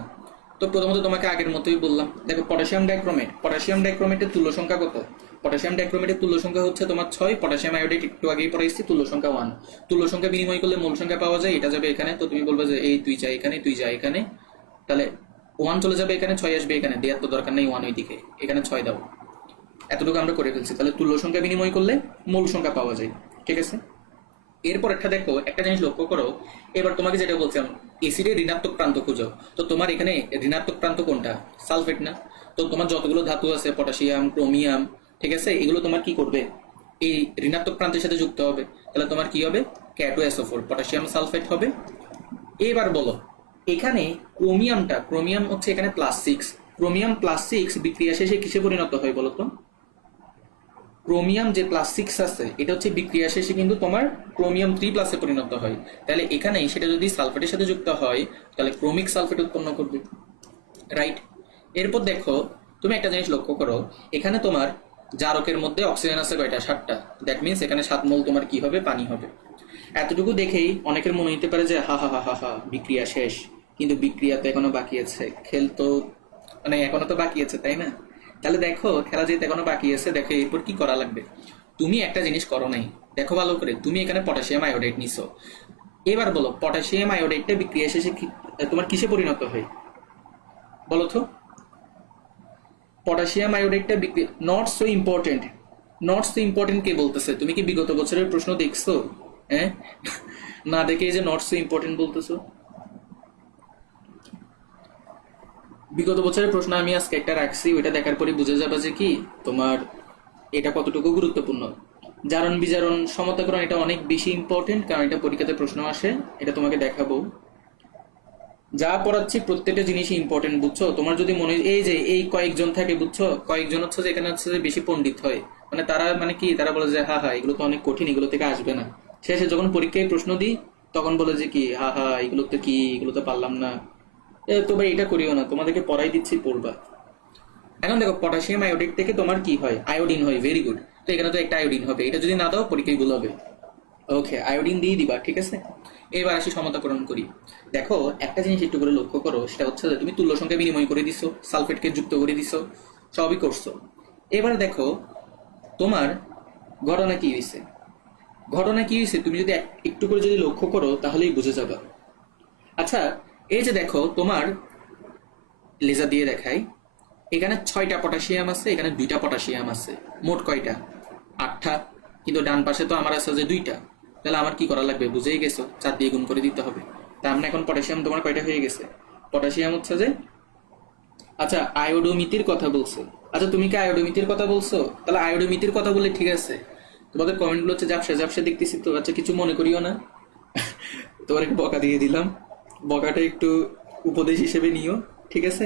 তো প্রথমত তোমাকে আগের মতোই বললাম, দেখো পটাশিয়াম ডাইক্রোমেট, পটাশিয়াম ডাইক্রোমেটের তুল্য সংখ্যা কত? পটাশিয়াম ডাইক্রোমেটের তুল্য সংখ্যা হচ্ছে তোমার 6, পটাশিয়াম আয়োডাইড একটু আগেই পড়াইছি, তুল্য সংখ্যা 1। তুল্য সংখ্যা বিনিময় করলে মূল সংখ্যা পাওয়া যায়, এটা যাবে এখানে। তো তুমি বলবে যে এই তুই যা এখানে, তুই যা এখানে, তাহলে 1 চলে যাবে এখানে, 6 আসবে এখানে, দেওয়ার তো দরকার নেই 1 ওইদিকে, এখানে 6 দাও। এতটুকু আমরা করে ফেলছি। তাহলে তুল্য সংখ্যা বিনিময় করলে মূল সংখ্যা পাওয়া যায়। ঠিক আছে? এরপর একটা দেখো, একটা জিনিস লক্ষ্য করো। এবার তোমাকে যেটা বলছিলাম, এসিডের ঋণাত্মক প্রান্ত খুঁজো। তো তোমার এখানে ঋণাত্মক প্রান্ত কোনটা? সালফেট না? তো তোমার যতগুলো ধাতু আছে, পটাশিয়াম, ক্রোমিয়াম, ঠিক আছে, এগুলো তোমার কি করবে? এই ঋণাত্মক প্রান্তের সাথে যুক্ত হবে। তাহলে তোমার কি হবে? K2SO4, পটাশিয়াম সালফেট হবে। এবার বলো, এখানে ক্রোমিয়ামটা, ক্রোমিয়াম হচ্ছে এখানে +6, ক্রোমিয়াম +6 বিক্রিয়া শেষে কিসে পরিণত হয় বলো তো? ক্রোমিয়াম যে +6 আছে এটা হচ্ছে বিক্রিয়া শেষে কিন্তু তোমার ক্রোমিয়াম 3+ পরিণত হয়। তাহলে এখানে সেটা যদি সালফেটের সাথে যুক্ত হয়, তাহলে ক্রোমিক সালফেট উৎপন্ন করবে। রাইট? এরপর দেখো, তুমি একটা জিনিস লক্ষ্য করো, এখানে তোমার জারকের মধ্যে অক্সিজেন আছে কয়টা? 7টা। দ্যাট মিনস এখানে 7 মোল তোমার কি হবে? পানি হবে। এতটুকু দেখেই অনেকের মনে হতে পারে যে হা হা হা হা হা, বিক্রিয়া শেষ। কিন্তু বিক্রিয়া তো এখনো বাকি আছে, খেল তো মানে এখনো তো বাকি আছে, তাই না? তাহলে দেখো, খেলা যেতে এখনো বাকি আছে। দেখো এরপর কি করা লাগবে। তুমি একটা জিনিস করো নাই, দেখো ভালো করে। তুমি এখানে পটাশিয়াম আয়োডাইড নিছো। এবার বলো, পটাশিয়াম আয়োডাইডটা বিক্রিয়া শেষে তোমার কিসে পরিণত হয় বলো তো? পটাশিয়াম আয়োডাইডটা not so important. Not so important কে বলতেছে? তুমি কি বিগত বছরের প্রশ্ন দেখছো? হ্যাঁ, না দেখে এই যে নট সো ইম্পর্টেন্ট বলতেছো। বিগত বছরের প্রশ্ন আমি আজকে একটা রাখছি, ওইটা দেখার পরে বুঝে যাবে যে কি তোমার এটা কতটুকু গুরুত্বপূর্ণ। জারণ বিজারণ সমতাকরণ এটা অনেক বেশি ইম্পর্টেন্ট, কারণ এটা পরীক্ষাতে প্রশ্ন আসে, এটা তোমাকে দেখাবো। যা পড়াচ্ছি প্রত্যেকটা জিনিসই ইম্পর্টেন্ট, বুঝছো? তোমার যদি মনে এই যে এই কয়েকজন থাকে, বুঝছো, কয়েকজন হচ্ছে যে এখানে হচ্ছে যে বেশি পণ্ডিত হয়, মানে তারা মানে কি তারা বলে যে হা এগুলো তো অনেক কঠিন, এগুলো থেকে আসবে না। শেষে যখন পরীক্ষায় প্রশ্ন দিই তখন বলে যে কি হা এগুলো তো কি, এগুলো তো পারলাম না। তো ভাই এটা করিও না, তোমাদেরকে পড়াই দিচ্ছি, পড়বা। এখন দেখো পটাশিয়াম আয়োডাইড থেকে তোমার কি হয়? আয়োডিন হয়। Very good. তো এখানে তো একটা আয়োডিন হবে, এটা যদি না দাও পরীক্ষায় ভুল হবে। ওকে, আয়োডিন দিয়ে দিবা, ঠিক আছে। এবার আসি সমতাকরণ করি। দেখো একটা জিনিস একটু করে লক্ষ্য করো, সেটা হচ্ছে যে তুমি তুল্য সংখ্যা বিনিময় করে দিছো, সালফেটকে যুক্ত করে দিছো, সবই করছো। এবার দেখো তোমার ঘটনা কি হয়েছে। ঘটনা কি হয়েছে তুমি যদি একটু করে যদি লক্ষ্য করো তাহলেই বুঝে যাবে। আচ্ছা, এই যে দেখো তোমার লেজার দিয়ে দেখাই, এখানে 6টা পটাশিয়াম আছে, এখানে 2টা পটাশিয়াম আছে, মোট কয়টা? 8টা। কিন্তু ডান পাশে তো আমার আছে যে 2টা, তাহলে আমার কি করা লাগবে? বুঝেই গেছো, 4 দিয়ে গুণ করে দিতে হবে। তার মানে এখন পটাশিয়াম তোমার কয়টা হয়ে গেছে? পটাশিয়াম হচ্ছে যে, আচ্ছা আয়োডোমিতির কথা বলছো। আচ্ছা তুমি কি আয়োডোমিতির কথা বলছো? তাহলে আয়োডোমিতির কথা বলে ঠিক আছে। তোমাদের কমেন্টগুলো হচ্ছে ঝাপসা ঝাপসা দেখতেছি তো, আচ্ছা কিছু মনে করিও না। তোমার একটু বকা দিয়ে দিলাম, বকাটা একটু উপদেশ হিসেবে নিও, ঠিক আছে।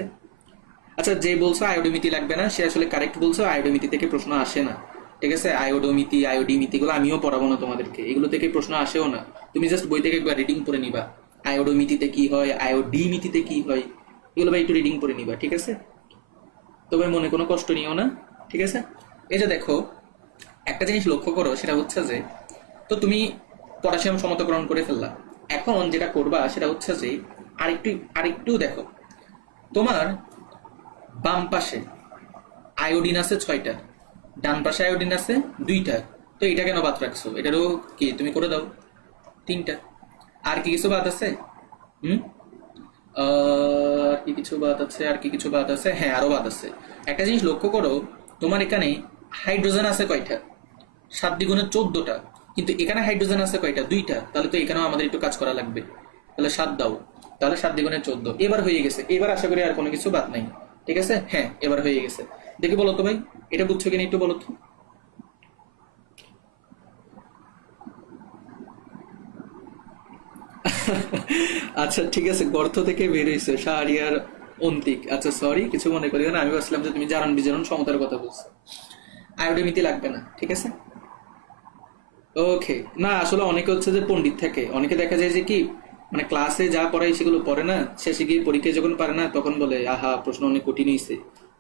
আচ্ছা যে বলছো আয়োডোমিতি লাগবে না, সে আসলে কারেক্ট বলছো, আয়োডোমিতি থেকে প্রশ্ন আসে না, ঠিক আছে। আয়োডোমিতি আয়োডিমিতি গুলো আমিও পড়াবো না তোমাদেরকে, এগুলো থেকে প্রশ্ন আসেও না। তুমি জাস্ট বই থেকে একবার রিডিং পড়ে নিবা, আয়োডোমিতিতে কি হয়, আয়োডিমিতিতে কি হয়, এগুলো ভাই একটু রিডিং পড়ে নিবা, ঠিক আছে। তবে মনে কোনো কষ্ট নিও না, ঠিক আছে। এই যে দেখো একটা জিনিস লক্ষ্য করো, সেটা হচ্ছে যে তো তুমি পটাশিয়াম সমতাকরণ করে ফেললা। এখন যেটা করবা সেটা হচ্ছে যে আরেকটু আরেকটু দেখো, তোমার বাম পাশে আয়োডিন আছে 6টা, ডান পাশে আয়োডিন আছে 2টা। তো এটা কেন বাদ রাখছো? এটারও কি তুমি করে দাও 3টা। আর কি কিছু বাদ আছে? হুম, আর কি কিছু বাদ আছে? আর কি কিছু বাদ আছে? হ্যাঁ, আরো বাদ আছে। একটা জিনিস লক্ষ্য করো, তোমার এখানে হাইড্রোজেন আছে কয়টা? 7 দ্বিগুণে 14টা। কিন্তু এখানে হাইড্রোজেন আছে কয়টা? 2টা। তাহলে তো এখানেও আমাদের একটু কাজ করা লাগবে। তাহলে 7 দাও, তাহলে 7 দ্বিগুণে 14। এবার হয়ে গেছে, এবার আশা করি আর কোনো কিছু বাদ নাই, ঠিক আছে। হ্যাঁ, এবার হয়ে গেছে। দেখি বলো তো ভাই, এটা বুঝছো কিনা একটু বলো তো। আচ্ছা ঠিক আছে, গর্ত থেকে বের হয়েছে শাহরিয়ার অন্তিক। আচ্ছা সরি, কিছু মনে করিও না, আমি ভাবছিলাম যে তুমি জারণ বিজারণ সমতার কথা বলছো। আয়োডোমিতি লাগবে না, ঠিক আছে। ওকে, না আসলে অনেকে হচ্ছে যে পণ্ডিত থাকে, অনেকে দেখা যায় যে কি মানে ক্লাসে যা পড়ায় সেগুলো পড়ে না, শেষে গিয়ে পরীক্ষায় যখন পারে না তখন বলে আহা প্রশ্ন অনেক কঠিন হয়েছে,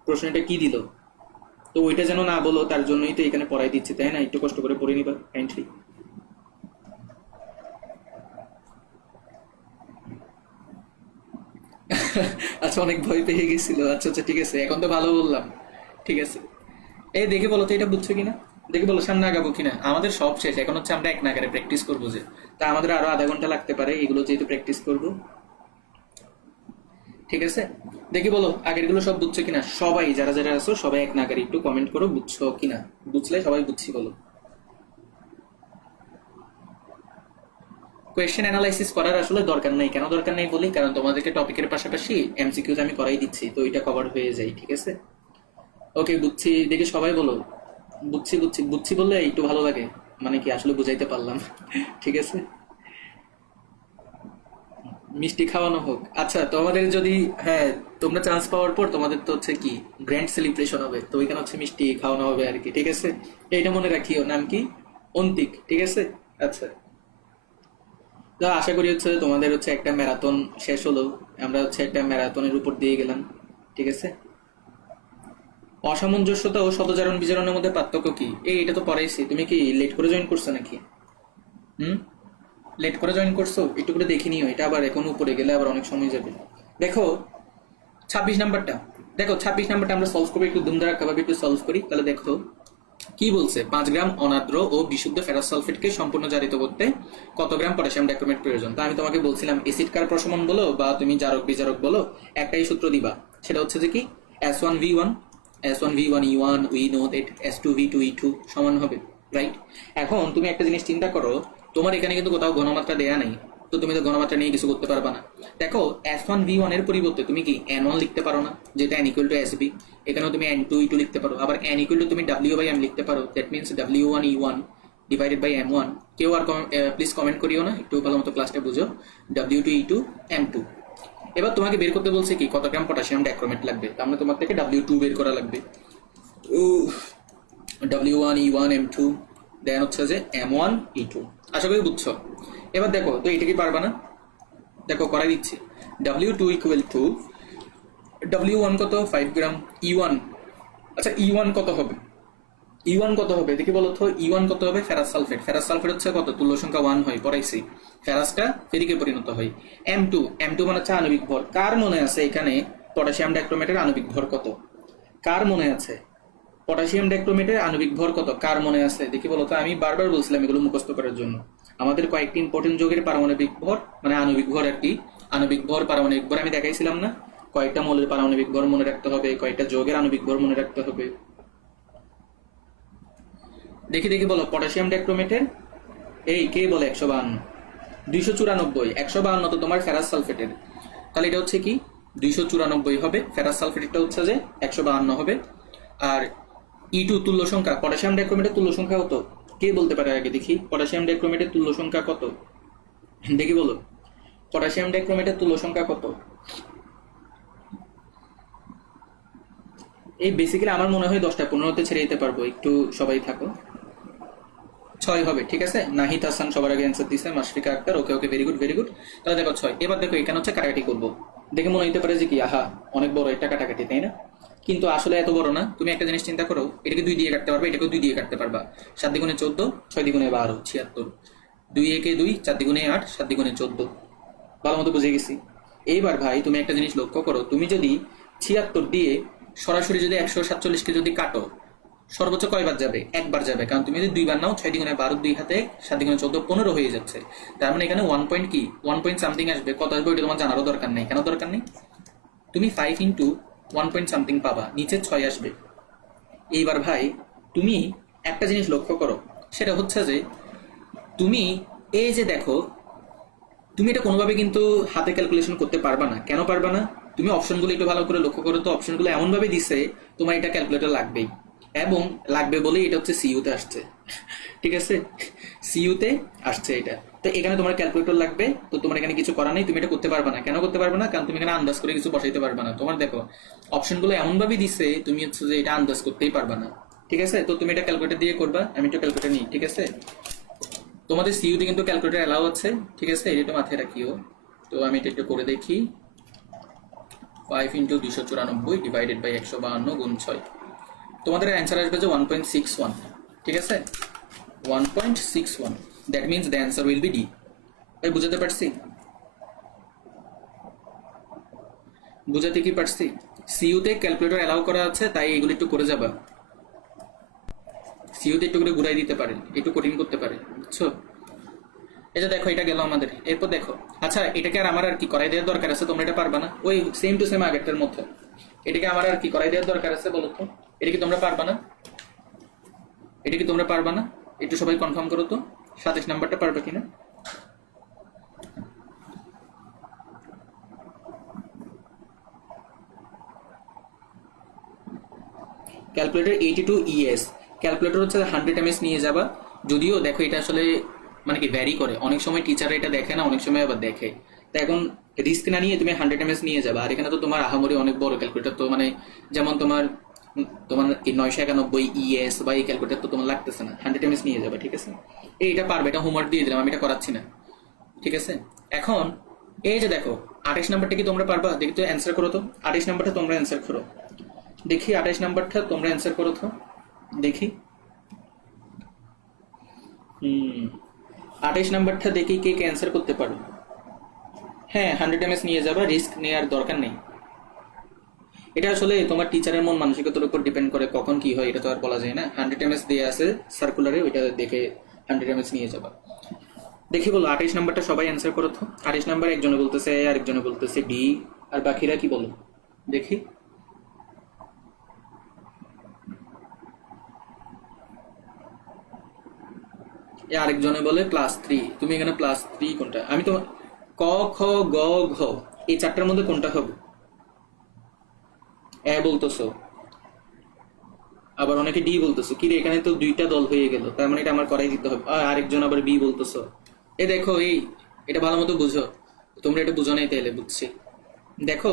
প্রশ্নটা কি দিল। তো ওইটা যেন না বলো, তার জন্যই তো এখানে পড়াই দিচ্ছি, তাই না? একটু কষ্ট করে পড়ে নিবা কাইন্ডলি। আচ্ছা অনেক ভয় পেয়ে গেছিল, আচ্ছা আচ্ছা ঠিক আছে, এখন তো ভালো বললাম, ঠিক আছে। এই দেখে বলো তো এটা বুঝছো কিনা, দেখে বলো সামনে আগাবো কিনা। আমাদের সব শেষ, এখন হচ্ছে আমরা এক নাগারে প্র্যাকটিস করবো যে, তা আমাদের আরো আধা ঘন্টা লাগতে পারে এগুলো যেহেতু প্র্যাকটিস করবো, ঠিক আছে। দেখি বলো আগের গুলো সব বুঝছো কিনা, সবাই যারা যারা আছো সবাই এক নাগারে একটু কমেন্ট করো বুঝছো কিনা, বুঝলে সবাই বুঝছি বলো। কোয়েশ্চেন অ্যানালাইসিস করার আসলে দরকার নেই, কেন দরকার নেই বলি, কারণ তোমাদেরকে টপিকের পাশাপাশি এমসিকিউজ আমি করাই দিচ্ছি, তো এটা কভার হয়ে যায়, ঠিক আছে। ওকে বুঝছি, দেখি সবাই বলো বুঝছি বুঝছি বুঝছি বললে একটু ভালো লাগে, মানে কি আসলে বুঝাইতে পারলাম। ঠিক আছে, মিষ্টি খাওয়ানো হোক। আচ্ছা তোমাদের যদি, হ্যাঁ তোমরা চান্স পাওয়ার পর তোমাদের তো হচ্ছে কি গ্র্যান্ড সেলিব্রেশন হবে, তো ওইখানে হচ্ছে মিষ্টি খাওয়ানো হবে আর কি, ঠিক আছে। এইটা মনে রাখিও, নাম কি? অন্তিক, ঠিক আছে। আচ্ছা, তো আশা করি হচ্ছে তোমাদের হচ্ছে একটা ম্যারাথন শেষ হলো, আমরা হচ্ছে একটা ম্যারাথনের উপর দিয়ে গেলাম, ঠিক আছে। অসামঞ্জস্যতা ও শতজারণ বিজারণের মধ্যে পার্থক্য কি? এটা তো পড়াইছি, তুমি কি লেট করে জয়েন করছো নাকি? হুম, লেট করে জয়েন করছো, একটু করে দেখে নিও, এটা আবার এখন উপরে গেলে আবার অনেক সময় যাবে। দেখো 26 নাম্বারটা, দেখো 26 নাম্বারটা আমরা সলভ করবো, একটু দুমদারাক্কা ভাবে একটু সলভ করি। তাহলে দেখো কি বলছে, 5 গ্রাম অনাদ্র ও বিশুদ্ধ ফেরাস সালফেটকে সম্পূর্ণ জারিত করতে কত গ্রাম পটাশিয়াম ডাইক্রোমেট প্রয়োজন। তা আমি তোমাকে বলছিলাম এসিড কার প্রশমন বলো বা তুমি জারক বিজারক বলো, একটাই সূত্র দিবা, সেটা হচ্ছে যে কি S1V1 S1 V1 E1 we know that S2 V2 E2 সমান হবে, রাইট? এখন তুমি একটা জিনিস চিন্তা করো, তোমার এখানে কিন্তু কোথাও ঘনমাত্রা দেয়া নাই, তো তুমি তো ঘনমাত্রা নিয়ে কিছু করতে পারবা না। দেখো S1 V1 এর পরিবর্তে তুমি কি N1 লিখতে পারো না, যেটা N ইকুয়াল টু SB। এখানেও তুমি N2 E2 লিখতে পারো, আবার N ইকুয়াল টু তুমি W/M লিখতে পারো, that means W1 E1 divided by M1। কেউ আর প্লিজ কমেন্ট করিও না, একটু ভালো মতো ক্লাসটা বুঝো। W2 E2 M2। এবার তোমাকে বের করতে বলছে কি কত গ্রাম পটাশিয়াম ডাইক্রোমেট লাগবে, তার মানে তোমার থেকে W2 বের করা লাগবে। W1 E1 M2 দেন হচ্ছে যে M1 E2। আশা করি বুঝছো। এবার দেখো তো এটা কি পারবা না, দেখো করাই দিচ্ছি। W2 ইকুয়াল টু W1 কত 5 গ্রাম, E1 আচ্ছা E1 কত হবে, E1 কত হবে দেখি বলো তো। E1 কত হবে, ফেরাস সালফেট। ফেরাস সালফেট হচ্ছে কত, তুল্য সংখ্যা 1 হয়, পড়াইছি। ফেরাসটা ফেরিকে পরিণত হয়। M2 মানে হচ্ছে আণবিক ভর। কার মনে আছে এখানে পটাশিয়াম ডাইক্রোমেটের আণবিক ভর কত? কার মনে আছে পটাশিয়াম ডাইক্রোমেটের আণবিক ভর কত? কার মনে আছে দেখি বলো তো। আমি বারবার বলছিলাম এগুলো মুখস্থ করার জন্য। আমাদের কয়েকটি ইম্পর্টেন্ট যৌগের পারমাণবিক ভর, মানে আণবিক ভর আর কি, আণবিক ভর পারমাণবিক ভর আমি দেখাইছিলাম না। কয়েকটা মৌলের পারমাণবিক ভর মনে রাখতে হবে, কয়েকটা যৌগের আণবিক ভর মনে রাখতে হবে। দেখি দেখি বলো পটাশিয়াম ডাইক্রোমেটের, এই কে বলে 152, 294। 152 তো তোমার ফেরাস সালফেটের, তাহলে এটা হচ্ছে কি 294 হবে। ফেরাস সালফেটটা হচ্ছে যে 152 হবে। আর E2 তুল্য সংখ্যা, পটাশিয়াম ডাইক্রোমেটের তুল্য সংখ্যা কত কে বলতে পারে আগে দেখি? পটাশিয়াম ডাইক্রোমেটের তুল্য সংখ্যা কত দেখি বলো। পটাশিয়াম ডাইক্রোমেটের তুল্য সংখ্যা কত? এই বেসিক্যালি আমার মনে হয় 10টা 15তে ছেড়ে দিতে পারবো, একটু সবাই থাকো। 6 হবে, ঠিক আছে। নাহিদ হাসান সবার আগে অ্যান্সার দিছে, মাশফিকা আক্তার, ওকে ওকে, ভেরি গুড ভেরি গুড। তাহলে দেখো 6। এবার দেখো এখানে হচ্ছে কাটাকাটি করবো, দেখে মনে হতে পারে যে কি আহা অনেক বড় এটা কাটাকাটি, তাই না? কিন্তু আসলে এত বড় না। তুমি একটা জিনিস চিন্তা করো, এটাকে 2 দিয়ে কাটতে পারবা, এটাকেও 2 দিয়ে কাটতে পারবা। 7 দ্বিগুণে 14, 6 দ্বিগুণে 12, 76। 2 একে 2, 4 দ্বিগুণে 8, 7 দ্বিগুণে 14। ভালো মতো বুঝে গেছি। এইবার ভাই তুমি একটা জিনিস লক্ষ্য করো, তুমি যদি 76 দিয়ে সরাসরি যদি 147কে যদি কাটো, সর্বোচ্চ কয়বার যাবে? একবার যাবে, কারণ তুমি যদি 2 বার নাও 6 দ্বিগুণে 12, 2 হাতে 7 দ্বিগুণে 14, 15 হয়ে যাচ্ছে। তার মানে এখানে 1 পয়েন্ট কি 1 পয়েন্ট সামথিং আসবে। কত আসবে ওইটা তোমার জানারও দরকার নেই। কেন দরকার নেই? তুমি 5 ইন্টু 1 পয়েন্ট সামথিং পাবা, নিচে 6 আসবে। এইবার ভাই তুমি একটা জিনিস লক্ষ্য করো, সেটা হচ্ছে যে তুমি এই যে দেখো, তুমি এটা কোনোভাবে কিন্তু হাতে ক্যালকুলেশন করতে পারবা না। কেন পারবা না? তুমি অপশনগুলো একটু ভালো করে লক্ষ্য করো তো। অপশনগুলো এমনভাবে দিছে তোমার এটা ক্যালকুলেটর লাগবেই, এবং লাগবে বলেই এটা হচ্ছে সিইউতে আসছে, ঠিক আছে? সিইউতে আসছে এটা, তো এখানে তোমার ক্যালকুলেটর লাগবে। তো তোমার এখানে কিছু করা নেই, তুমি এটা করতে পারবে না। কেন করতে পারবে না? কারণ তুমি এখানে আন্দাজ করে কিছু বসাইতে পারবে না। তোমার দেখো অপশনগুলো এমনভাবে দিছে, তুমি হচ্ছে যে এটা আন্দাজ করতেই পারবে না, ঠিক আছে? তো তুমি এটা ক্যালকুলেটর দিয়ে করবা। আমি একটু ক্যালকুলেটর নিই, ঠিক আছে? তোমাদের সিইউতে কিন্তু ক্যালকুলেটর অ্যালাউ আছে, ঠিক আছে? এটা মাথায় রাখিও। তো আমি এটা একটু করে দেখি। 5 ইন্টু 294 ডিভাইডেড বাই 152 গুণ 6, তোমাদের অ্যান্সার আসবে যে 1.61, ঠিক আছে? 1.61, that means the answer will be D. ভাই বুঝাতে পারছি? বুঝাতে কি পারছি? সিইউতে ক্যালকুলেটর অ্যালাউ করা আছে, তাই এগুলো একটু করে যাবা। সিইউতে একটু করে ঘুরাই দিতে পারে, একটু কঠিন করতে পারে, বুঝছো? এটা দেখো, এটা গেল আমাদের। এরপর দেখো, আচ্ছা এটাকে আর আমার আর কি করাই দেওয়ার দরকার আছে? তোমরা এটা পারবা না, ওই সেম টু সেম আগেরটার মতো। এটাকে আমার আর কি করাই দেওয়ার দরকার আছে বলো তো? এটা কি তোমরা পারবা না? এটা কি তোমরা পারবা না? একটু সবাই কনফার্ম করো তো 27 নাম্বারটা পারবে কিনা। ক্যালকুলেটর 82 ES, ক্যালকুলেটর হচ্ছে 100 ms নিয়ে যাবা। যদিও দেখো এটা আসলে মানে কি ভ্যারি করে, অনেক সময় টিচাররা এটা দেখে না, অনেক সময় আবার দেখে। তো এখন রিস্ক না নিয়ে তুমি 100 ms নিয়ে যাবা। আর এখানে তো তোমার আহামরি অনেক বড় ক্যালকুলেটর, তো মানে যেমন তোমার তোমার 991 ES বা এই ক্যালকুলেটর তো তোমার লাগতেছে না, 100 ms নিয়ে যাবা, ঠিক আছে? এইটা পারবে, এটা হোমওয়ার্ক দিয়ে দিলাম, আমি এটা করাচ্ছি না, ঠিক আছে? এখন এই যে দেখো 28 নাম্বারটা কি তোমরা পারবা? দেখি তো, অ্যান্সার করো তো। 28 নাম্বারটা তোমরা অ্যান্সার করো দেখি। 28 নাম্বারটা তোমরা অ্যান্সার করো তো দেখি। 28 নাম্বারটা দেখি কে কে অ্যান্সার করতে পারো। হ্যাঁ 100 ms নিয়ে যাবা, রিস্ক নেওয়ার দরকার নেই। এটা আসলে তোমার টিচারের মন মানসিকতার উপর ডিপেন্ড করে, কখন কি হয় এটা তো আর বলা যায় না। 100 ms দিয়ে আছে সার্কুলারে, ওইটা দেখে 100 ms নিয়ে যাবা। দেখি বলো 28 নাম্বারটা সবাই অ্যান্সার করো তো। 28 নাম্বার একজনে বলতেছে এ, আরেকজনে বলতেছে ডি, আর বাকিরা কি বলো দেখি। এ আরেকজনে বলে +3, তুমি এখানে +3 কোনটা? আমি তো ক খ গ ঘ এই চারটার মধ্যে কোনটা হবে? বলতেছো, আবার অনেকে ডি বলতেছো। কি রে, এখানে তো দুইটা দল হয়ে গেল, তার মানে এটা আমার করাই দিতে হবে। আরেকজন আবার বি বলতেছো। দেখো এটা ভালো মতো বুঝো। তোমরা এটা বুঝো নাই তাইলে, বুঝছি। দেখো,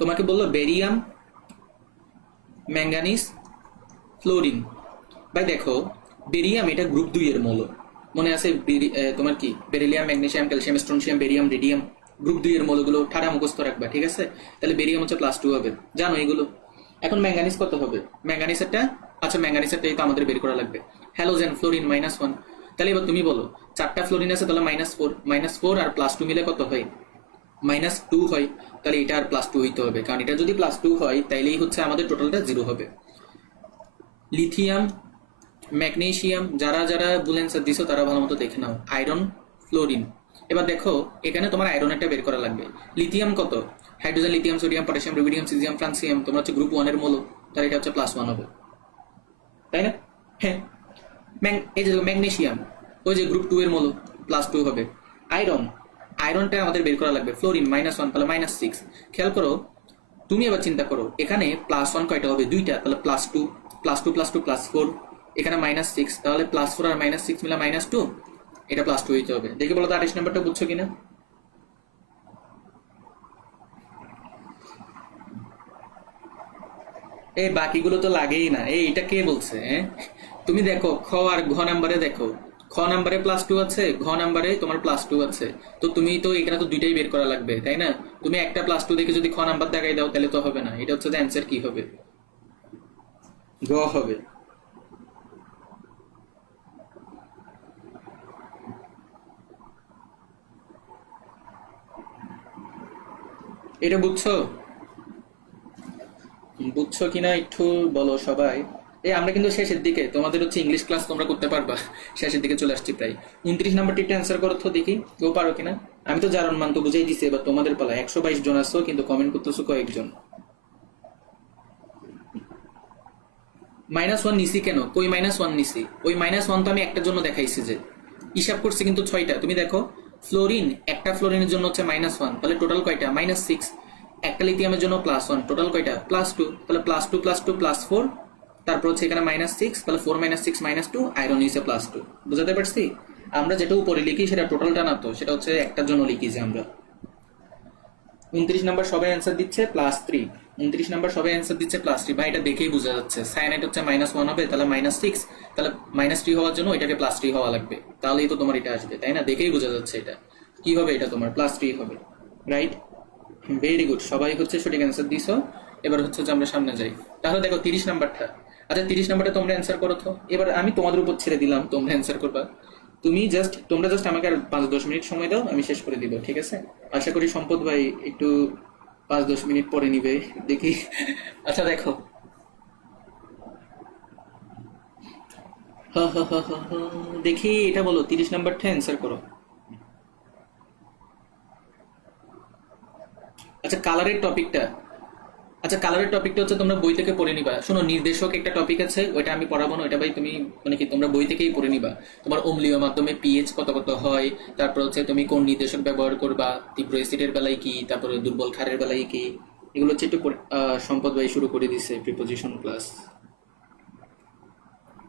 তোমাকে বললো বেরিয়াম, ম্যাঙ্গানিজ, ফ্লোরিন। ভাই দেখো, বেরিয়াম এটা গ্রুপ 2 এর মৌল। মনে আছে তোমার কি beryllium, magnesium, calcium, strontium, barium, radium, group 2 এর মৌলগুলো ঠাড়া মুখস্থ রাখবা, ঠিক আছে? তাহলে বেরিয়াম হচ্ছে +2 হবে, জানো এগুলো। এখন ম্যাঙ্গানিজ কত হবে? ম্যাঙ্গানিজেরটা, আচ্ছা ম্যাঙ্গানিজেরটাই তো আমাদের বের করা লাগবে। Halogen, fluorine -1। তাহলে এবার তুমি বলো, 4টা ফ্লোরিন আছে, তাহলে -4, -4 আর +2 মিলে কত হয়? -2 হয়। তাহলে এটা আর +2 হইতে হবে, কারণ এটা যদি +2 হয় তাইলেই হচ্ছে আমাদের টোটালটা 0 হবে। লিথিয়াম, ম্যাগনেসিয়াম, যারা যারা ভুল অ্যান্সার দিছো তারা ভালো মতো দেখে নাও। Iron, fluorine. এবার দেখো, এখানে তোমার আয়রনেরটা বের করা লাগবে। লিথিয়াম কত? Hydrogen, lithium, sodium, potassium, rubidium, caesium, francium, তোমরা হচ্ছে গ্রুপ 1 এর মৌল, তাহলে এটা হচ্ছে +1 হবে, তাই না? হ্যাঁ। এই যে ম্যাগনেসিয়াম, ওই যে গ্রুপ 2 এর মৌল, +2 হবে। আয়রন, আয়রনটা আমাদের বের করা লাগবে। ফ্লোরিন -1, তাহলে -6। খেয়াল করো, তুমি এবার চিন্তা করো, এখানে +1 কয়টা হবে? 2টা, তাহলে +2, +2 +2 +4, এখানে -6, তাহলে +4 আর -6 মিলে -2, এটা +2 হইতে হবে। দেখে বলো তো 28 নাম্বারটা বুঝছো কিনা? বাকিগুলো তো লাগেই না। এটা কে বলছে? তুমি দেখো খ আর ঘ নাম্বারে, দেখো খ নাম্বারে +2 আছে, ঘ নাম্বারে তোমার +2 আছে। তো তুমি তো এখানে তো দুইটাই বের করা লাগবে, তাই না? তুমি একটা +2 দেখে যদি খ নাম্বার দেখাই দাও তাহলে তো হবে না। এটা হচ্ছে অ্যান্সার, কি হবে? গ হবে। এটা বুঝছো? বুঝছো কিনা একটু বলো সবাই। আমরা কিন্তু শেষের দিকে, তোমাদের হচ্ছে ইংলিশ ক্লাস তোমরা করতে পারবা, শেষের দিকে চলে আসছি প্রায়। 29 নাম্বারটি একটু অ্যান্সার করো তো দেখি, কেউ পারো কিনা। আমি তো যার মান তো বুঝাই দিছি, এবার তোমাদের পালা। 122 জন আছো, কিন্তু কমেন্ট করতেছো কয়েকজন। -1 নিছি কেন? কই -1 নিছি? ওই -1 তো আমি একটার জন্য দেখাইছি, যে হিসাব করছি কিন্তু 6টা। তুমি দেখো, ফ্লোরিন, একটা ফ্লোরিনের জন্য হচ্ছে -1, তাহলে টোটাল কয়টা? -6। একটা লিথিয়ামের জন্য +1, টোটাল কয়টা? +2, তাহলে +2 +2 +4, তারপর হচ্ছে এখানে -6, তাহলে 4 -6 -2, আয়রন হিসে +2। বুঝাতে পারছি? আমরা যেটা উপরে লিখি সেটা টোটালটা না, তো সেটা হচ্ছে একটার জন্য লিখি যে আমরা। 29 নাম্বার সবাই অ্যান্সার দিচ্ছে +3। 29 নাম্বার সবাই অ্যান্সার দিচ্ছে +3। ভাই এটা দেখেই বোঝা যাচ্ছে, সায়ানাইড হচ্ছে -1 হবে, তাহলে -6, তাহলে -3 হওয়ার জন্য এটাকে +3 হওয়া লাগবে, তাহলেই তো তোমার এটা আসবে, তাই না? দেখেই বোঝা যাচ্ছে এটা কি হবে, এটা তোমার +3 হবে, রাইট? ভেরি গুড, সবাই হচ্ছে সঠিক অ্যান্সার দিছো। এবার হচ্ছে যে আমরা সামনে যাই। তাহলে দেখো 30 নাম্বারটা। আচ্ছা 30 নাম্বারটা তোমরা অ্যান্সার করো তো। এবার আমি তোমাদের উপর ছেড়ে দিলাম, তোমরা অ্যান্সার করবা। তোমরা জাস্ট আমাকে আর 5-10 মিনিট সময় দাও, আমি শেষ করে দিব, ঠিক আছে? আশা করি সম্পদ ভাই একটু 5-10 মিনিট পরে নিবে, দেখি। আচ্ছা দেখো, দেখি এটা বলো, 30 নাম্বারটা অ্যান্সার করো। আচ্ছা কালারের টপিকটা, আচ্ছা কালারের টপিকটা হচ্ছে তোমরা বই থেকে পড়ে নিবা। শোনো, নির্দেশক একটা টপিক আছে, ওইটা আমি পড়াবো না, ওইটা ভাই তুমি মানে কি তোমরা বই থেকেই পড়ে নিবা। তোমার অম্লীয় মাধ্যমে পিএইচ কত কত হয়, তারপর হচ্ছে তুমি কোন নির্দেশক ব্যবহার করবা, তীব্র অ্যাসিডের বেলায় কি, তারপরে দুর্বল ক্ষারের বেলায় কি, এগুলো হচ্ছে একটু সম্পদ ভাই শুরু করে দিচ্ছে প্রিপোজিশন ক্লাস।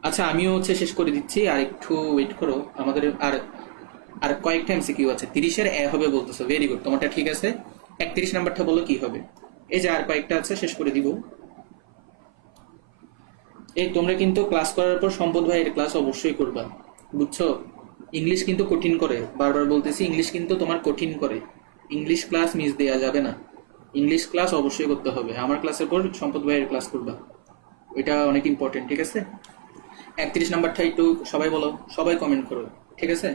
আচ্ছা আমিও হচ্ছে শেষ করে দিচ্ছি, আর একটু ওয়েট করো। আমাদের আর আর কয়েকটা এমসিকিউ আছে। 30-এর হবে বলতেছো, ভেরি গুড, তোমারটা ঠিক আছে। 31 নাম্বারটা বলো কি হবে। এই যে আর কয়েকটা আছে, শেষ করে দিব। তোমরা কিন্তু ক্লাস করার পর সম্পদ ভাইয়ের ক্লাস অবশ্যই করবা, বুঝছো? ইংলিশ কিন্তু কঠিন করে, বারবার বলতেছি, ইংলিশ কিন্তু তোমার কঠিন করে। ইংলিশ ক্লাস মিস দেওয়া যাবে না, ইংলিশ ক্লাস অবশ্যই করতে হবে। আমার ক্লাসের পর সম্পদ ভাইয়ের ক্লাস করবা, ওইটা অনেক ইম্পর্টেন্ট, ঠিক আছে? 31 নাম্বারটা একটু সবাই বলো, সবাই কমেন্ট করো, ঠিক আছে?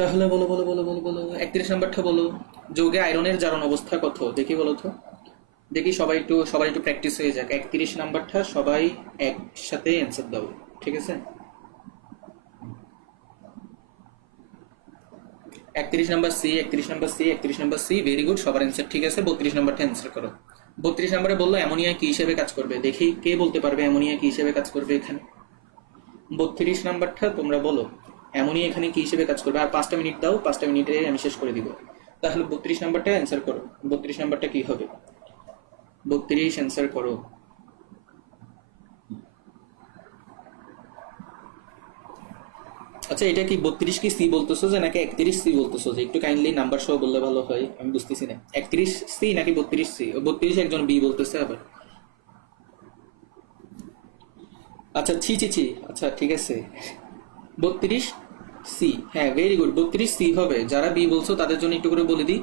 তাহলে বলো বলো বলো বলো বলো 31 নাম্বারটা বলো। যৌগে আয়রনের জারণ অবস্থা কত, দেখি বলো তো। দেখি সবাই একটু প্র্যাকটিস হয়ে যাক। 31 নাম্বারটা সবাই একসাথে অ্যান্সার দাও, ঠিক আছে? 31 number C, 31 number C, 31 number C, very good, সবার অ্যান্সার ঠিক আছে। 32 নাম্বারটা অ্যান্সার করো। 32 নাম্বারে বললো অ্যামোনিয়া কি হিসেবে কাজ করবে, দেখি কে বলতে পারবে অ্যামোনিয়া কি হিসেবে কাজ করবে এখানে। 32 নাম্বারটা তোমরা বলো এমনই এখানে কি হিসেবে কাজ করবে, আর 5টা মিনিট দাও, 5টা মিনিটে আমি শেষ করে দিব। তাহলে 32 নাম্বারটা অ্যান্সার করো। 32 নাম্বারটা কি হবে? 32 অ্যান্সার করো। আচ্ছা এটা কি 32 কি সি বলতেছো যে নাকি 31 সি বলতেছো? যে একটু কাইন্ডলি নাম্বার সহ বললে ভালো হয়, আমি বুঝতেছি না। 31 সি নাকি 32 সি? 32 একজন বি বলতেছে আবার। আচ্ছা ছি ছি ছি, আচ্ছা ঠিক আছে 32 সি, হ্যাঁ ভেরি গুড, 32 সি হবে। যারা বি বলছো তাদের জন্য একটু করে বলে দিই।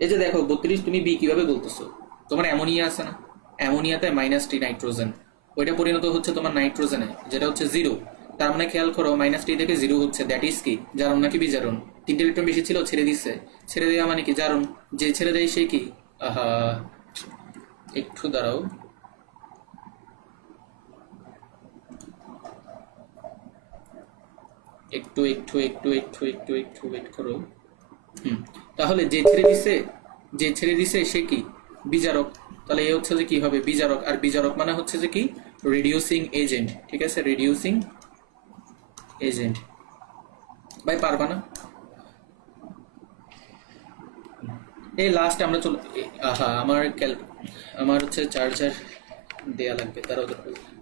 এই যে দেখো 32 তুমি বি কিভাবে বলতেছো? তোমার অ্যামোনিয়া আছে না, অ্যামোনিয়াতে -T নাইট্রোজেন, ওইটা পরিণত হচ্ছে তোমার নাইট্রোজেনে, যেটা হচ্ছে 0। তার মানে খেয়াল করো -T থেকে 0 হচ্ছে, দ্যাট ইজ কি জারণ নাকি বিজারণ? 3টে ইলেকট্রন বেশি ছিল, ছেড়ে দিচ্ছে। ছেড়ে দেওয়া মানে কি জারণ, যে ছেড়ে দেয় সে কি? আহা, একটু দাঁড়াও, একটু একটু একটু একটু একটু একটু ওয়েট করো। তাহলে যে ছেড়ে দিছে, যে ছেড়ে দিছে সে কি? বিজারক। তাহলে এ হচ্ছে যে কি হবে? বিজারক। আর বিজারক মানে হচ্ছে যে কি? Reducing agent. ঠিক আছে, রিডিউসিং এজেন্ট। ভাই পারবা না? এই লাস্ট আমরা চলো। আহা, আমার হচ্ছে চার্জার দেয়া লাগবে, তারাও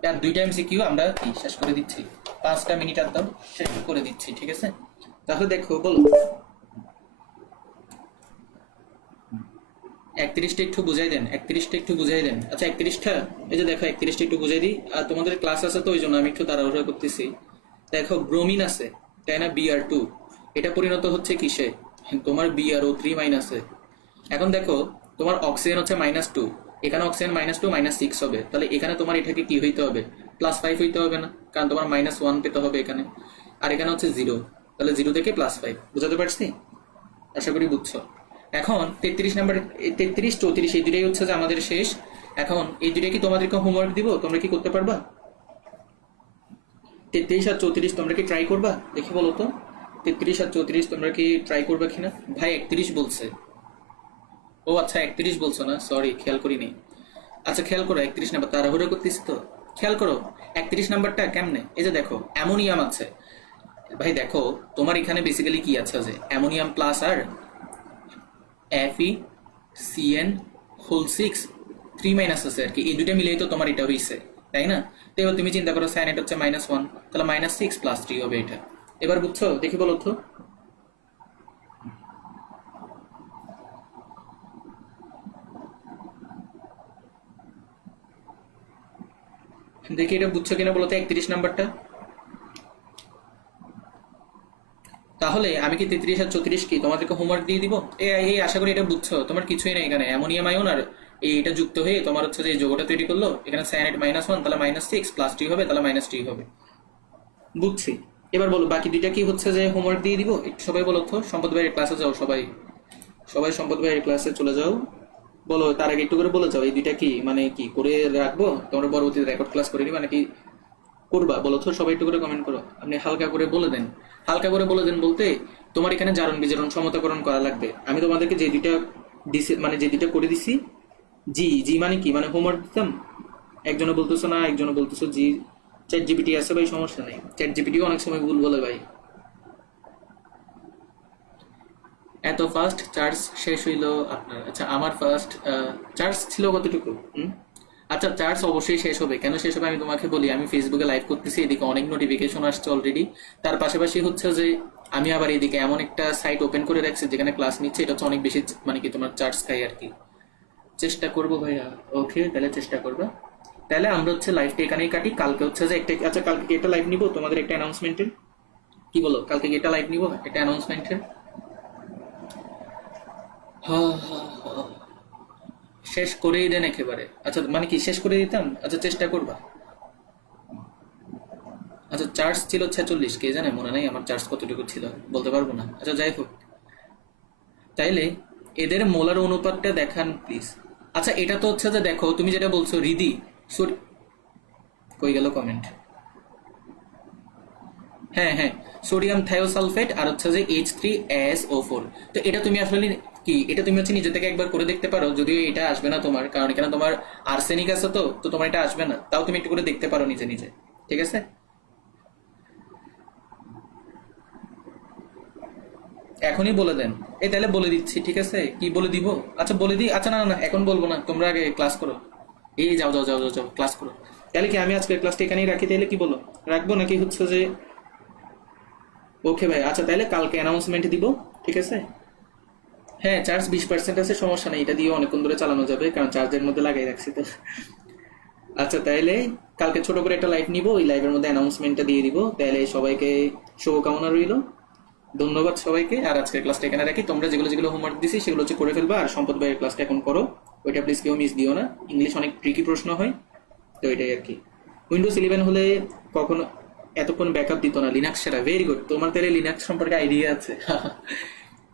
আর 2টা MCQ আমরা কি শেষ করে দিচ্ছি। 5টা মিনিট আর দাও, শেষ করে দিচ্ছি। ঠিক আছে, তাহলে দেখো বলো 31টা একটু বুঝাই দেন, 31টা একটু বুঝাই দেন। আচ্ছা 31টা, এই যে দেখো 31টা একটু বুঝাই দিই। আর তোমাদের ক্লাস আছে তো ওই জন্য আমি একটু তাড়াহুড়ো করতেছি। দেখো ব্রোমিন আছে, তাই না, Br2, এটা পরিণত হচ্ছে কিসে? তোমার BrO3 মাইনাসে। এখন দেখো তোমার অক্সিজেন হচ্ছে -2, এখানে অক্সিজেন -2 -6 হবে, তাহলে এখানে তোমার এটাকে কি হইতে হবে? +5 হইতে হবে না, কারণ তোমার -1 পেতে হবে এখানে। আর এখানে হচ্ছে 0, তাহলে 0 থেকে +5। বুঝাতে পারছি? আশা করি বুঝছো। এখন 33 নাম্বার, 33 34 এই দুটাই হচ্ছে যে আমাদের শেষ। এখন এই দুটাই কি তোমাদেরকে হোমওয়ার্ক দিব, তোমরা কি করতে পারবা? 33 আর 34 তোমরা কি ট্রাই করবা? দেখি বলো তো, 33 আর 34 তোমরা কি ট্রাই করবা কিনা? ভাই 31 বলছে। ও আচ্ছা 31 বলছো না, সরি খেয়াল করিনি। আচ্ছা খেয়াল করো 31 নাম্বার, তাড়াহুড়ো করতেছি তো। খেয়াল করো 31 নাম্বারটা কেমনে, এই যে দেখো অ্যামোনিয়াম আছে। ভাই দেখো তোমার এখানে বেসিক্যালি কি আছে, যে অ্যামোনিয়াম প্লাস আর FeCN6 3 মাইনাস আছে আর কি, এই দুটো মিলেই তো তোমার এটা হইছে, তাই না? তো এবার তুমি চিন্তা করো সাইন এটা হচ্ছে -1, তাহলে -6 + 3 হবে এটা। এবার বুঝছো? দেখি বলো তো। দেখি এটা বুঝছো কিনা বলো তো 31 নাম্বারটা। তাহলে আমি কি 33 আর 34 কি তোমাদেরকে হোমওয়ার্ক দিয়ে দিব? এই আশা করি এটা বুঝছো। তোমার কিছুই নেই এখানে, অ্যামোনিয়াম আয়ন আর এইটা যুক্ত হয়ে তোমার হচ্ছে যে এই যৌগটা তৈরি করলো, এখানে সায়ানাইড -1, তাহলে -6 + 3 হবে, তাহলে -3 হবে। বুঝছি। এবার বলো বাকি দুইটা কি হচ্ছে যে হোমওয়ার্ক দিয়ে দিব, একটু সবাই বলো তো। সম্পদ ভাইয়ের ক্লাসে যাও সবাই, সবাই সম্পদ ভাইয়ের ক্লাসে চলে যাও। বলো তার আগে একটু করে বলে যাও এই দুইটা কি, মানে কি করে রাখবো তোমরা পরবর্তীতে রেকর্ড ক্লাস করে নিবা নাকি করবা, বলো তো সবাই একটু করে কমেন্ট করো। আপনি হালকা করে বলে দেন, হালকা করে বলে দেন বলতে তোমার এখানে জারণ বিজারণ সমতাকরণ করা লাগবে। আমি তোমাদেরকে যে দুইটা দিছি, মানে যে দুইটা করে দিছি, জি জি মানে কি, মানে হোমওয়ার্ক দিতাম। একজনে বলতেছো না, একজনে বলতেছো জি। ChatGPT আছে ভাই, সমস্যা নেই, ChatGPT অনেক সময় ভুল বলে ভাই। এত ফাস্ট চার্জ শেষ হইলো আপনার? আচ্ছা আমার ফার্স্ট চার্জ ছিল কতটুকু? আচ্ছা চার্জ অবশ্যই শেষ হবে, কেন শেষ হবে আমি তোমাকে বলি। আমি ফেসবুকে লাইভ করতেছি, এদিকে অনেক নোটিফিকেশন আসছে অলরেডি। তার পাশাপাশি হচ্ছে যে আমি আবার এদিকে এমন একটা সাইট ওপেন করে রাখছি যেখানে ক্লাস নিচ্ছে, এটা হচ্ছে অনেক বেশি মানে কি তোমার চার্জ খাই আর কি। চেষ্টা করবো ভাইয়া। ওকে তাহলে চেষ্টা করবে। তাহলে আমরা হচ্ছে লাইভটা এখানেই কাটি। কালকে হচ্ছে যে একটা, আচ্ছা কালকে কি একটা লাইভ নিবো তোমাদের একটা অ্যানাউন্সমেন্টের? কি বলো, কালকে কি একটা লাইভ নিবো একটা অ্যানাউন্সমেন্টের? হ্যাঁ হ্যাঁ হ্যাঁ, শেষ করেই দেন একেবারে। আচ্ছা মানে কি শেষ করে দিতাম? আচ্ছা চেষ্টা করবা। আচ্ছা চার্জ ছিল 46, কে জানে, মনে নাই আমার চার্জ কতটুকু ছিল, বলতে পারবো না। আচ্ছা যাই হোক, তাইলে এদের মোলার অনুপাতটা দেখান প্লিজ। আচ্ছা এটা তো হচ্ছে যে দেখো তুমি যেটা বলছো রিদি, কই গেল কমেন্ট? হ্যাঁ হ্যাঁ, সোডিয়াম থায়োসালফেট আর হচ্ছে যে H3SO4। তো এটা তুমি আসলে কি, এটা তুমি হচ্ছে নিজে থেকে একবার করে দেখতে পারো, যদিও এটা আসবে না তোমার, কারণ এখানে তোমার আর্সেনিক আছে, তো তো তোমার এটা আসবে না। তাও তুমি একটু করে দেখতে পারো নিজে নিজে, ঠিক আছে? এখনই বলে দেন। এই তাহলে বলে দিচ্ছি, ঠিক আছে? কি বলে দিব? আচ্ছা বলে দিই। আচ্ছা না না না, এখন বলবো না, তোমরা আগে ক্লাস করো। এই যাও যাও যাও যাও যাও, ক্লাস করো। তাহলে কি আমি আজকের ক্লাসটা এখানেই রাখি? তাহলে কি বলো, রাখবো নাকি হচ্ছে যে? ওকে ভাই, আচ্ছা তাহলে কালকে অ্যানাউন্সমেন্ট দিব, ঠিক আছে? হ্যাঁ, চার্জ 20% আছে, সমস্যা নেই, এটা দিয়ে অনেকক্ষণ ধরে চালানো যাবে, কারণ চার্জের মধ্যে লাগাই রাখছি তো। আচ্ছা তাইলে কালকে ছোট করে একটা লাইভ নিব, ওই লাইভের মধ্যে অ্যানাউন্সমেন্টটা দিয়ে দিব। তাহলে সবাইকে শুভকামনা রইল, ধন্যবাদ সবাইকে। আর আজকের ক্লাসটা এখানে রাখি। তোমরা যেগুলো যেগুলো হোমওয়ার্ক দিছি সেগুলো হচ্ছে করে ফেলবা, আর সম্পদ ভাইয়ের ক্লাসটা এখন করো। ওইটা প্লিজ কেউ মিস দিও না, ইংলিশ অনেক ট্রিকি প্রশ্ন হয়, তো এটাই আর কি। উইন্ডোজ 11 হলে কখনো এতক্ষণ ব্যাকআপ দিত না, লিনাক্স সেরা। ভেরি গুড, তোমার তাহলে লিনাক্স সম্পর্কে আইডিয়া আছে।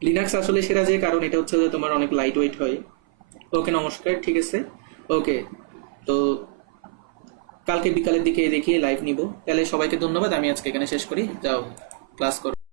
লিনাক্স আসলে সেরা যে কারণ এটা হচ্ছে যে তোমার অনেক লাইট ওয়েট হয়। ওকে নমস্কার, ঠিক আছে। ওকে, তো কালকে বিকালের দিকে দেখি লাইভ নিব। তাহলে সবাইকে ধন্যবাদ, আমি আজকে এখানে শেষ করি, যাও ক্লাস করো।